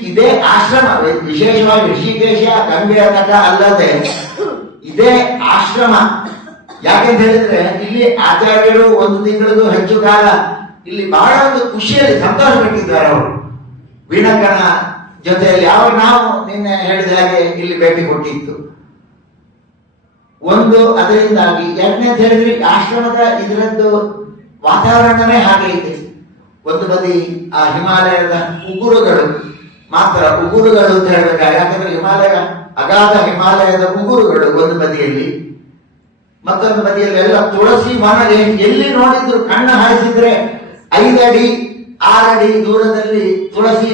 ಇದೇ ಆಶ್ರಮ, ವಿಶೇಷವಾಗಿ ಋಷಿಕೇಶ ಗಂಭೀರ ತಟ ಅಲ್ಲದೆ ಇದೇ ಆಶ್ರಮ. ಯಾಕೆಂತ ಹೇಳಿದ್ರೆ ಇಲ್ಲಿ ಆಚಾರ್ಯರು 1 ತಿಂಗಳಿಗೂ ಹೆಚ್ಚು ಕಾಲ ಇಲ್ಲಿ ಬಹಳ ಒಂದು ಖುಷಿಯಲ್ಲಿ ಸಂತೋಷ ಪಟ್ಟಿದ್ದಾರೆ ಅವರು ವೀಣಕ್ಕನ ಜೊತೆಯಲ್ಲಿ. ಯಾವ ನಾವು ನಿನ್ನೆ ಹೇಳಿದ ಹಾಗೆ ಇಲ್ಲಿ ಭೇಟಿ ಕೊಟ್ಟಿತ್ತು. ಒಂದು ಅದರಿಂದಾಗಿ, ಎರಡನೇ ಅಂತ ಹೇಳಿದ್ರೆ ಆಶ್ರಮದ ಇದರದ್ದು ವಾತಾವರಣವೇ ಹಾಗೆ ಇದೆ. ಒಂದು ಬದಿ ಆ ಹಿಮಾಲಯದ ಉಗುರುಗಳು ಮಾತ್ರ, ಉಗುರುಗಳು ಅಂತ ಹೇಳ್ಬೇಕಾದ್ರೆ, ಯಾಕಂದ್ರೆ ಹಿಮಾಲಯ ಅಗಾಧ ಹಿಮಾಲಯದ ಉಗುರುಗಳು ಒಂದು ಬದಿಯಲ್ಲಿ, ಮತ್ತೊಂದು ಬದಿಯಲ್ಲಿ ಎಲ್ಲ ತುಳಸಿ ವನ. ಎಲ್ಲಿ ನೋಡಿದ್ರು ಕಣ್ಣು ಹಾಯಿಸಿದ್ರೆ 5 ಅಡಿ 6 ಅಡಿ ದೂರದಲ್ಲಿ ತುಳಸಿ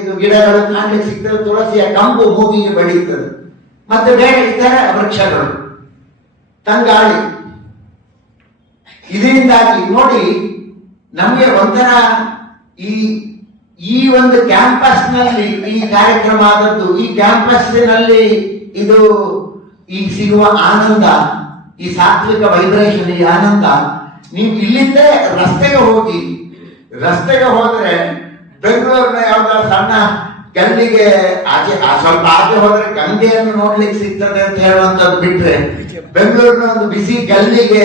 ಇದು ಗಿಡಗಳು ಕಾಣಲಿಕ್ಕೆ ಸಿಗ್ತದೆ. ತುಳಸಿಯ ಕಂಬು ಮೂಗಿಗೆ ಬೆಳೆಯುತ್ತದೆ. ಮತ್ತೆ ಬೇರೆ ಇತರ ವೃಕ್ಷಗಳು, ತಂಗಾಳಿ. ಇದರಿಂದಾಗಿ ನೋಡಿ ನಮಗೆ ಒಂಥರ ಈ ಒಂದು ಕ್ಯಾಂಪಸ್ ನಲ್ಲಿ ಈ ಕಾರ್ಯಕ್ರಮ ಆದದ್ದು, ಈ ಕ್ಯಾಂಪಸ್ಸಿನಲ್ಲಿ ಇದು ಈ ಸಿಗುವ ಆನಂದ, ಈ ಸಾತ್ವಿಕ ವೈಬ್ರೇಷನ್, ಈ ಆನಂದ ನೀವು ಇಲ್ಲಿಂದ ರಸ್ತೆಗೆ ಹೋದ್ರೆ ಬೆಂಗಳೂರಿನ ಯಾವ್ದಾದ್ರು ಸಣ್ಣ ಗಲ್ಲಿಗೆ ಆಚೆ ಸ್ವಲ್ಪ ಆಚೆ ಹೋದ್ರೆ ಗಂಗೆಯನ್ನು ನೋಡ್ಲಿಕ್ಕೆ ಸಿಗ್ತದೆ ಅಂತ ಹೇಳುವಂತದ್ದು ಬಿಟ್ರೆ ಬೆಂಗಳೂರಿನ ಒಂದು ಬಿಸಿ ಗಲ್ಲಿಗೆ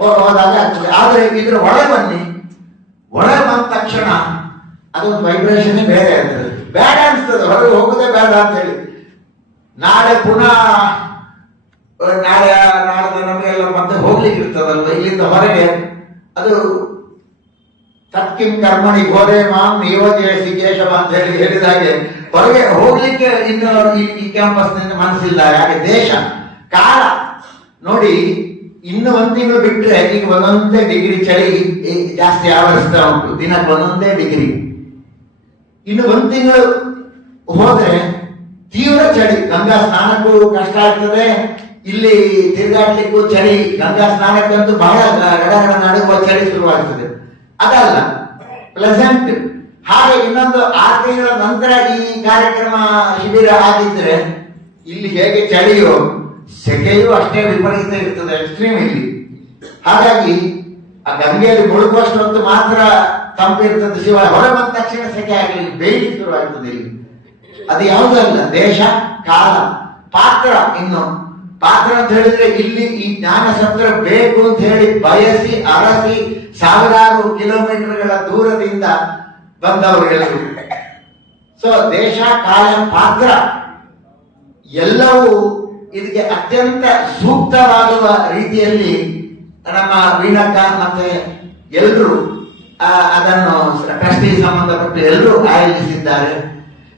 ಹೋದಾಗ ಆಗ್ತದೆ. ಆದ್ರೆ ಇದ್ರ ಒಳಗೆ ಬಂದ ತಕ್ಷಣ ಅದೊಂದು ವೈಬ್ರೇಷನ್ ಬೇರೆ ಆಗ್ತದೆ. ಬೇಡ ಅನ್ಸ್ತದೆ, ಹೊರಗೆ ಹೋಗೋದೇ ಬೇಡ ಅಂತ ಹೇಳಿ. ನಾಳೆ ನಾಡ್ದು ನಮಗೆಲ್ಲ ಮತ್ತೆ ಹೋಗ್ಲಿಕ್ಕೆ ಇರ್ತದಲ್ವ ಇಲ್ಲಿಂದ ಹೊರಗೆ. ಅದು ತತ್ಕಿಂ ಕರ್ಮಣಿ ಗೋರೆ ಮಾಂ ನಿಯೋಜಯಸಿ ಕೇಶವ ಅಂತ ಹೇಳಿದ ಹಾಗೆ ಹೊರಗೆ ಹೋಗ್ಲಿಕ್ಕೆ ಇನ್ನು ಈ ಕ್ಯಾಂಪಸ್ ನಿಂದ ಮನಸ್ಸಿಲ್ಲ. ಯಾಕೆ ದೇಶ ಕಾಲ ನೋಡಿ, ಇನ್ನು 1 ತಿಂಗಳು ಬಿಟ್ರೆ ಈಗ 1 ಡಿಗ್ರಿ ಚಳಿ ಜಾಸ್ತಿ ಆವರಿಸ್ತಾ ಉಂಟು, ದಿನಕ್ಕೆ 1 ಡಿಗ್ರಿ. ಇನ್ನು 1 ತಿಂಗಳು ಹೋದ್ರೆ ತೀವ್ರ ಚಳಿ, ಗಂಗಾ ಸ್ನಾನಕ್ಕೂ ಕಷ್ಟ ಆಗ್ತದೆ, ಇಲ್ಲಿ ತಿರುಗಾಡ್ಲಿಕ್ಕೂ ಚಳಿ. ಗಂಗಾ ಸ್ನಾನಕ್ಕಂತೂ ಬಹಳ ಗಡಗಡ ನಡುಗುವ ಚಳಿ ಶುರುವಾಗ್ತದೆ. ಅದಲ್ಲ, ಪ್ಲೆಸೆಂಟ್. ಹಾಗೆ ಇನ್ನೊಂದು 6 ತಿಂಗಳ ನಂತರ ಈ ಕಾರ್ಯಕ್ರಮ ಶಿಬಿರ ಆಗಿದ್ರೆ ಇಲ್ಲಿ ಹೇಗೆ ಚಳಿಯೋ ಸೆಕೆಯೂ ಅಷ್ಟೇ ವಿಪರೀತ ಇರ್ತದೆ, ಎಕ್ಸ್ಟ್ರೀಮ್ ಇಲ್ಲಿ. ಹಾಗಾಗಿ ಆ ಗಂಗೆಯಲ್ಲಿ ಮುಳುಗುವಷ್ಟು ಹೊತ್ತು ಮಾತ್ರ ತಂಪಿರ್ತದೆ, ಶಿವ ಹೊರ ಬಂದ ತಕ್ಷಣ ಸೆಕೆ ಆಗಲಿ ಬೇಯ್ಲಿಕ್ಕೆ ಶುರುವಾಗ್ತದೆ ಇಲ್ಲಿ. ಅದು ಯಾವುದಲ್ಲ, ದೇಶ ಕಾಲ ಪಾತ್ರ. ಇನ್ನು ಪಾತ್ರ ಅಂತ ಹೇಳಿದ್ರೆ ಇಲ್ಲಿ ಈ ಜ್ಞಾನ ಸತ್ರ ಬೇಕು ಅಂತ ಹೇಳಿ ಬಯಸಿ ಅರಸಿ 1000 ಕಿಲೋಮೀಟರ್ಗಳ ದೂರದಿಂದ ಬಂದವರೆಲ್ಲರೂ. ಸೊ ದೇಶ ಕಾಲ ಪಾತ್ರ ಎಲ್ಲವೂ ಇದಕ್ಕೆ ಅತ್ಯಂತ ಸೂಕ್ತವಾಗುವ ರೀತಿಯಲ್ಲಿ ನಮ್ಮ ವೀಣಕ್ಕ ಮತ್ತೆ ಎಲ್ಲರೂ ಅದನ್ನು ಟ್ರಸ್ಟಿ ಸಂಬಂಧಪಟ್ಟು ಎಲ್ಲರೂ ಆಯೋಜಿಸಿದ್ದಾರೆ.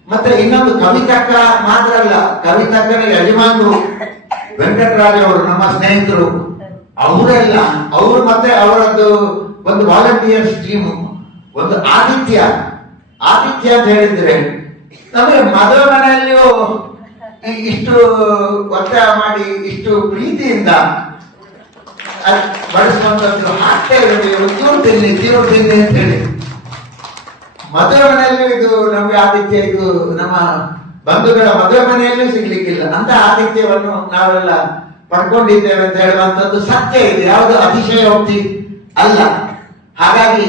ಮತ್ತೆ ಇನ್ನೊಂದು ಕವಿತಕ್ಕ ಮಾತ್ರ ಅಲ್ಲ, ಕವಿತಕ್ಕನ ಯಜಮಾನರು ವೆಂಕಟರಾಜ್ ಅವರು ನಮ್ಮ ಸ್ನೇಹಿತರು, ಅವರೆಲ್ಲ ಅವರು ಮತ್ತೆ ಅವರದ್ದು ಒಂದು ವಾಲಂಟಿಯರ್ಸ್ ಟೀಮ್, ಒಂದು ಆತಿಥ್ಯ ಅಂತ ಹೇಳಿದ್ರೆ ನಮಗೆ ಮದುವೆ ಮನೆಯಲ್ಲಿಯೂ ಇಷ್ಟು ಒತ್ತಾಯ ಮಾಡಿ ಇಷ್ಟು ಪ್ರೀತಿಯಿಂದ ಬಳಸುವಂತದ್ದು ಹಾಕ್ತಾ ಇರೋದು. ಚೂರು ತಿನ್ನಿ ಅಂತ ಹೇಳಿ ಮದುವೆ ಮನೆಯಲ್ಲೂ ಇದು ನಮ್ಗೆ ಆತಿಥ್ಯ, ಇದು ನಮ್ಮ ಬಂಧುಗಳ ಮದುವೆ ಮನೆಯಲ್ಲೂ ಸಿಗ್ಲಿಕ್ಕಿಲ್ಲ ಅಂತ ಆತಿಥ್ಯವನ್ನು ನಾವೆಲ್ಲ ಪಡ್ಕೊಂಡಿದ್ದೇವೆ ಅಂತ ಹೇಳುವಂಥದ್ದು ಸತ್ಯ ಇದೆ, ಯಾವುದು ಅತಿಶಯೋಕ್ತಿ ಅಲ್ಲ. ಹಾಗಾಗಿ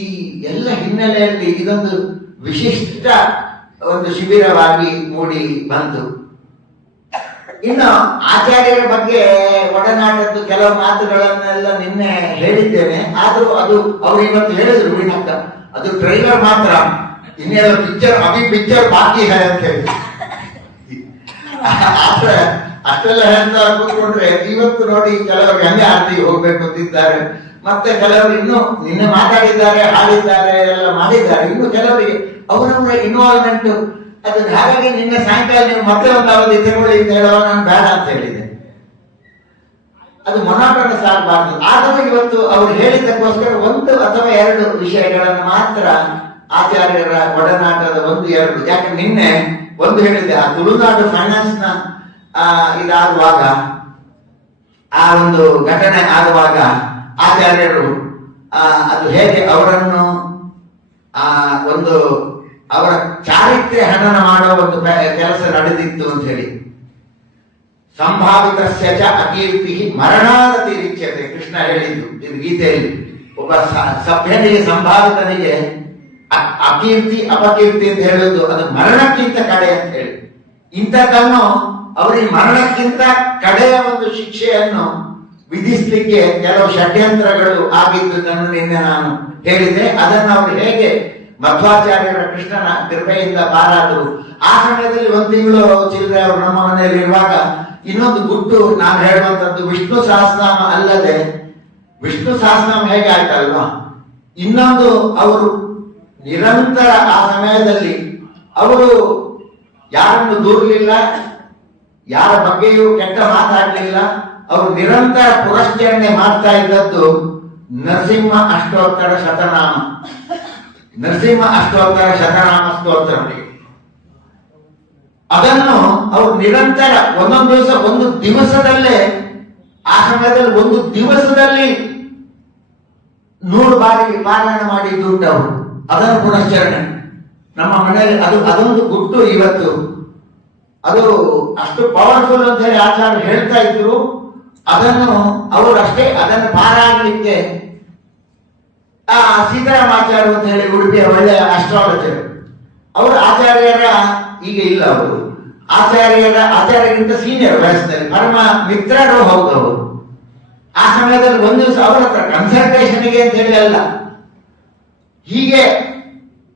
ಈ ಎಲ್ಲ ಹಿನ್ನೆಲೆಯಲ್ಲಿ ಇದೊಂದು ವಿಶಿಷ್ಟ ಒಂದು ಶಿಬಿರವಾಗಿ ಮೂಡಿ ಬಂತು. ಇನ್ನು ಆಚಾರ್ಯರ ಬಗ್ಗೆ ಒಡನಾಟದ್ದು ಕೆಲವು ಮಾತುಗಳನ್ನೆಲ್ಲ ನಿನ್ನೆ ಹೇಳಿದ್ದೇನೆ. ಆದ್ರೂ ಅದು ಅವ್ರು ಇವತ್ತು ಹೇಳಿದ್ರು ವೀಣಕ್ಕ, ಅದು ಟ್ರೈಲರ್ ಮಾತ್ರ, ಇನ್ನೆಲ್ಲ ಪಿಕ್ಚರ್ ಬಾಕಿ ಹೈ ಅಂತ ಹೇಳಿ. ಆದ್ರೆ ಅಷ್ಟೆಲ್ಲ ಹೇಳ್ತಾ ಕೂತ್ಕೊಂಡ್ರೆ ಇವತ್ತು ನೋಡಿ ಕೆಲವರು ಹೆಂಗೆ ಆರ್ತಿಗೆ ಹೋಗ್ಬೇಕು ಅಂತಿದ್ದಾರೆ, ಮತ್ತೆ ಕೆಲವರು ಇನ್ನು ನಿನ್ನೆ ಮಾತಾಡಿದ್ದಾರೆ, ಹಾಡಿದ್ದಾರೆ, ಎಲ್ಲ ಮಾಡಿದ್ದಾರೆ. ಇನ್ನು ಕೆಲವರಿಗೆ ಅವರವರ ಇನ್ವಾಲ್ವ್ಮೆಂಟ್ ಅದು. ಹಾಗಾಗಿ ನಿನ್ನೆ ಸಾಯಂಕಾಲ ನೀವು ಮತ್ತೆ ಒಂದು ಅವಧಿ ತಗೊಳ್ಳಿ ಅಂತ ಹೇಳುವ ನಾನು ಬೇಡ ಅಂತ ಹೇಳಿದೆ. ಅದು ಮೊನಾಟನಸ್ ಆಗಬಾರ್ದು. ಆದರೂ ಇವತ್ತು ಅವ್ರು ಹೇಳಿದ್ದಕ್ಕೋಸ್ಕರ ಒಂದು ಅಥವಾ ಎರಡು ವಿಷಯಗಳನ್ನು ಮಾತ್ರ ಆಚಾರ್ಯರ ಒಡನಾಟದ ಒಂದು ಎರಡು. ಯಾಕೆ ನಿನ್ನೆ ಒಂದು ಹೇಳಿದೆ, ಆ ತುಳುನಾಡು ಫೈನಾನ್ಸ್ ನ ಇದಾಗುವಾಗ, ಆ ಒಂದು ಘಟನೆ ಆಗುವಾಗ ಆಚಾರ್ಯರು ಅದು ಹೇಗೆ ಅವರನ್ನು ಒಂದು ಅವರ ಚಾರಿತ್ರ್ಯ ಹನನ ಮಾಡೋ ಒಂದು ಕೆಲಸ ನಡೆದಿತ್ತು ಅಂತ ಹೇಳಿ. ಸಂಭಾವಿತಸ್ಯ ಚ ಅಕೀರ್ತಿ ಮರಣಾದತಿ ರಿಚ್ಯತೆ, ಕೃಷ್ಣ ಹೇಳಿದ್ದು ಇದು ಗೀತೆಯಲ್ಲಿ. ಒಬ್ಬ ಸಭ್ಯನಿಗೆ, ಸಂಭಾವಿತನಿಗೆ ಅಕೀರ್ತಿ ಅಪಕೀರ್ತಿ ಅಂತ ಹೇಳುದು ಅದು ಮರಣಕ್ಕಿಂತ ಕಡೆ ಅಂತ ಹೇಳಿ. ಇಂಥದ್ದನ್ನು ಅವರಿಗೆ ಮರಣಕ್ಕಿಂತ ಕಡೆಯ ಒಂದು ಶಿಕ್ಷೆಯನ್ನು ವಿಧಿಸ್ಲಿಕ್ಕೆ ಕೆಲವು ಷಡ್ಯಂತ್ರಗಳು ಆಗಿದ್ದುದನ್ನು ನಿನ್ನೆ ನಾನು ಹೇಳಿದೆ. ಅದನ್ನು ಅವರು ಹೇಗೆ ಮಧ್ವಾಚಾರ್ಯರ ಕೃಷ್ಣನ ಕೃಪೆಯಿಂದ ಪಾರಾದರು. ಆ ಸಮಯದಲ್ಲಿ ಒಂದು ತಿಂಗಳು ಚಿಲ್ಲರೆ ಅವರು ನಮ್ಮ ಮನೆಯಲ್ಲಿ ಇರುವಾಗ ಇನ್ನೊಂದು ಗುಟ್ಟು ನಾನು ಹೇಳುವಂತದ್ದು, ವಿಷ್ಣು ಸಹಸ್ರನಾಮ ಅಲ್ಲದೆ ವಿಷ್ಣು ಸಹಸ್ರನಾಮ ಹೇಗೆ ಆಯ್ತಲ್ವಾ, ಇನ್ನೊಂದು ಅವರು ನಿರಂತರ ಆ ಸಮಯದಲ್ಲಿ ಅವರು ಯಾರನ್ನು ದೂರಲಿಲ್ಲ, ಯಾರ ಬಗ್ಗೆಯೂ ಕೆಟ್ಟ ಮಾತಾಡಲಿಲ್ಲ. ಅವರು ನಿರಂತರ ಪುರಸ್ಕರಣೆ ಮಾಡ್ತಾ ಇದ್ದದ್ದು ನರಸಿಂಹ ಅಷ್ಟೋತ್ತರ ಶತನಾಮ, ನರಸಿಂಹ ಅಷ್ಟೋತ್ತರ ಶತನಾಮ ಸ್ತೋತ್ರ. ಅದನ್ನು ಅವರು ನಿರಂತರ ಒಂದೊಂದು ದಿವಸ, ಒಂದು ದಿವಸದಲ್ಲೇ, ಆ ಸಮಯದಲ್ಲಿ ಒಂದು ದಿವಸದಲ್ಲಿ 100 ಬಾರಿ ಪಾರಾಯಣ ಮಾಡಿದ್ದುಂಟು ಅವರು. ಅದನ್ನು ಪುನಶ್ಚರಣೆ ನಮ್ಮ ಮನೆಯಲ್ಲಿ ಅದೊಂದು ಗುಟ್ಟು ಇವತ್ತು. ಅದು ಅಷ್ಟು ಪವರ್ಫುಲ್ ಅಂತ ಹೇಳಿ ಆಚಾರ್ಯ ಹೇಳ್ತಾ ಇದ್ರು. ಅದನ್ನು ಅವರು ಅಷ್ಟೇ ಅದನ್ನು ಪಾರಾಯಣಕ್ಕೆ ಸೀತಾರಾಮಾಚಾರ್ಯ ಅಂತ ಹೇಳಿ ಉಡುಪಿಯ ಒಳ್ಳೆಯ ಅಸ್ಟ್ರಾಲಜರ್, ಅವರು ಆಚಾರ್ಯರ ಈಗ ಇಲ್ಲ, ಅವರು ಆಚಾರ್ಯರಿಗಿಂತ ಸೀನಿಯರ್ ವಯಸ್ಸಿನಲ್ಲಿ ಪರಮ ಮಿತ್ರರು ಹೌದು. ಅವರು ಆ ಸಮಯದಲ್ಲಿ ಒಂದು ದಿವಸ ಅವರ ಹತ್ರ ಕನ್ಸಲ್ಟೇಷನ್ಗೆ ಅಂತ ಹೇಳಿ ಅಲ್ಲ, ಹೀಗೆ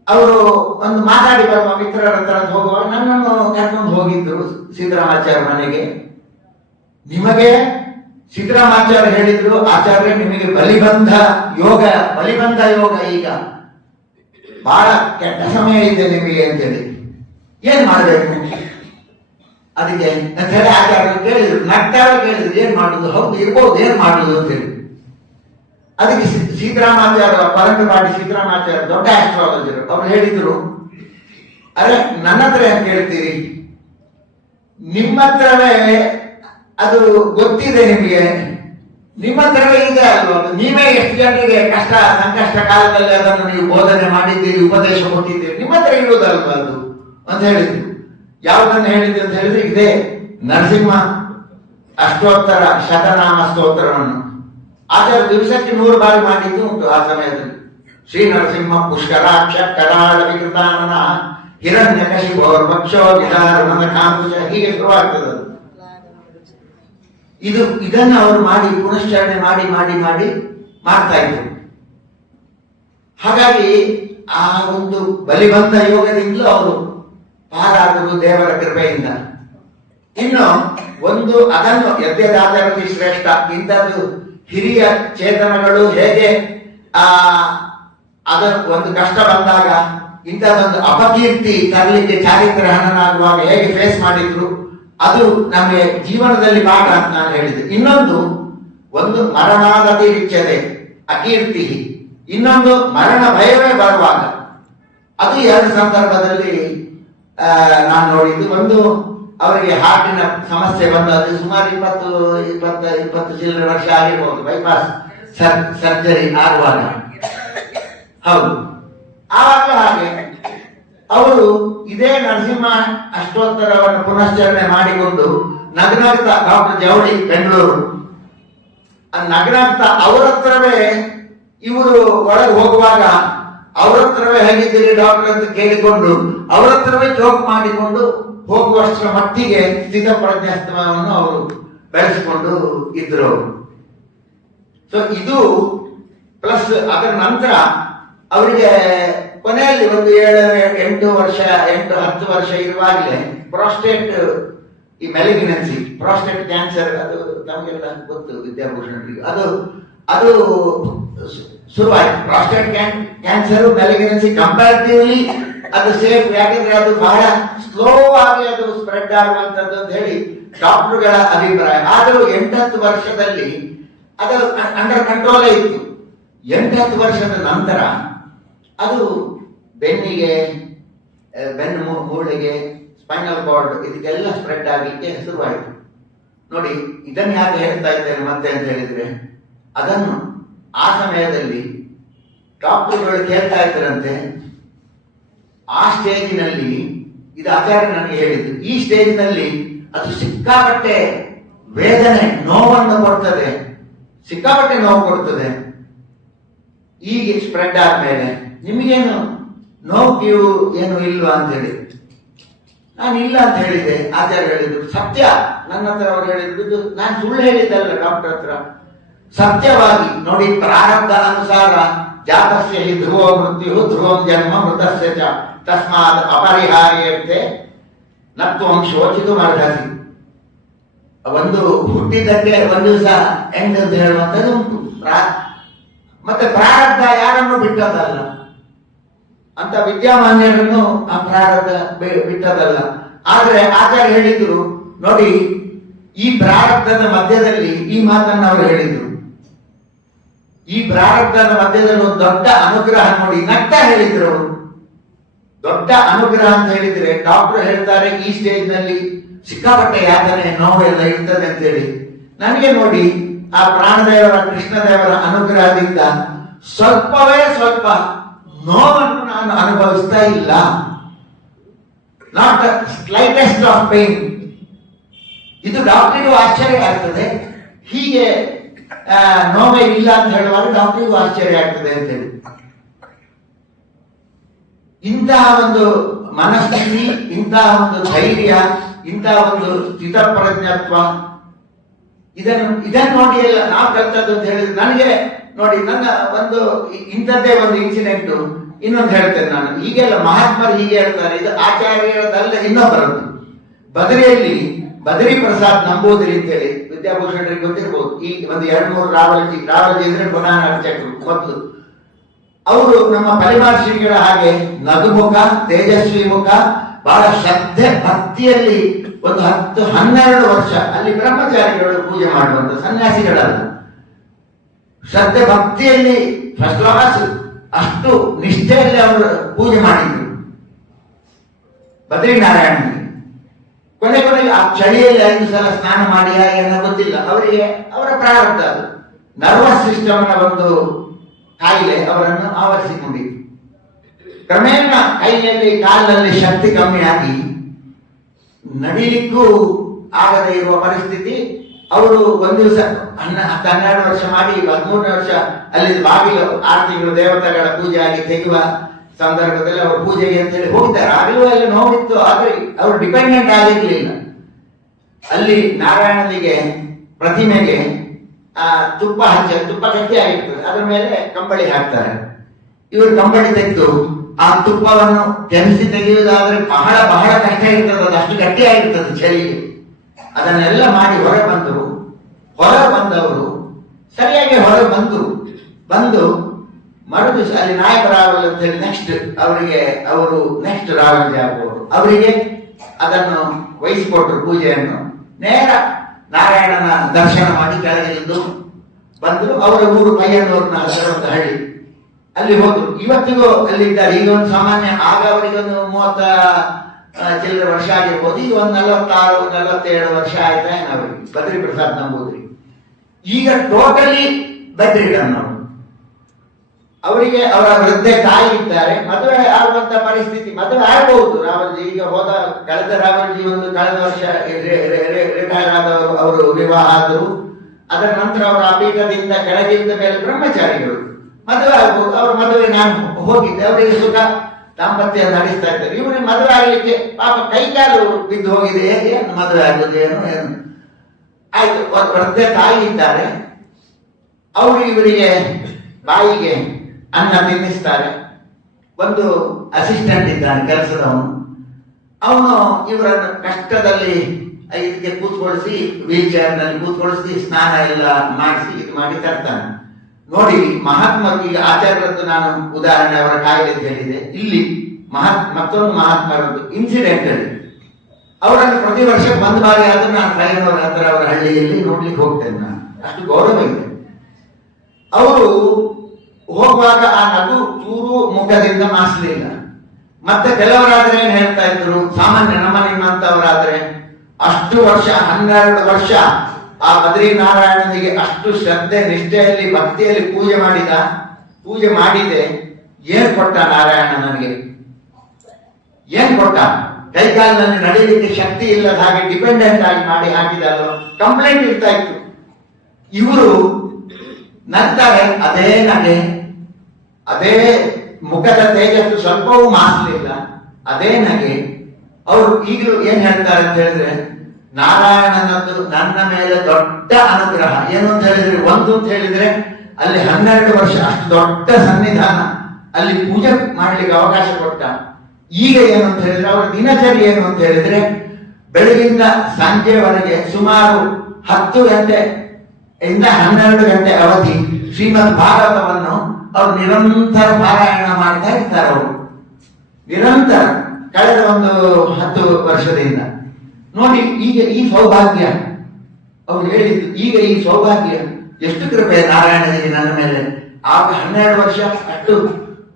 ಅವರು ಒಂದು ಮಾತಾಡಿ ಬರುವ ಮಿತ್ರರ ಹತ್ರ ಹೋಗುವಾಗ ನನ್ನನ್ನು ಕರ್ಕೊಂಡು ಹೋಗಿದ್ರು ಸಿದ್ದರಾಮಾಚಾರ್ಯ ಮನೆಗೆ. ನಿಮಗೆ ಸಿದ್ದರಾಮಾಚಾರ್ಯ ಹೇಳಿದ್ರು, ಆಚಾರ್ಯ ನಿಮಗೆ ಬಲಿಬಂಧ ಯೋಗ ಈಗ ಬಹಳ ಕೆಟ್ಟ ಸಮಯ ಇದೆ ನಿಮಗೆ ಅಂತೇಳಿ, ಏನ್ ಮಾಡ್ಬೇಕು ಅದಕ್ಕೆ ಅಂತ ಹೇಳಿ ಆಚಾರ್ಯ ಕೇಳಿದ್ರು. ನಟ್ಟಾಗ ಕೇಳಿದ್ರು, ಏನ್ ಮಾಡುದು, ಹೌದು ಇರ್ಬೋದು, ಏನ್ ಮಾಡುದು ಅಂತ ಹೇಳಿ. ಅದಕ್ಕೆ ಸಿದ್ದರಾಮಾಚಾರ್ಯ, ಪರಂಗಪಾಟಿ ಸಿದ್ದರಾಮಾಚಾರ್ಯ ದೊಡ್ಡ ಆಸ್ಟ್ರಾಲಜರ್, ಅವ್ರು ಹೇಳಿದ್ರು, ಅರೆ ನನ್ನ ಹತ್ರ ಏನ್ ಕೇಳ್ತೀರಿ, ನಿಮ್ಮ ಹತ್ರವೇ ಅದು ಗೊತ್ತಿದೆ ನಿಮಗೆ, ನಿಮ್ಮ ಹತ್ರವೇ ಇದೆ ಅಲ್ವಾ, ನೀವೇ ಎಷ್ಟು ಜನರಿಗೆ ಕಷ್ಟ ಸಂಕಷ್ಟ ಕಾಲದಲ್ಲಿ ಅದನ್ನು ನೀವು ಬೋಧನೆ ಮಾಡಿದ್ದೀರಿ, ಉಪದೇಶ ಕೊಟ್ಟಿದ್ದೀರಿ, ನಿಮ್ಮ ಹತ್ರ ಇರುವುದಲ್ವಾ ಅದು ಅಂತ ಹೇಳಿದ್ರು. ಯಾವುದನ್ನು ಹೇಳಿದ್ರು ಅಂತ ಹೇಳಿದ್ರೆ ಇದೇ ನರಸಿಂಹ ಅಷ್ಟೋತ್ತರ ಶತನಾಮ ಸ್ತೋತ್ರವನ್ನು ಆಚಾರ್ಯ ದಿವಸಕ್ಕೆ 100 ಬಾರಿ ಮಾಡಿದ್ದು ಉಂಟು. ಆ ಸಮಯದಲ್ಲಿ ಶ್ರೀ ನರಸಿಂಹ ಪುಷ್ಕರಾಕ್ಷ ಕರಾಳ ವಿಕೃತಾನನ ಹಿರಣ್ಯ ಕಶಿಪೋರ್ವಕ್ಷೋ ವಿದಾರಮನ ಕಾಂಬುಜ, ಹೀಗೆ ಶುರುವಾಗ್ತದೆ. ಇದನ್ನು ಅವರು ಮಾಡಿ ಪುನಶ್ಚರಣೆ ಮಾಡಿ ಮಾಡಿ ಮಾಡಿ ಮಾಡ್ತಾ ಇದ್ರು. ಹಾಗಾಗಿ ಆ ಒಂದು ಬಲಿಬಂಧ ಯೋಗದಿಂದಲೂ ಅವರು ಪಾರಾದರು ದೇವರ ಕೃಪೆಯಿಂದ. ಇನ್ನು ಒಂದು ಅದನ್ನು ಯದ್ಯದಾಚರತಿ ಶ್ರೇಷ್ಠ, ಇಂಥದ್ದು ಹಿರಿಯ ಚೇತನಗಳು ಹೇಗೆ ಅದರ ಒಂದು ಕಷ್ಟ ಬಂದಾಗ ಇಂಥದ್ದೊಂದು ಅಪಕೀರ್ತಿ ತರಲಿಕ್ಕೆ ಚಾರಿತ್ರ್ಯ ಹನನಾಗುವಾಗ ಹೇಗೆ ಫೇಸ್ ಮಾಡಿದ್ರು, ಅದು ನಮಗೆ ಜೀವನದಲ್ಲಿ ಪಾಠ ಅಂತ ನಾನು ಹೇಳಿದೆ. ಇನ್ನೊಂದು ಒಂದು ಮರಣಾದತಿ ರಿಚ್ಯತೆ ಅಕೀರ್ತಿ, ಇನ್ನೊಂದು ಮರಣ ಭಯವೇ ಬರುವಾಗ. ಅದು ಎರಡು ಸಂದರ್ಭದಲ್ಲಿ ನಾನು ನೋಡಿದ್ದು. ಒಂದು ಅವರಿಗೆ ಹಾರ್ಟಿನ ಸಮಸ್ಯೆ ಬಂದದ್ದು ಸುಮಾರು 20 ಚಿಲ್ಲರೆ ವರ್ಷ ಆಗಿರ್ಬೋದು, ಬೈಪಾಸ್ ಸರ್ಜರಿ ಆಗುವಾಗ. ಹೌದು, ಆವಾಗ ಹಾಗೆ ಅವರು ಇದೇ ನರಸಿಂಹ ಅಷ್ಟೋತ್ತರವನ್ನು ಪುನಶ್ಚರಣೆ ಮಾಡಿಕೊಂಡು ನಗನಾಗ್ತಾ ಡಾಕ್ಟರ್ ಜವಳಿ ಬೆಂಗಳೂರು, ನಗನಾಗ್ತಾ ಅವ್ರ ಹತ್ರವೇ ಇವರು ಒಳಗೆ ಹೋಗುವಾಗ ಅವ್ರ ಹತ್ರವೇ ಹೇಗಿದ್ದೀರಿ ಡಾಕ್ಟರ್ ಅಂತ ಕೇಳಿಕೊಂಡು ಅವ್ರ ಹತ್ರವೇ ಜೋಕ್ ಮಾಡಿಕೊಂಡು ಹೋಗುವಷ್ಟರ ಮಟ್ಟಿಗೆ ಸ್ಥಿತಪ್ರಜ್ಞಾಸ್ತವನ್ನು ಅವರು ಬೆಳೆಸಿಕೊಂಡು ಇದ್ರು ಅವರು. ಸೊ ಇದು ಪ್ಲಸ್ ಅದರ ನಂತರ ಅವರಿಗೆ ಕೊನೆಯಲ್ಲಿ ಒಂದು 8-10 ವರ್ಷ ಇರುವಾಗಲೇ ಪ್ರಾಸ್ಟೇಟ್ ಈ ಮೆಲಿಗ್ನೆನ್ಸಿ, ಪ್ರಾಸ್ಟೇಟ್ ಕ್ಯಾನ್ಸರ್, ಅದು ನಮಗೆಲ್ಲ ಗೊತ್ತು ವಿದ್ಯಾಭೂಷಣರಿಗೆ, ಅದು ಶುರುವಾಯ್ತು. ಪ್ರಾಸ್ಟೇಟ್ ಕ್ಯಾನ್ಸರ್ ಮೆಲಿಗ್ನೆನ್ಸಿ ಕಂಪ್ಯಾರಿಟಿವ್ಲಿ ಅದು ಸೇಫ್, ಯಾಕಂದ್ರೆ ಅದು ಬಹಳ ಸ್ಲೋ ಆಗಿ ಅದು ಸ್ಪ್ರೆಡ್ ಆಗುವಂತದ್ದು ಅಂತ ಹೇಳಿ ಡಾಕ್ಟರ್ಗಳ ಅಭಿಪ್ರಾಯ. ಆದರೂ 8-10 ವರ್ಷದಲ್ಲಿ ಅದು ಅಂಡರ್ ಕಂಟ್ರೋಲೇ ಇತ್ತು. 8-10 ವರ್ಷದ ನಂತರ ಅದು ಬೆನ್ನಿಗೆ, ಬೆನ್ನು ಮೂಳೆಗೆ, ಸ್ಪೈನಲ್ ಕಾರ್ಡ್, ಇದಕ್ಕೆಲ್ಲ ಸ್ಪ್ರೆಡ್ ಆಗಲಿಕ್ಕೆ ಶುರುವಾಯಿತು. ನೋಡಿ, ಇದನ್ನು ಯಾಕೆ ಹೇಳ್ತಾ ಇದ್ದೇನೆ ಮತ್ತೆ ಅಂತ ಹೇಳಿದ್ರೆ, ಅದನ್ನು ಆ ಸಮಯದಲ್ಲಿ ಡಾಕ್ಟರ್ಗಳು ಕೇಳ್ತಾ ಇದ್ದರಂತೆ. ಆ ಸ್ಟೇಜಿನಲ್ಲಿ, ಇದು ಆಚಾರ್ಯ ನನಗೆ ಹೇಳಿದ್ದು, ಈ ಸ್ಟೇಜಿನಲ್ಲಿ ಅದು ಸಿಕ್ಕಾಪಟ್ಟೆ ವೇದನೆ, ನೋವನ್ನು ಕೊಡ್ತದೆ, ಸಿಕ್ಕಾಪಟ್ಟೆ ನೋವು ಕೊಡ್ತದೆ. ಈಗ ಸ್ಪ್ರೆಡ್ ಆದ್ಮೇಲೆ ನಿಮಗೇನು ನೋವು ಏನು ಇಲ್ವಾ ಅಂತ ಹೇಳಿ ನಾನು ಇಲ್ಲ ಅಂತ ಹೇಳಿದೆ. ಆಚಾರ್ಯ ಹೇಳಿದ್ರು ಸತ್ಯ, ನನ್ನ ಹತ್ರ ಅವ್ರು ಹೇಳಿದ್ದು ನಾನು ಸುಳ್ಳು ಹೇಳಿದ್ದಲ್ಲ ಡಾಕ್ಟರ್ ಹತ್ರ, ಸತ್ಯವಾಗಿ ನೋಡಿ, ಪ್ರಾರಬ್ಧ ಅನುಸಾರ ಜಾತಸ್ಯ ಹಿ ಧ್ರುವೋ ಮೃತ್ಯು ಧ್ರುವಂ ಜನ್ಮ ಮೃತಸ್ಯ ಚ ತಸ್ಮಾತ್ ಅಪರಿಹಾರ್ಯತೆ ನತ್ವಂ ಶೋಚಿತು ಅರ್ಹಸಿ. ಒಂದು ಹುಟ್ಟಿದ್ದಕ್ಕೆ ಒಂದು ದಿವಸ ಎಂಡ್ ಅಂತ ಹೇಳುವಂಥದ್ದು ಉಂಟು. ಮತ್ತೆ ಪ್ರಾರಬ್ಧ ಯಾರನ್ನು ಬಿಟ್ಟದಲ್ಲ, ಅಂತ ವಿದ್ಯಾಮಾನ್ಯರನ್ನು ಆ ಪ್ರಾರಬ್ಧ ಬಿಟ್ಟದಲ್ಲ. ಆದ್ರೆ ಆಚಾರ್ಯ ಹೇಳಿದ್ರು ನೋಡಿ, ಈ ಪ್ರಾರಬ್ಧದ ಮಧ್ಯದಲ್ಲಿ ಈ ಮಾತನ್ನು ಅವರು ಹೇಳಿದ್ರು. ಈ ಪ್ರಾರಬ್ಧದ ಮಧ್ಯದಲ್ಲಿ ಒಂದು ದೊಡ್ಡ ಅನುಗ್ರಹ ನೋಡಿ, ನಗ್ತಾ ಹೇಳಿದ್ರು ಅವರು. ದೊಡ್ಡ ಅನುಗ್ರಹ ಅಂತ ಹೇಳಿದ್ರೆ ಡಾಕ್ಟರ್ ಹೇಳ್ತಾರೆ ಈ ಸ್ಟೇಜ್ ನಲ್ಲಿ ಸಿಕ್ಕಾಪಟ್ಟೆ ಯಾತನೆ, ನೋವೆಲ್ಲ ಇರ್ತದೆ ಅಂತ ಹೇಳಿ. ನನಗೆ ನೋಡಿ, ಆ ಪ್ರಾಣದೇವರ, ಕೃಷ್ಣದೇವರ ಅನುಗ್ರಹದಿಂದ ಸ್ವಲ್ಪವೇ ಸ್ವಲ್ಪ ನೋವನ್ನು ನಾನು ಅನುಭವಿಸ್ತಾ ಇಲ್ಲ. Not the slightest of pain. ಇದು ಡಾಕ್ಟರಿಗೂ ಆಶ್ಚರ್ಯ ಆಗ್ತದೆ. ಹೀಗೆ ನೋವೇ ಇಲ್ಲ ಅಂತ ಹೇಳುವಾಗ ಡಾಕ್ಟರಿಗೂ ಆಶ್ಚರ್ಯ ಆಗ್ತದೆ ಅಂತ ಹೇಳಿ. ಇಂತಹ ಒಂದು ಮನಸ್ಥಿತಿ, ಇಂತಹ ಒಂದು ಧೈರ್ಯ, ಇಂತಹ ಒಂದು ಸ್ಥಿತಪ್ರಜ್ಞತ್ವ, ಇದನ್ನು ನೋಡಿ ಎಲ್ಲ ನಾವು ಕಲ್ತದ್ದು ಅಂತ ಹೇಳಿದ್ರೆ ನನಗೆ ನೋಡಿ, ನನ್ನ ಒಂದು ಇಂಥದ್ದೇ ಒಂದು ಇನ್ಸಿಡೆಂಟ್ ಇನ್ನೊಂದು ಹೇಳ್ತೇನೆ ನಾನು. ಈಗೆಲ್ಲ ಮಹಾತ್ಮರು ಹೀಗೆ ಹೇಳ್ತಾರೆ, ಇದು ಆಚಾರ್ಯ ಹೇಳೋದಲ್ಲ, ಇನ್ನೊಬ್ಬರದ್ದು. ಬದರಿಯಲ್ಲಿ ಬದರಿ ಪ್ರಸಾದ್ ನಂಬೂದಿರಿ ಅಂತೇಳಿ ವಿದ್ಯಾಭೂಷಣರಿಗೆ ಗೊತ್ತಿರ್ಬೋದು. ಈ ಒಂದು 2-3 ರಾವಲಜಿ ಅಂದ್ರೆ ಗುಣಾನಾರ್ಚಕರು ಮೊದಲು. ಅವರು ನಮ್ಮ ಪರಿಮಹರ್ಷಿಗಳ ಹಾಗೆ ನಗುಮುಖ, ತೇಜಸ್ವಿ ಮುಖ, ಬಹಳ ಶ್ರದ್ಧೆ ಭಕ್ತಿಯಲ್ಲಿ ಒಂದು 10-12 ವರ್ಷ ಅಲ್ಲಿ ಬ್ರಹ್ಮಚಾರಿಗಳು ಪೂಜೆ ಮಾಡುವಂತ, ಸನ್ಯಾಸಿಗಳಲ್ಲ, ಶ್ರದ್ಧೆ ಭಕ್ತಿಯಲ್ಲಿ ಫಸ್ಟ್ ಕ್ಲಾಸ್, ಅಷ್ಟು ನಿಷ್ಠೆಯಲ್ಲಿ ಅವರು ಪೂಜೆ ಮಾಡಿದ್ರು ಬದ್ರಿನಾರಾಯಣನಿಗೆ. ಕೊನೆಗೆ ಆ ಚಳಿಯಲ್ಲಿ 5 ಸಲ ಸ್ನಾನ ಮಾಡಿಯಾ ಏನೋ ಗೊತ್ತಿಲ್ಲ ಅವರಿಗೆ, ಅವರ ಪ್ರಾರಬ್ಧ ಅದು. ನರ್ವಸ್ ಸಿಸ್ಟಮ್ನ ಒಂದು ಕಾಯಿಲೆ ಅವರನ್ನು ಆವರಿಸಿಕೊಂಡಿತ್ತು. ಕ್ರಮೇಣ ಕೈಯಲ್ಲಿ, ಕಾಲಿನಲ್ಲಿ ಶಕ್ತಿ ಕಮ್ಮಿ ಆಗಿ ನಡಿಲಿಕ್ಕೂ ಆಗದೆ ಇರುವ ಪರಿಸ್ಥಿತಿ. ಅವರು ಒಂದು ದಿವಸ 12 ವರ್ಷ ಮಾಡಿ 13ನೇ ವರ್ಷ ಅಲ್ಲಿ ಬಾಗಿಲು 6 ತಿಂಗಳು ದೇವತೆಗಳ ಪೂಜೆ ಆಗಿ ತೆಗೆಯುವ ಸಂದರ್ಭದಲ್ಲಿ ಅವರು ಪೂಜೆಗೆ ಅಂತ ಹೇಳಿ ಹೋಗಿದ್ದಾರೆ. ಆಗಲೂ ಅಲ್ಲಿ ನೋವಿತ್ತು, ಆದ್ರೆ ಅವರು ಡಿಪೆಂಡೆಂಟ್ ಆಗಿರ್ಲಿಲ್ಲ. ಅಲ್ಲಿ ನಾರಾಯಣನಿಗೆ ಪ್ರತಿಮೆಗೆ ತುಪ್ಪ ಗಟ್ಟಿ ಆಗಿರ್ತದೆ, ಅದ್ರ ಮೇಲೆ ಕಂಬಳಿ ಹಾಕ್ತಾರೆ. ಇವರು ಕಂಬಳಿ ತೆಗೆದು ಆ ತುಪ್ಪವನ್ನು ಕೆನೆಸಿ ತೆಗೆಯುವುದಾದ್ರೆ ಬಹಳ ಬಹಳ ಕಷ್ಟ ಇರ್ತದೆ, ಅದು ಅಷ್ಟು ಗಟ್ಟಿ ಆಗಿರ್ತದೆ ಚಳಿಗೆ. ಅದನ್ನೆಲ್ಲ ಮಾಡಿ ಹೊರ ಬಂದವರು ಸರಿಯಾಗಿ ಹೊರಗೆ ಬಂದು ಮರುದಿವಸ ಅಲ್ಲಿ ನಾಯಕ ರಾವಲ್ ಅಂತ ಹೇಳಿ ನೆಕ್ಸ್ಟ್ ರಾವಲ್ ಆಗ್ಬೋದು, ಅವರಿಗೆ ಅದನ್ನು ವಹಿಸಿಕೊಟ್ರು ಪೂಜೆಯನ್ನು. ನೇರ ನಾರಾಯಣನ ದರ್ಶನ ಮಾಡಿ ಕೆಳಗಿಳಿದು ಬಂದ್ರು. ಅವರ ಊರು ಪಯ್ಯನ್ನೂರಿನ ಹತ್ತಿರ ಒಂದು ಹಳ್ಳಿ, ಅಲ್ಲಿ ಹೋದ್ರು. ಇವತ್ತಿಗೂ ಅಲ್ಲಿದ್ದಾರೆ. ಈಗ ಒಂದು ಸಾಮಾನ್ಯ, ಆಗ ಅವರಿಗೆ ಒಂದು 30 ಚಿಲ್ಲರೆ ವರ್ಷ ಆಗಿರ್ಬೋದು, ಈಗ ಒಂದು 46-47 ವರ್ಷ ಆಯ್ತಾ ಅವರಿಗೆ, ಬದ್ರಿ ಪ್ರಸಾದ್ ನಂಬೂದ್ರಿ. ಈಗ ಟೋಟಲಿ ಬೆಡ್ ರಿಡನ್ ಅವರು. ಅವರಿಗೆ ಅವರ ವೃದ್ಧೆ ತಾಯಿ ಇದ್ದಾರೆ, ಮದುವೆ ಆಗುವಂತ ಪರಿಸ್ಥಿತಿ, ಮದುವೆ ಆಗಬಹುದು ರಾವಲ್ಜಿ. ಈಗ ಕಳೆದ ರಾವಲ್ಜಿ ಕಳೆದ ವರ್ಷ ರಿಟೈರ್ ಆದವರು, ಅವರು ವಿವಾಹ ಆದರು. ಅದರ ನಂತರ ಅವರು ಆ ಪೀಠದಿಂದ ಕೆಳಗಿದ್ದ ಮೇಲೆ ಬ್ರಹ್ಮಚಾರಿಗಳು ಮದುವೆ ಆಗ್ಬೋದು. ಅವ್ರ ಮದುವೆ ನಾನು ಹೋಗಿದ್ದೆ, ಅವರಿಗೆ ಸುಖ ದಾಂಪತ್ಯ ನಡೆಸ್ತಾ ಇದ್ದಾರೆ. ಇವರಿಗೆ ಮದುವೆ ಆಗ್ಲಿಕ್ಕೆ ಪಾಪ ಕೈಕಾಲು ಬಿದ್ದು ಹೋಗಿದೆ, ಏನು ಮದುವೆ ಆಗುದು ಏನು ಆಯ್ತು. ವೃದ್ಧ ತಾಯಿ ಇದ್ದಾರೆ, ಅವರು ಇವರಿಗೆ ಬಾಯಿಗೆ ಅನ್ನ ತಿನ್ನಿಸ್ತಾರೆ. ಒಂದು ಅಸಿಸ್ಟೆಂಟ್ ಇದ್ದಾನೆ ಕೆಲಸದವನು, ಅವನು ಇವರನ್ನು ಕಷ್ಟದಲ್ಲಿ ಇದಕ್ಕೆ ಕೂತ್ಕೊಳಿಸಿ, ವೀಲ್ ಚೇರ್ ನಲ್ಲಿ ಕೂತ್ಕೊಳಿಸಿ ಸ್ನಾನ ಎಲ್ಲ ಮಾಡಿಸಿ ಇದು ಮಾಡಿ ತರ್ತಾನೆ. ನೋಡಿ, ಮಹಾತ್ಮರು ಈಗ ಆಚಾರ್ಯರದ್ದು ನಾನು ಉದಾಹರಣೆ ಅವರ ಕಾಯಿಲೆ ಹೇಳಿದೆ. ಇಲ್ಲಿ ಮತ್ತೊಂದು ಮಹಾತ್ಮರದ್ದು ಇನ್ಸಿಡೆಂಟಲ್ಲಿ ಅವರನ್ನು ಪ್ರತಿ ವರ್ಷ ಒಂದು ಬಾರಿ ಆದ್ರೂ ನಾನು ಟ್ರೈನವರ ಹತ್ರ ಅವರ ಹಳ್ಳಿಯಲ್ಲಿ ನೋಡ್ಲಿಕ್ಕೆ ಹೋಗ್ತೇನೆ. ನಾನು ಅಷ್ಟು ಗೌರವ ಇದೆ. ಅವರು ಹೋಗುವಾಗ ಆ ನಗು ಚೂರು ಮುಖದಿಂದ ಮಾಸಲಿಲ್ಲ. ಮತ್ತೆ ಕೆಲವರಾದ್ರೆ ಏನ್ ಹೇಳ್ತಾ ಇದ್ರು, ಸಾಮಾನ್ಯ ನಮ್ಮ ನಿಮ್ಮಂತವರಾದ್ರೆ ಅಷ್ಟು ವರ್ಷ 12 ವರ್ಷ ಆ ಬದ್ರಿನಾರಾಯಣನಿಗೆ ಅಷ್ಟು ಶ್ರದ್ಧೆ ನಿಷ್ಠೆಯಲ್ಲಿ ಭಕ್ತಿಯಲ್ಲಿ ಪೂಜೆ ಮಾಡಿದೆ. ಏನ್ ಕೊಟ್ಟ ನಾರಾಯಣ ನನಗೆ? ಏನ್ ಕೊಟ್ಟ? ಕೈಕಾಲಿನಲ್ಲಿ ನಡೀಲಿಕ್ಕೆ ಶಕ್ತಿ ಇಲ್ಲದ ಹಾಗೆ ಡಿಪೆಂಡೆಂಟ್ ಆಗಿ ಮಾಡಿ ಹಾಕಿದಲ್ಲ, ಕಂಪ್ಲೇಂಟ್ ಇರ್ತಾ ಇತ್ತು. ಇವರು ನಂತರ ಅದೇ ನಗೆ, ಅದೇ ಮುಖದ ತೇಜಸ್ಸು ಸ್ವಲ್ಪವೂ ಮಾಸಲಿಲ್ಲ, ಅದೇ ನಗೆ. ಅವರು ಈಗಲೂ ಏನ್ ಹೇಳ್ತಾರೆ ಅಂತ ಹೇಳಿದ್ರೆ, ನಾರಾಯಣನದ್ದು ನನ್ನ ಮೇಲೆ ದೊಡ್ಡ ಅನುಗ್ರಹ. ಏನು ಅಂತ ಹೇಳಿದ್ರೆ, ಒಂದು ಅಂತ ಹೇಳಿದ್ರೆ ಅಲ್ಲಿ 12 ವರ್ಷ ಅಷ್ಟು ದೊಡ್ಡ ಸನ್ನಿಧಾನ, ಅಲ್ಲಿ ಪೂಜೆ ಮಾಡ್ಲಿಕ್ಕೆ ಅವಕಾಶ ಕೊಟ್ಟ. ಈಗ ಏನು ಅಂತ ಹೇಳಿದ್ರೆ, ಅವರ ದಿನಚರಿ ಏನು ಅಂತ ಹೇಳಿದ್ರೆ, ಬೆಳಗಿಂದ ಸಂಜೆವರೆಗೆ ಸುಮಾರು 10 ಗಂಟೆಯಿಂದ 12 ಗಂಟೆ ಅವಧಿ ಶ್ರೀಮದ್ ಭಾಗವತವನ್ನು ಅವರು ನಿರಂತರ ಪಾರಾಯಣ ಮಾಡ್ತಾ ಇರ್ತಾರೆ. ಅವರು ನಿರಂತರ ಕಳೆದ ಒಂದು 10 ವರ್ಷದಿಂದ. ನೋಡಿ, ಈಗ ಈ ಸೌಭಾಗ್ಯ ಅವ್ರು ಹೇಳಿದ್ದು, ಈಗ ಈ ಸೌಭಾಗ್ಯ ಎಷ್ಟು ಕೃಪೆ ನಾರಾಯಣನಿಗೆ ನನ್ನ ಮೇಲೆ. ಆಗ 12 ವರ್ಷ ಅಷ್ಟು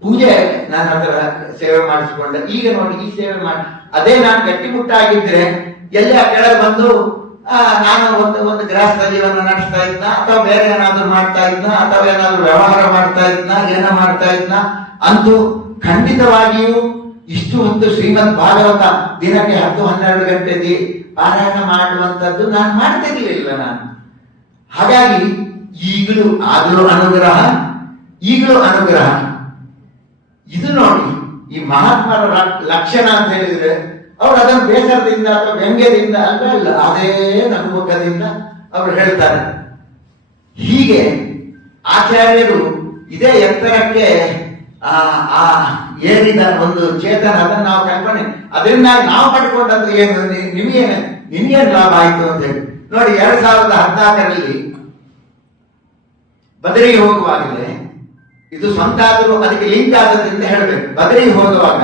ಪೂಜೆ ನನ್ನ ಹತ್ರ ಸೇವೆ ಮಾಡಿಸಿಕೊಂಡ. ಈಗ ನೋಡಿ, ಈ ಸೇವೆ ಮಾಡಿ ಅದೇ ನಾನು ಗಟ್ಟಿಮುಟ್ಟಾಗಿದ್ರೆ ಎಲ್ಲ ಕೆಳಗೆ ಬಂದು ನಾನು ಒಂದು ಗ್ರಾಸ್ ಜೀವನ ನಡೆಸ್ತಾ ಇದ್ನ, ಅಥವಾ ಬೇರೆ ಏನಾದ್ರು ಮಾಡ್ತಾ ಇದ್ನ, ಅಥವಾ ಏನಾದ್ರು ವ್ಯವಹಾರ ಮಾಡ್ತಾ ಇದ್ನ, ಏನೋ ಮಾಡ್ತಾ ಇದ್ನ. ಅಂತೂ ಖಂಡಿತವಾಗಿಯೂ ಇಷ್ಟು ಹೊತ್ತು ಶ್ರೀಮದ್ ಭಾಗವತ ದಿನಕ್ಕೆ 10-12 ಗಂಟೆ ಪಾರಾಯಣ ಮಾಡುವಂತದ್ದು ನಾನು ಮಾಡ್ತಿರ್ಲಿಲ್ಲ ನಾನು. ಹಾಗಾಗಿ ಈಗಲೂ ಅನುಗ್ರಹ. ಇದು ನೋಡಿ, ಈ ಮಹಾತ್ಮರ ಲಕ್ಷಣ ಅಂತ ಹೇಳಿದ್ರೆ, ಅವ್ರು ಅದನ್ನು ಬೇಸರದಿಂದ ಅಥವಾ ವ್ಯಂಗ್ಯದಿಂದ ಅಲ್ಲ, ಅದೇ ನಗುಮುಖದಿಂದ ಅವರು ಹೇಳ್ತಾರೆ. ಹೀಗೆ ಆಚಾರ್ಯರು ಇದೇ ಎತ್ತರಕ್ಕೆ ಏನಿದ ಒಂದು ಚೇತನ, ಅದನ್ನು ನಾವು ಕಲ್ಪನೆ, ಅದರಿಂದ ನಾವು ಪಡ್ಕೊಂಡದ್ದು ಏನು, ನಿಮ್ಗೇನು ಲಾಭ ಆಯ್ತು ಅಂತ ಹೇಳಿ ನೋಡಿ. 2014ರಲ್ಲಿ ಬದರಿಗೆ ಹೋಗುವಾಗಲೇ, ಇದು ಸ್ವಂತ ಆದರೂ ಅದಕ್ಕೆ ಲಿಂಕ್ ಆದದ್ರಿಂದ ಹೇಳಬೇಕು. ಬದರಿಗೆ ಹೋಗುವಾಗ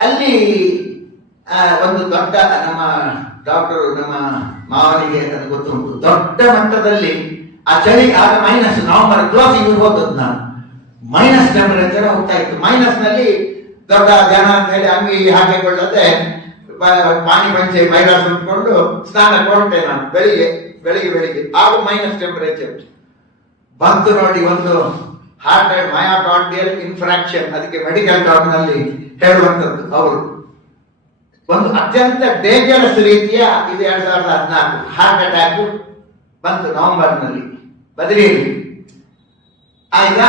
ಅಲ್ಲಿ ಒಂದು ದೊಡ್ಡ ನಮ್ಮ ಡಾಕ್ಟರ್, ನಮ್ಮ ಮಾವನಿಗೆ ಅದು ಗೊತ್ತುಂಟು, ದೊಡ್ಡ ಮಟ್ಟದಲ್ಲಿ ಆ ಚಳಿ, ಆಗ ಮೈನಸ್, ನವೆಂಬರ್ ಕ್ಲೋಸಿಂಗ್ ಹೋದದ್ದು ನಾನು, ಮೈನಸ್ ಟೆಂಪರೇಚರ್ ಹೋಗ್ತಾ ಇತ್ತು. ಮೈನಸ್ ನಲ್ಲಿ ದೊಡ್ಡ ಜನ ಅಂತ ಹೇಳಿ ಅಂಗಿ ಹಾಕಿಕೊಳ್ಳದೆ ಪಾನಿ ಪಂಚೆ ಮೈರಾಸ್ ಉಟ್ಕೊಂಡು ಸ್ನಾನ ಕೊಟ್ಟೆ ನಾನು ಬೆಳಿಗ್ಗೆ. ಆಗ ಮೈನಸ್ ಟೆಂಪರೇಚರ್ ಬಂತು ನೋಡಿ. ಒಂದು ಹಾರ್ಟ್ ಮಯೋಕಾರ್ಡಿಯಲ್ ಇನ್ಫ್ರಾಕ್ಷನ್, ಅದಕ್ಕೆ ಮೆಡಿಕಲ್ ಟರ್ಮ್ ನಲ್ಲಿ ಹೇಳುವಂಥದ್ದು. ಅವರು ಒಂದು ಅತ್ಯಂತ ಡೇಂಜರಸ್ ರೀತಿಯ, ಇದು 2014 ಹಾರ್ಟ್ ಅಟ್ಯಾಕ್ ಬಂತು ನವೆಂಬರ್ನಲ್ಲಿ ಬದರಿಯಲ್ಲಿ. ಆಯ್ತಾ,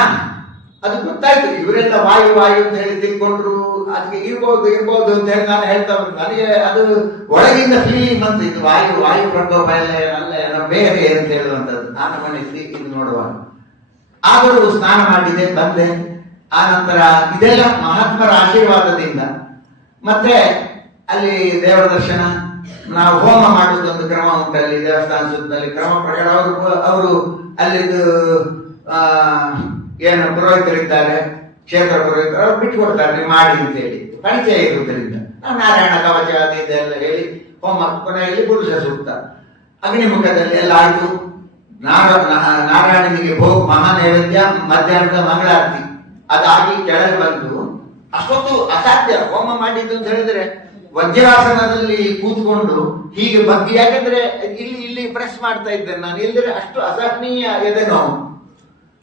ಅದು ಗೊತ್ತಾಯ್ತು. ಇವರೆಲ್ಲ ವಾಯು ಅಂತ ಹೇಳಿ ತಿಳ್ಕೊಂಡ್ರು, ಅದಕ್ಕೆ ಇರ್ಬೋದು ಅಂತ ಹೇಳಿ ನಾನು ಹೇಳ್ತಾ ಬಂದು, ನನಗೆ ಅದು ಒಳಗಿಂದ ಫೀಲಿಂಗ್ ಬಂತು, ಇದು ವಾಯು ಪ್ರಕೋಪ ಎಲ್ಲ ಬೇರೆ ಅಂತ ಹೇಳುವಂಥದ್ದು. ನಾನು ಮನಸ್ಸಿ ಇದು ನೋಡುವಾಗ ಆದರೂ ಸ್ನಾನ ಮಾಡಿದೆ, ಬಂದೆ. ಆ ನಂತರ ಇದೆಲ್ಲ ಮಹಾತ್ಮರ ಆಶೀರ್ವಾದದಿಂದ. ಮತ್ತೆ ಅಲ್ಲಿ ದೇವರ ದರ್ಶನ, ನಾವು ಹೋಮ ಮಾಡುವುದೊಂದು ಕ್ರಮ ಉಂಟಲ್ಲಿ ದೇವಸ್ಥಾನ ಸುತ್ತಲ್ಲಿ, ಕ್ರಮ ಪ್ರಕಾರ ಅವರು ಅಲ್ಲಿದ್ದು ಏನು ಪುರೋಹಿತರಿದ್ದಾರೆ, ಕ್ಷೇತ್ರ ಪುರೋಹಿತರು, ಅವ್ರು ಬಿಟ್ಕೊಡ್ತಾರೆ ನೀವು ಮಾಡಿ ಅಂತ ಹೇಳಿ, ಪರಿಚಯ ಇರುವುದರಿಂದ. ನಾವು ನಾರಾಯಣ ಕವಚ ಅದು ಇದೆಲ್ಲ ಹೇಳಿ ಹೋಮ, ಕೊನೆಯಲ್ಲಿ ಪುರುಷ ಸೂಕ್ತ, ಅಗ್ನಿಮುಖದಲ್ಲಿ ಎಲ್ಲ ಆಯ್ತು. ನಾರಾಯಣನಿಗೆ ಭೋಗ ಮಹಾನೈವೇದ್ಯ, ಮಧ್ಯಾಹ್ನದ ಮಂಗಳಾರತಿ ಅದಾಗಿ ಕೆಳಗೆ ಬಂದು, ಅಷ್ಟೊತ್ತು ಅಸಾಧ್ಯ ಹೋಮ ಮಾಡಿದ್ದು ಅಂತ ಹೇಳಿದ್ರೆ, ವಜ್ರಾಸನದಲ್ಲಿ ಕೂತ್ಕೊಂಡು ಹೀಗೆ ಬಗ್ಗೆ, ಯಾಕಂದ್ರೆ ಇಲ್ಲಿ ಪ್ರೆಸ್ ಮಾಡ್ತಾ ಇದ್ದೇನೆ ನಾನು, ಇಲ್ಲದ್ರೆ ಅಷ್ಟು ಅಸಹನೀಯ ಎದೆ ನೋವು.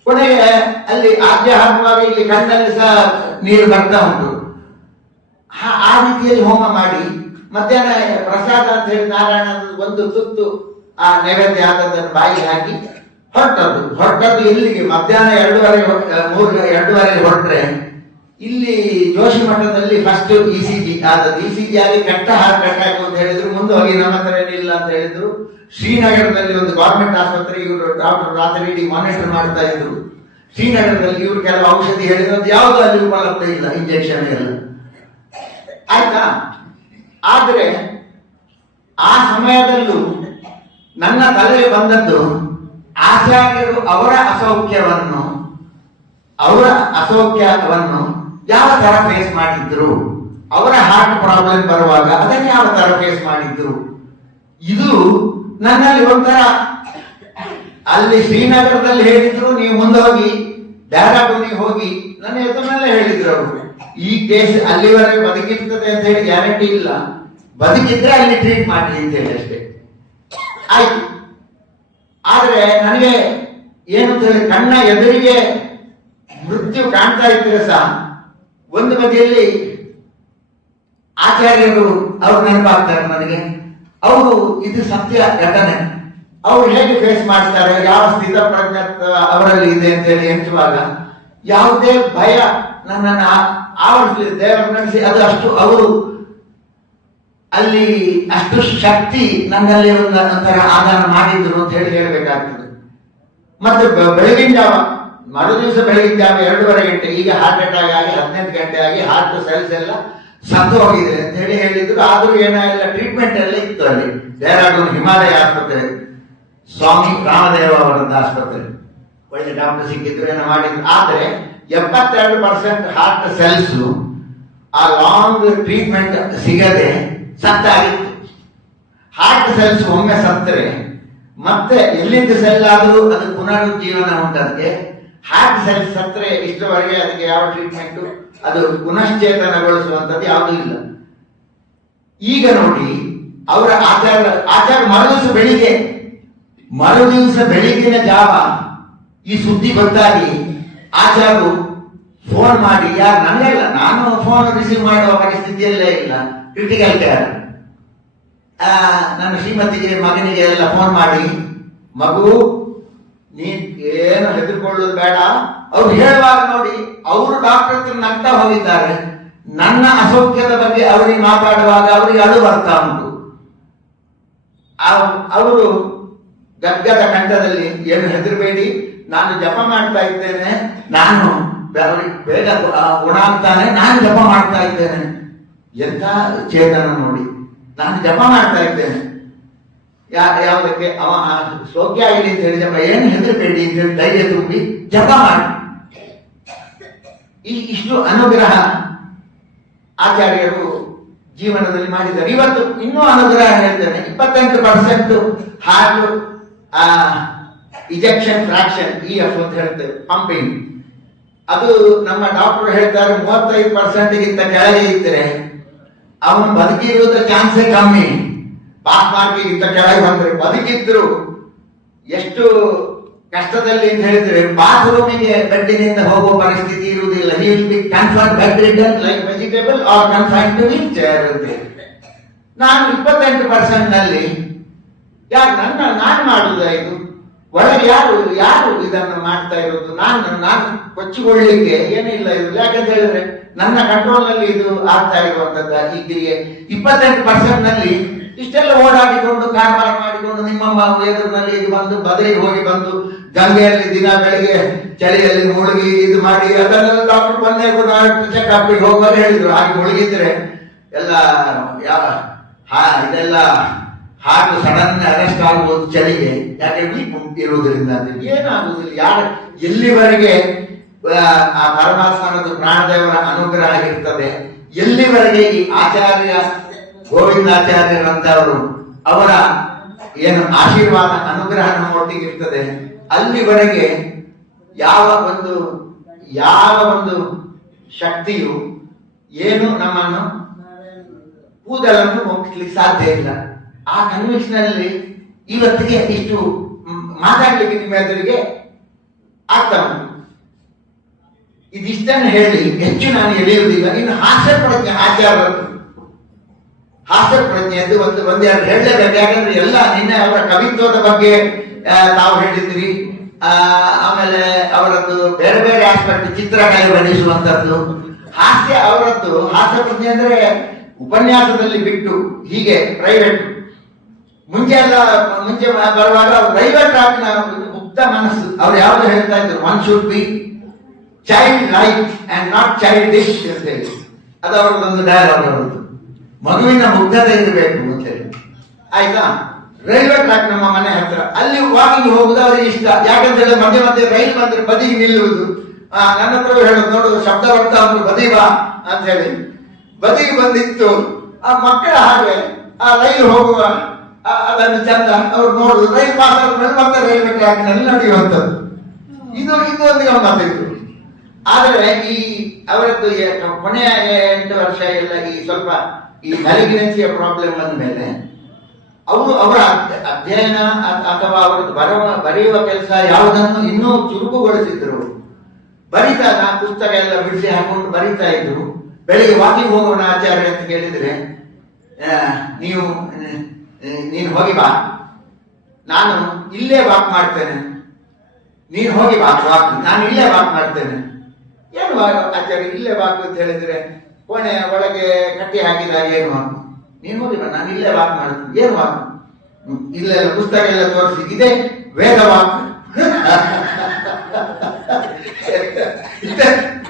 ಕೊನೆಗೆ ಅಲ್ಲಿ ಆಜ್ಯ ಹಾಕುವಾಗ ಇಲ್ಲಿ ಕಣ್ಣಲ್ಲಿ ಸಹ ನೀರು ಬರ್ತಾ ಉಂಟು. ಆ ರೀತಿಯಲ್ಲಿ ಹೋಮ ಮಾಡಿ ಮಧ್ಯಾಹ್ನ ಪ್ರಸಾದ ಅಂತ ಹೇಳಿ ನಾರಾಯಣ ಒಂದು ತುತ್ತು ಆ ನೈವೇದ್ಯ ಆದದ್ದನ್ನು ಬಾಯಿಗೆ ಹಾಕಿ ಹೊರಟದ್ದು ಎಲ್ಲಿಗೆ ಮಧ್ಯಾಹ್ನ 2:30 ಹೊರಟ್ರೆ ಇಲ್ಲಿ ಜೋಶಿ ಮಠದಲ್ಲಿ ಫಸ್ಟ್ ECG ಆದದ್ದು. ECG ಆಗಿ ಹಾರ್ಟ್ ಅಟ್ಯಾಕ್ ಅಂತ ಹೇಳಿದ್ರು. ಮುಂದೆ ಹೋಗಿ ನಮ್ಮ ಹತ್ರ ಏನಿಲ್ಲ ಅಂತ ಹೇಳಿದ್ರು. ಶ್ರೀನಗರದಲ್ಲಿ ಒಂದು ಗವರ್ಮೆಂಟ್ ಆಸ್ಪತ್ರೆ ಇವರು ಡಾಕ್ಟರ್ ರಾತ್ರಿ ಇಡೀ ಮಾನಿಟರ್ ಮಾಡ್ತಾ ಇದ್ರು. ಶ್ರೀನಗರದಲ್ಲಿ ಇವರು ಕೆಲವು ಔಷಧಿ ಹೇಳಿದ್ರು, ಯಾವುದು ಅಲ್ಲಿ ಉಪಲಬ್ಧ ಇಲ್ಲ, ಇಂಜೆಕ್ಷನ್ ಎಲ್ಲ ಆಯ್ತಾ. ಆದ್ರೆ ಆ ಸಮಯದಲ್ಲೂ ನನ್ನ ತಲೆಗೆ ಬಂದದ್ದು ಆಚಾರ್ಯರು ಅವರ ಅಸೌಖ್ಯವನ್ನು ಯಾವ ತರ ಫೇಸ್ ಮಾಡಿದ್ರು, ಅವರ ಹಾರ್ಟ್ ಪ್ರಾಬ್ಲಮ್ ಬರುವಾಗ ಅದನ್ನು ಯಾವ ತರ ಫೇಸ್ ಮಾಡಿದ್ರು. ಇದು ನನ್ನಲ್ಲಿ ಒಂಥರ, ಅಲ್ಲಿ ಶ್ರೀನಗರದಲ್ಲಿ ಹೇಳಿದ್ರು ನೀವು ಮುಂದೆ ಹೋಗಿ ಡೆಹ್ರಾಡೂನಿಗೆ ಹೋಗಿ ನನ್ನ ಎದುರಿನಲ್ಲೇ ಹೇಳಿದ್ರು ಅವರು, ಈ ಕೇಸ್ ಅಲ್ಲಿವರೆಗೆ ಬದುಕಿರ್ತದೆ ಅಂತ ಹೇಳಿ ಗ್ಯಾರಂಟಿ ಇಲ್ಲ, ಬದುಕಿದ್ರೆ ಅಲ್ಲಿ ಟ್ರೀಟ್ ಮಾಡಿ ಅಂತ ಹೇಳಿ ಅಷ್ಟೇ ಆಯ್ತು. ಆದ್ರೆ ನನಗೆ ಏನು ಅಂತ ಹೇಳಿ ಕಣ್ಣ ಎದುರಿಗೆ ಮೃತ್ಯು ಕಾಣ್ತಾ ಇದ್ರೆ ಸಹ ಒಂದು ಬದಿಯಲ್ಲಿ ಆಚಾರ್ಯರು ಅವ್ರು ನೆನಪಾಗ್ತಾರೆ ನನಗೆ. ಅವರು ಇದು ಸತ್ಯ ಘಟನೆ, ಅವ್ರು ಹೇಗೆ ಫೇಸ್ ಮಾಡ್ತಾರೆ, ಯಾವ ಸ್ಥಿತ ಪ್ರಜ್ಞತ್ವ ಅವರಲ್ಲಿ ಇದೆ ಅಂತ ಹೇಳಿ ಎಣಿಸುವಾಗ ಯಾವುದೇ ಭಯ ನನ್ನನ್ನು ಆವರಿಸಲಿ, ದೇವರ ನಡೆಸಿ ಅದು ಅಷ್ಟು ಅವರು ಅಲ್ಲಿ ಅಷ್ಟು ಶಕ್ತಿ ನನ್ನಲ್ಲಿ ಒಂಥರ ಆದಾನ ಮಾಡಿದ್ರು ಅಂತ ಹೇಳಿ ಹೇಳ್ಬೇಕಾಗ್ತದೆ. ಮತ್ತೆ ಬೆಳಗಿನ ಜಾವ ಮರು ದಿವಸ ಬೆಳಗಿನ ಜಾವ 2:30 ಗಂಟೆ, ಈಗ ಹಾರ್ಟ್ ಅಟ್ಯಾಕ್ ಆಗಿ 18 ಗಂಟೆ ಆಗಿ ಹಾರ್ಟ್ ಸೆಲ್ಸ್ ಎಲ್ಲ ಸತ್ತು ಹೋಗಿದೆ ಅಂತ ಹೇಳಿ ಹೇಳಿದ್ರು. ಆದ್ರೂ ಏನೆಲ್ಲ ಟ್ರೀಟ್ಮೆಂಟ್ ಎಲ್ಲ ಇತ್ತು ಅಲ್ಲಿ ಡೆಹ್ರಾಡೂನ್ ಹಿಮಾಲಯ ಆಸ್ಪತ್ರೆ, ಸ್ವಾಮಿ ರಾಮದೇವ ಅವರದ್ದು ಆಸ್ಪತ್ರೆ, ಒಳ್ಳೆ ಡಾಕ್ಟರ್ ಸಿಕ್ಕಿದ್ರು, ಏನೋ ಮಾಡಿದ್ರು. ಆದ್ರೆ 72% ಹಾರ್ಟ್ ಸೆಲ್ಸ್ ಆ ಲಾಂಗ್ ಟ್ರೀಟ್ಮೆಂಟ್ ಸಿಗದೆ ಸತ್ತಾಗಿತ್ತು. ಹಾರ್ಟ್ ಸೆಲ್ಸ್ ಒಮ್ಮೆ ಸತ್ತರೆ ಮತ್ತೆ ಎಲ್ಲಿಂದ ಸೆಲ್ ಆದರೂ ಅದು ಪುನರುಜ್ಜೀವನ ಉಂಟದಕ್ಕೆ. ಹಾರ್ಟ್ ಸೆಲ್ಸ್ ಸತ್ತರೆ ಇಷ್ಟವರೆಗೆ ಅದಕ್ಕೆ ಯಾವ ಟ್ರೀಟ್ಮೆಂಟ್, ಅದು ಪುನಶ್ಚೇತನಗೊಳಿಸುವಂಥದ್ದು ಯಾವುದೂ ಇಲ್ಲ. ಈಗ ನೋಡಿ ಅವರ ಆಚಾರ ಮರುದಿವಸ ಬೆಳಿಗಿನ ಜಾವ ಈ ಸುದ್ದಿ ಗೊತ್ತಾಗಿ ಆಚಾರ್ಯರು ಫೋನ್ ಮಾಡಿ, ಯಾರು ನನಗೆಲ್ಲ, ನಾನು ಫೋನ್ ರಿಸೀವ್ ಮಾಡುವ ಪರಿಸ್ಥಿತಿಯಲ್ಲೇ ಇಲ್ಲ, ಕ್ರಿಟಿಕಲ್ ಕೇರ್, ನನ್ನ ಶ್ರೀಮತಿಗೆ ಮಗನಿಗೆ ಎಲ್ಲ ಫೋನ್ ಮಾಡಿ, ಮಗು ನೀನ್ ಏನು ಹೆದರ್ಕೊಳ್ಳೋದು ಬೇಡ. ಅವ್ರು ಹೇಳುವಾಗ ನೋಡಿ ಅವರು ಡಾಕ್ಟರ್ ಹತ್ರ ನಗ್ತಾ ಹೋಗಿದ್ದಾರೆ. ನನ್ನ ಅಸೌಖ್ಯದ ಬಗ್ಗೆ ಅವರಿಗೆ ಮಾತಾಡುವಾಗ ಅವರಿಗೆ ಅಳು ಬರ್ತಾ ಉಂಟು. ಅವರು ಗದ್ಗದ ಕಂಠದಲ್ಲಿ, ಏನು ಹೆದರ್ಬೇಡಿ, ನಾನು ಜಪ ಮಾಡ್ತಾ ಇದ್ದೇನೆ, ನಾನು ಬೇಗ ಗುಣ ಆಗ್ತಾನೆ, ನಾನು ಜಪ ಮಾಡ್ತಾ ಇದ್ದೇನೆ. ಎಂಥ ಚೇತನ ನೋಡಿ, ನಾನು ಜಪ ಮಾಡ್ತಾ ಇದ್ದೇನೆ, ಯಾವುದಕ್ಕೆ ಅವ ಸೌಖ್ಯ ಆಗಲಿ ಅಂತ ಹೇಳಿ ಜಪ, ಏನು ಹೆದರ್ಬೇಡಿ ಅಂತ ಹೇಳಿ ಧೈರ್ಯ ತುಂಬಿ ಜಪ ಮಾಡಿ. ಇಷ್ಟು ಅನುಗ್ರಹ ಆಚಾರ್ಯರು ಜೀವನದಲ್ಲಿ ಮಾಡಿದ್ದಾರೆ. ಇವತ್ತು ಇನ್ನೂ ಅನುಗ್ರಹ ಹೇಳ್ತೇನೆ. 28% ಹಾರ್ಟ್ ಇಜೆಕ್ಷನ್ ಫ್ರಾಕ್ಷನ್, EF ಅಂತ ಹೇಳ್ತೇವೆ, ಪಂಪಿಂಗ್. ಅದು ನಮ್ಮ ಡಾಕ್ಟರ್ ಹೇಳ್ತಾರೆ 35% ಗಿಂತ ಕೆಳಗೆ ಇದ್ರೆ ಅವನು ಬದುಕಿರುವುದ ಚಾನ್ಸೇ ಕಮ್ಮಿ. ಪಾಸ್ ಮಾರ್ಕಿಗಿಂತ ಕೆಳಗೆ ಬಂದ್ರೆ ಬದುಕಿದ್ರು ಎಷ್ಟು ಕಷ್ಟದಲ್ಲಿ ಅಂತ ಹೇಳಿದ್ರೆ ಬಾತ್ರೂಮಿಗೆ ಬೆಡ್ಡಿನಿಂದ ಹೋಗುವ ಪರಿಸ್ಥಿತಿ ಇರುವುದಿಲ್ಲ. He will be confined bedridden like vegetable or confined to wheelchair ಅಂತ. ನಾನು 28% ನಲ್ಲಿ ನಾನು ಮಾಡುವುದ ಇದು? ಒಳಗೆ ಯಾರು ಇದನ್ನು ಮಾಡ್ತಾ ಇರೋದು? ನಾನು ಕೊಚ್ಚಿಕೊಳ್ಳಿಕ್ಕೆ ಏನಿಲ್ಲ ಇದು. ಯಾಕಂತ ಹೇಳಿದ್ರೆ ನನ್ನ ಕಂಟ್ರೋಲ್ ನಲ್ಲಿ ಇದು ಆಗ್ತಾ ಇರುವಂತದ್ದ ಈ ಕ್ರಿಯೆ. 28% ನಲ್ಲಿ ಇಷ್ಟೆಲ್ಲ ಓಡಾಡಿಕೊಂಡು ಕಾರ್ಬಾರ್ ಮಾಡಿಕೊಂಡು ನಿಮ್ಮ ಎದುರಿನಲ್ಲಿ ಇದು ಬಂದು ಬದಲಿಗೆ ಹೋಗಿ ಬಂದು ಗಂಗೆಯಲ್ಲಿ ದಿನ ಬೆಳಿಗ್ಗೆ ಚಳಿಯಲ್ಲಿ ಮುಳುಗಿ ಇದು ಮಾಡಿ ಅದನ್ನೆಲ್ಲ ಡಾಕ್ಟರ್ ಬಂದೇ ಕೂಡ ಚೆಕ್ಅಪ್ ಹೋಗುವಾಗ ಹೇಳಿದ್ರು, ಹಾಗೆ ಮುಳುಗಿದ್ರೆ ಎಲ್ಲ ಇದೆಲ್ಲ ಹಾರ್ಟ್ ಸಡನ್ ಅರೆಸ್ಟ್ ಆಗುವುದು ಚಳಿಗೆ, ಯಾಕೆ ಇರುವುದರಿಂದ ಏನಾಗುವುದಿಲ್ಲ. ಯಾರು ಎಲ್ಲಿವರೆಗೆ ಆ ಪರಮಾತ್ಮನದು ಪ್ರಾಣದೇವರ ಅನುಗ್ರಹ ಇರ್ತದೆ, ಎಲ್ಲಿವರೆಗೆ ಈ ಆಚಾರ್ಯ ಗೋವಿಂದಾಚಾರ್ಯರಂತವರು ಅವರ ಏನು ಆಶೀರ್ವಾದ ಅನುಗ್ರಹ ನಮ್ಮೊಟ್ಟಿಗೆ ಇರ್ತದೆ, ಅಲ್ಲಿವರೆಗೆ ಯಾವ ಒಂದು ಶಕ್ತಿಯು ಏನು ನಮ್ಮನ್ನು ಕೂದಲನ್ನು ಮುಗಿಸ್ಲಿಕ್ಕೆ ಸಾಧ್ಯ ಇಲ್ಲ. ಆ ಕನ್ವಿಕ್ಷನ್ ಅಲ್ಲಿ ಇವತ್ತಿಗೆ ಇಷ್ಟು ಮಾತಾಡ್ಲಿಕ್ಕೆ ನಿಮ್ಮ ಎದುರಿಗೆ ಆಗ್ತಾ ಉಂಟು. ಇದಿಷ್ಟನ್ನು ಹೇಳಿ ಹೆಚ್ಚು ನಾನು ಎಳೆಯುವುದಿಲ್ಲ. ಇನ್ನು ಹಾಸ್ಯ ಪ್ರಜ್ಞೆ ಹಾಸ್ಯ ಪ್ರಜ್ಞೆಯದ್ದು ಒಂದೆರಡು ಹೇಳಲೇಬೇಕು. ಯಾಕಂದ್ರೆ ಎಲ್ಲ ನಿನ್ನೆ ಅವರ ಕವಿತ್ವದ ಬಗ್ಗೆ ತಾವು ಹೇಳಿದ್ರಿ. ಆಮೇಲೆ ಅವರದ್ದು ಬೇರೆ ಬೇರೆ ಆಸ್ಪೆಕ್ಟ್, ಚಿತ್ರಕಲೆ ಬರೆಸುವಂತದ್ದು, ಹಾಸ್ಯ ಅವರದ್ದು ಹಾಸ್ಯ ಪ್ರಜ್ಞೆ ಅಂದ್ರೆ ಉಪನ್ಯಾಸದಲ್ಲಿ ಬಿಟ್ಟು ಹೀಗೆ ಪ್ರೈವೇಟ್ ಮುಂಚೆ ಬರುವಾಗ ರೈಲ್ವೆ ಟ್ರ್ಯಾಕ್ ನ ಮುಕ್ತ ಮನಸ್ಸು. ಅವ್ರು ಯಾವ್ದು ಹೇಳ್ತಾ ಇದ್ರು, one should be child like and not child dish ಅಂತ ಹೇಳಿ. ಅದು ಅವರದೊಂದು ಡಯಲಾಗ್ ಅವರದ್ದು. ಮಗುವಿನ ಮುಗ್ಧತೆ ಇರಬೇಕು ಅಂತ ಹೇಳಿ. ಆಯ್ತಾ? ರೈಲ್ವೆ ಟ್ರ್ಯಾಕ್ ನಮ್ಮ ಮನೆ ಹತ್ರ, ಅಲ್ಲಿ ವಾಕಿಂಗ್ ಹೋಗುದು ಅವ್ರಿಗೆ ಇಷ್ಟ. ಯಾಕಂದ್ರೆ ಮಧ್ಯೆ ಮಧ್ಯೆ ರೈಲ್ ಬಂದ್ರೆ ಬದಿಗೆ ನಿಲ್ಲುವುದು. ನನ್ನ ಹತ್ರ ಹೇಳುದು, ನೋಡು ಶಬ್ದ ಬರ್ತಾ ಉಂಟು, ಬದಿ ಬಾ ಅಂತ ಹೇಳಿ. ಬದಿಗೆ ಬಂದಿತ್ತು. ಆ ಮಕ್ಕಳ ಹಾಗೆ ಆ ರೈಲು ಹೋಗುವ ಅದನ್ನು ಚಂದ ಅವ್ರು ನೋಡುದು. ರೈಲ್ ಪಾಸ್ ಆದ್ಮೇಲೆ ಮತ್ತೆ ರೈಲ್ವೆ ಟ್ರ್ಯಾಕ್ ನಲ್ಲಿ ನಡೆಯುವಂಥದ್ದು. ಇದು ಒಂದು ಗಮ್ಮತ್ತಿತ್ತು. ಆದರೆ ಈ ಅವರದ್ದು ಕೊನೆಯ 8 ವರ್ಷ ಎಲ್ಲ ಈ ಸ್ವಲ್ಪ ಈ ಮ್ಯಾಲಿಗ್ನೆನ್ಸಿಯ ಪ್ರಾಬ್ಲಮ್ ಬಂದ ಮೇಲೆ ಅವರ ಅಧ್ಯಯನ ಅಥವಾ ಅವರದ್ದು ಬರೆಯುವ ಕೆಲಸ ಯಾವುದನ್ನು ಇನ್ನೂ ಚುರುಕುಗೊಳಿಸಿದ್ರು. ಬರಿತಾಗ ಪುಸ್ತಕ ಎಲ್ಲ ಬಿಡಿಸಿ ಹಾಕೊಂಡು ಬರಿತಾ ಇದ್ರು. ಬೆಳಿಗ್ಗೆ ವಾಕಿಂಗ್ ಹೋಗೋಣ ಆಚಾರ್ಯ ಅಂತ ಕೇಳಿದ್ರೆ, ನೀನು ಹೋಗಿ ಬಾ, ನಾನು ಇಲ್ಲೇ ವಾಕ್ ಮಾಡ್ತೇನೆ. ನೀನು ಹೋಗಿ ಬಾ ವಾಕ್, ನಾನು ಇಲ್ಲೇ ವಾಕ್ ಮಾಡ್ತೇನೆ. ಏನು ಆಚಾರ್ಯ ಇಲ್ಲೇ ವಾಕ್ ಅಂತ ಹೇಳಿದ್ರೆ, ಕೋಣೆ ಒಳಗೆ ಕಟ್ಟಿ ಹಾಕಿದಾಗ ಏನು ವಾಕ್? ನೀನು ಹೋಗಿ ಬಾ, ನಾನು ಇಲ್ಲೇ ವಾಕ್ ಮಾಡ್ತೀನಿ. ಏನು ವಾಕ್? ಇಲ್ಲೆಲ್ಲ ಪುಸ್ತಕ ಎಲ್ಲ ತೋರಿಸಿ, ಇದೇ ವೇದ ವಾಕ್.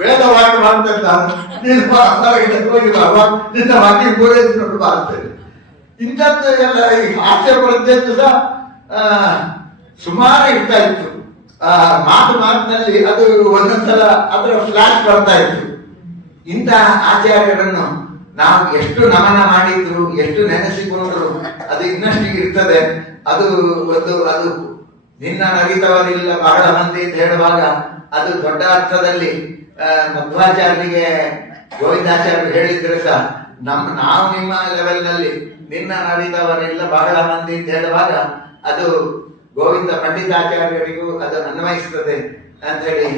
ವೇದ ವಾಕ್ ಮಾಡ್ತಾ ನೀನು ಹೋಗಿ ಬಾ, ನಿನ್ನ ವಾಕಿಂಗ್ ಪೂರೈಸಿಕೊಂಡು ಬಾ ಅಂತೇಳಿ. ಇಂಥದ್ದು ಎಲ್ಲ ಹಾಸ್ಯ ಪ್ರಜ್ಞೆದ್ದು ಸಹ ಸುಮಾರು ಇರ್ತಾ ಇತ್ತು. ಮಾತಿನಲ್ಲಿ ಅದು ಒಂದೊಂದ್ಸಲ ಅದರ ಫ್ಲಾಶ್ ಬರ್ತಾ ಇತ್ತು. ಇಂಥ ಆಚಾರ್ಯರನ್ನು ನಾವು ಎಷ್ಟು ನಮನ ಮಾಡಿದ್ರು, ಎಷ್ಟು ನೆನೆಸಿಕೊಂಡ್ರು ಅದು ಇನ್ನಷ್ಟು ಇರ್ತದೆ. ಅದು ನಿನ್ನ ನರಿತವರಿಲ್ಲ ಬಹಳ ಮಂದಿ ಅಂತ ಹೇಳುವಾಗ ಅದು ದೊಡ್ಡ ಅರ್ಥದಲ್ಲಿ ಮಧ್ವಾಚಾರ್ಯರಿಗೆ ಗೋವಿಂದಾಚಾರ್ಯರು ಹೇಳಿದ್ರೆ ಸಹ ನಾವು ನಿಮ್ಮ ಲೆವೆಲ್ ನಲ್ಲಿ ನಿನ್ನ ನರಿತವರಿಲ್ಲ ಬಹಳ ಮಂದಿ ಅಂತ ಹೇಳುವಾಗ ಅದು ಗೋವಿಂದ ಪಂಡಿತಾಚಾರ್ಯರಿಗೂ ಅದು ಅನ್ವಯಿಸ್ತದೆ ಅಂತ ಹೇಳಿ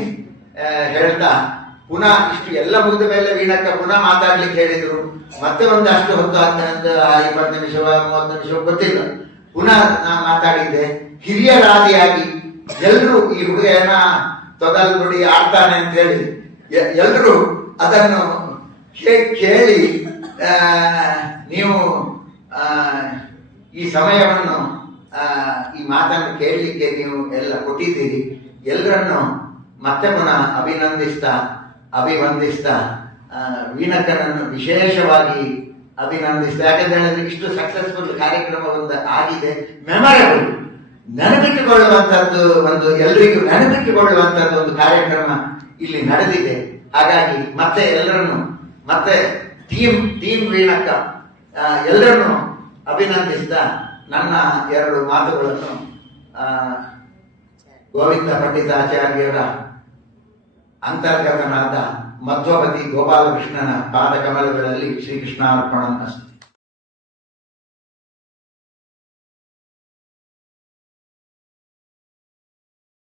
ಹೇಳ್ತಾ, ಪುನಃ ಇಷ್ಟು ಎಲ್ಲ ಮುಗಿದ ಮೇಲೆ ವೀಣಕ್ಕ ಪುನಃ ಮಾತಾಡ್ಲಿಕ್ಕೆ ಹೇಳಿದ್ರು. ಮತ್ತೆ ಒಂದಷ್ಟು ಹೊತ್ತು ಆದ 20 ನಿಮಿಷ 30 ನಿಮಿಷ ಗೊತ್ತಿಲ್ಲ. ಪುನಃ ನಾನು ಮಾತಾಡಿದ್ದೆ. ಹಿರಿಯರಾದಿಯಾಗಿ ಎಲ್ರು ಈ ಹುಡುಗನ ತೊದಲ್ ನುಡಿ ಆಡ್ತಾನೆ ಅಂತ ಹೇಳಿ ಎಲ್ರು ಅದನ್ನು ಕೇಳಿ ನೀವು ಈ ಸಮಯವನ್ನು ಈ ಮಾತನ್ನು ಕೇಳಲಿಕ್ಕೆ ನೀವು ಎಲ್ಲ ಕೊಟ್ಟಿದ್ದೀರಿ. ಎಲ್ಲರನ್ನು ಮತ್ತೆ ಪುನಃ ಅಭಿವಂದಿಸ್ತಾ ವೀಣಕ್ಕನನ್ನು ವಿಶೇಷವಾಗಿ ಅಭಿನಂದಿಸ್ತಾ. ಯಾಕಂತ ಹೇಳಿದ್ರೆ ಇಷ್ಟು ಸಕ್ಸಸ್ಫುಲ್ ಕಾರ್ಯಕ್ರಮ ಒಂದು ಆಗಿದೆ. ಮೆಮೊರೇಬಲ್, ನೆನಪಿಟ್ಟುಕೊಳ್ಳುವಂತದ್ದು ಎಲ್ರಿಗೂ ನೆನಪಿಟ್ಟುಕೊಳ್ಳುವಂತದ್ದು ಒಂದು ಕಾರ್ಯಕ್ರಮ ಇಲ್ಲಿ ನಡೆದಿದೆ. ಹಾಗಾಗಿ ಮತ್ತೆ ಎಲ್ಲರನ್ನು ಮತ್ತೆ ಟೀಮ್ ವೀಣಕ್ಕ ಎಲ್ಲರನ್ನು ಅಭಿನಂದಿಸ್ತಾ ನನ್ನ 2 ಮಾತುಗಳನ್ನು ಗೋವಿಂದ ಪಂಡಿತಾಚಾರ್ಯರ ಅಂತರ್ಗತನಾದ ಮಧ್ವಪತಿ ಗೋಪಾಲಕೃಷ್ಣನ ಪಾದ ಕಮಲಗಳಲ್ಲಿ ಶ್ರೀಕೃಷ್ಣಾರ್ಪಣ.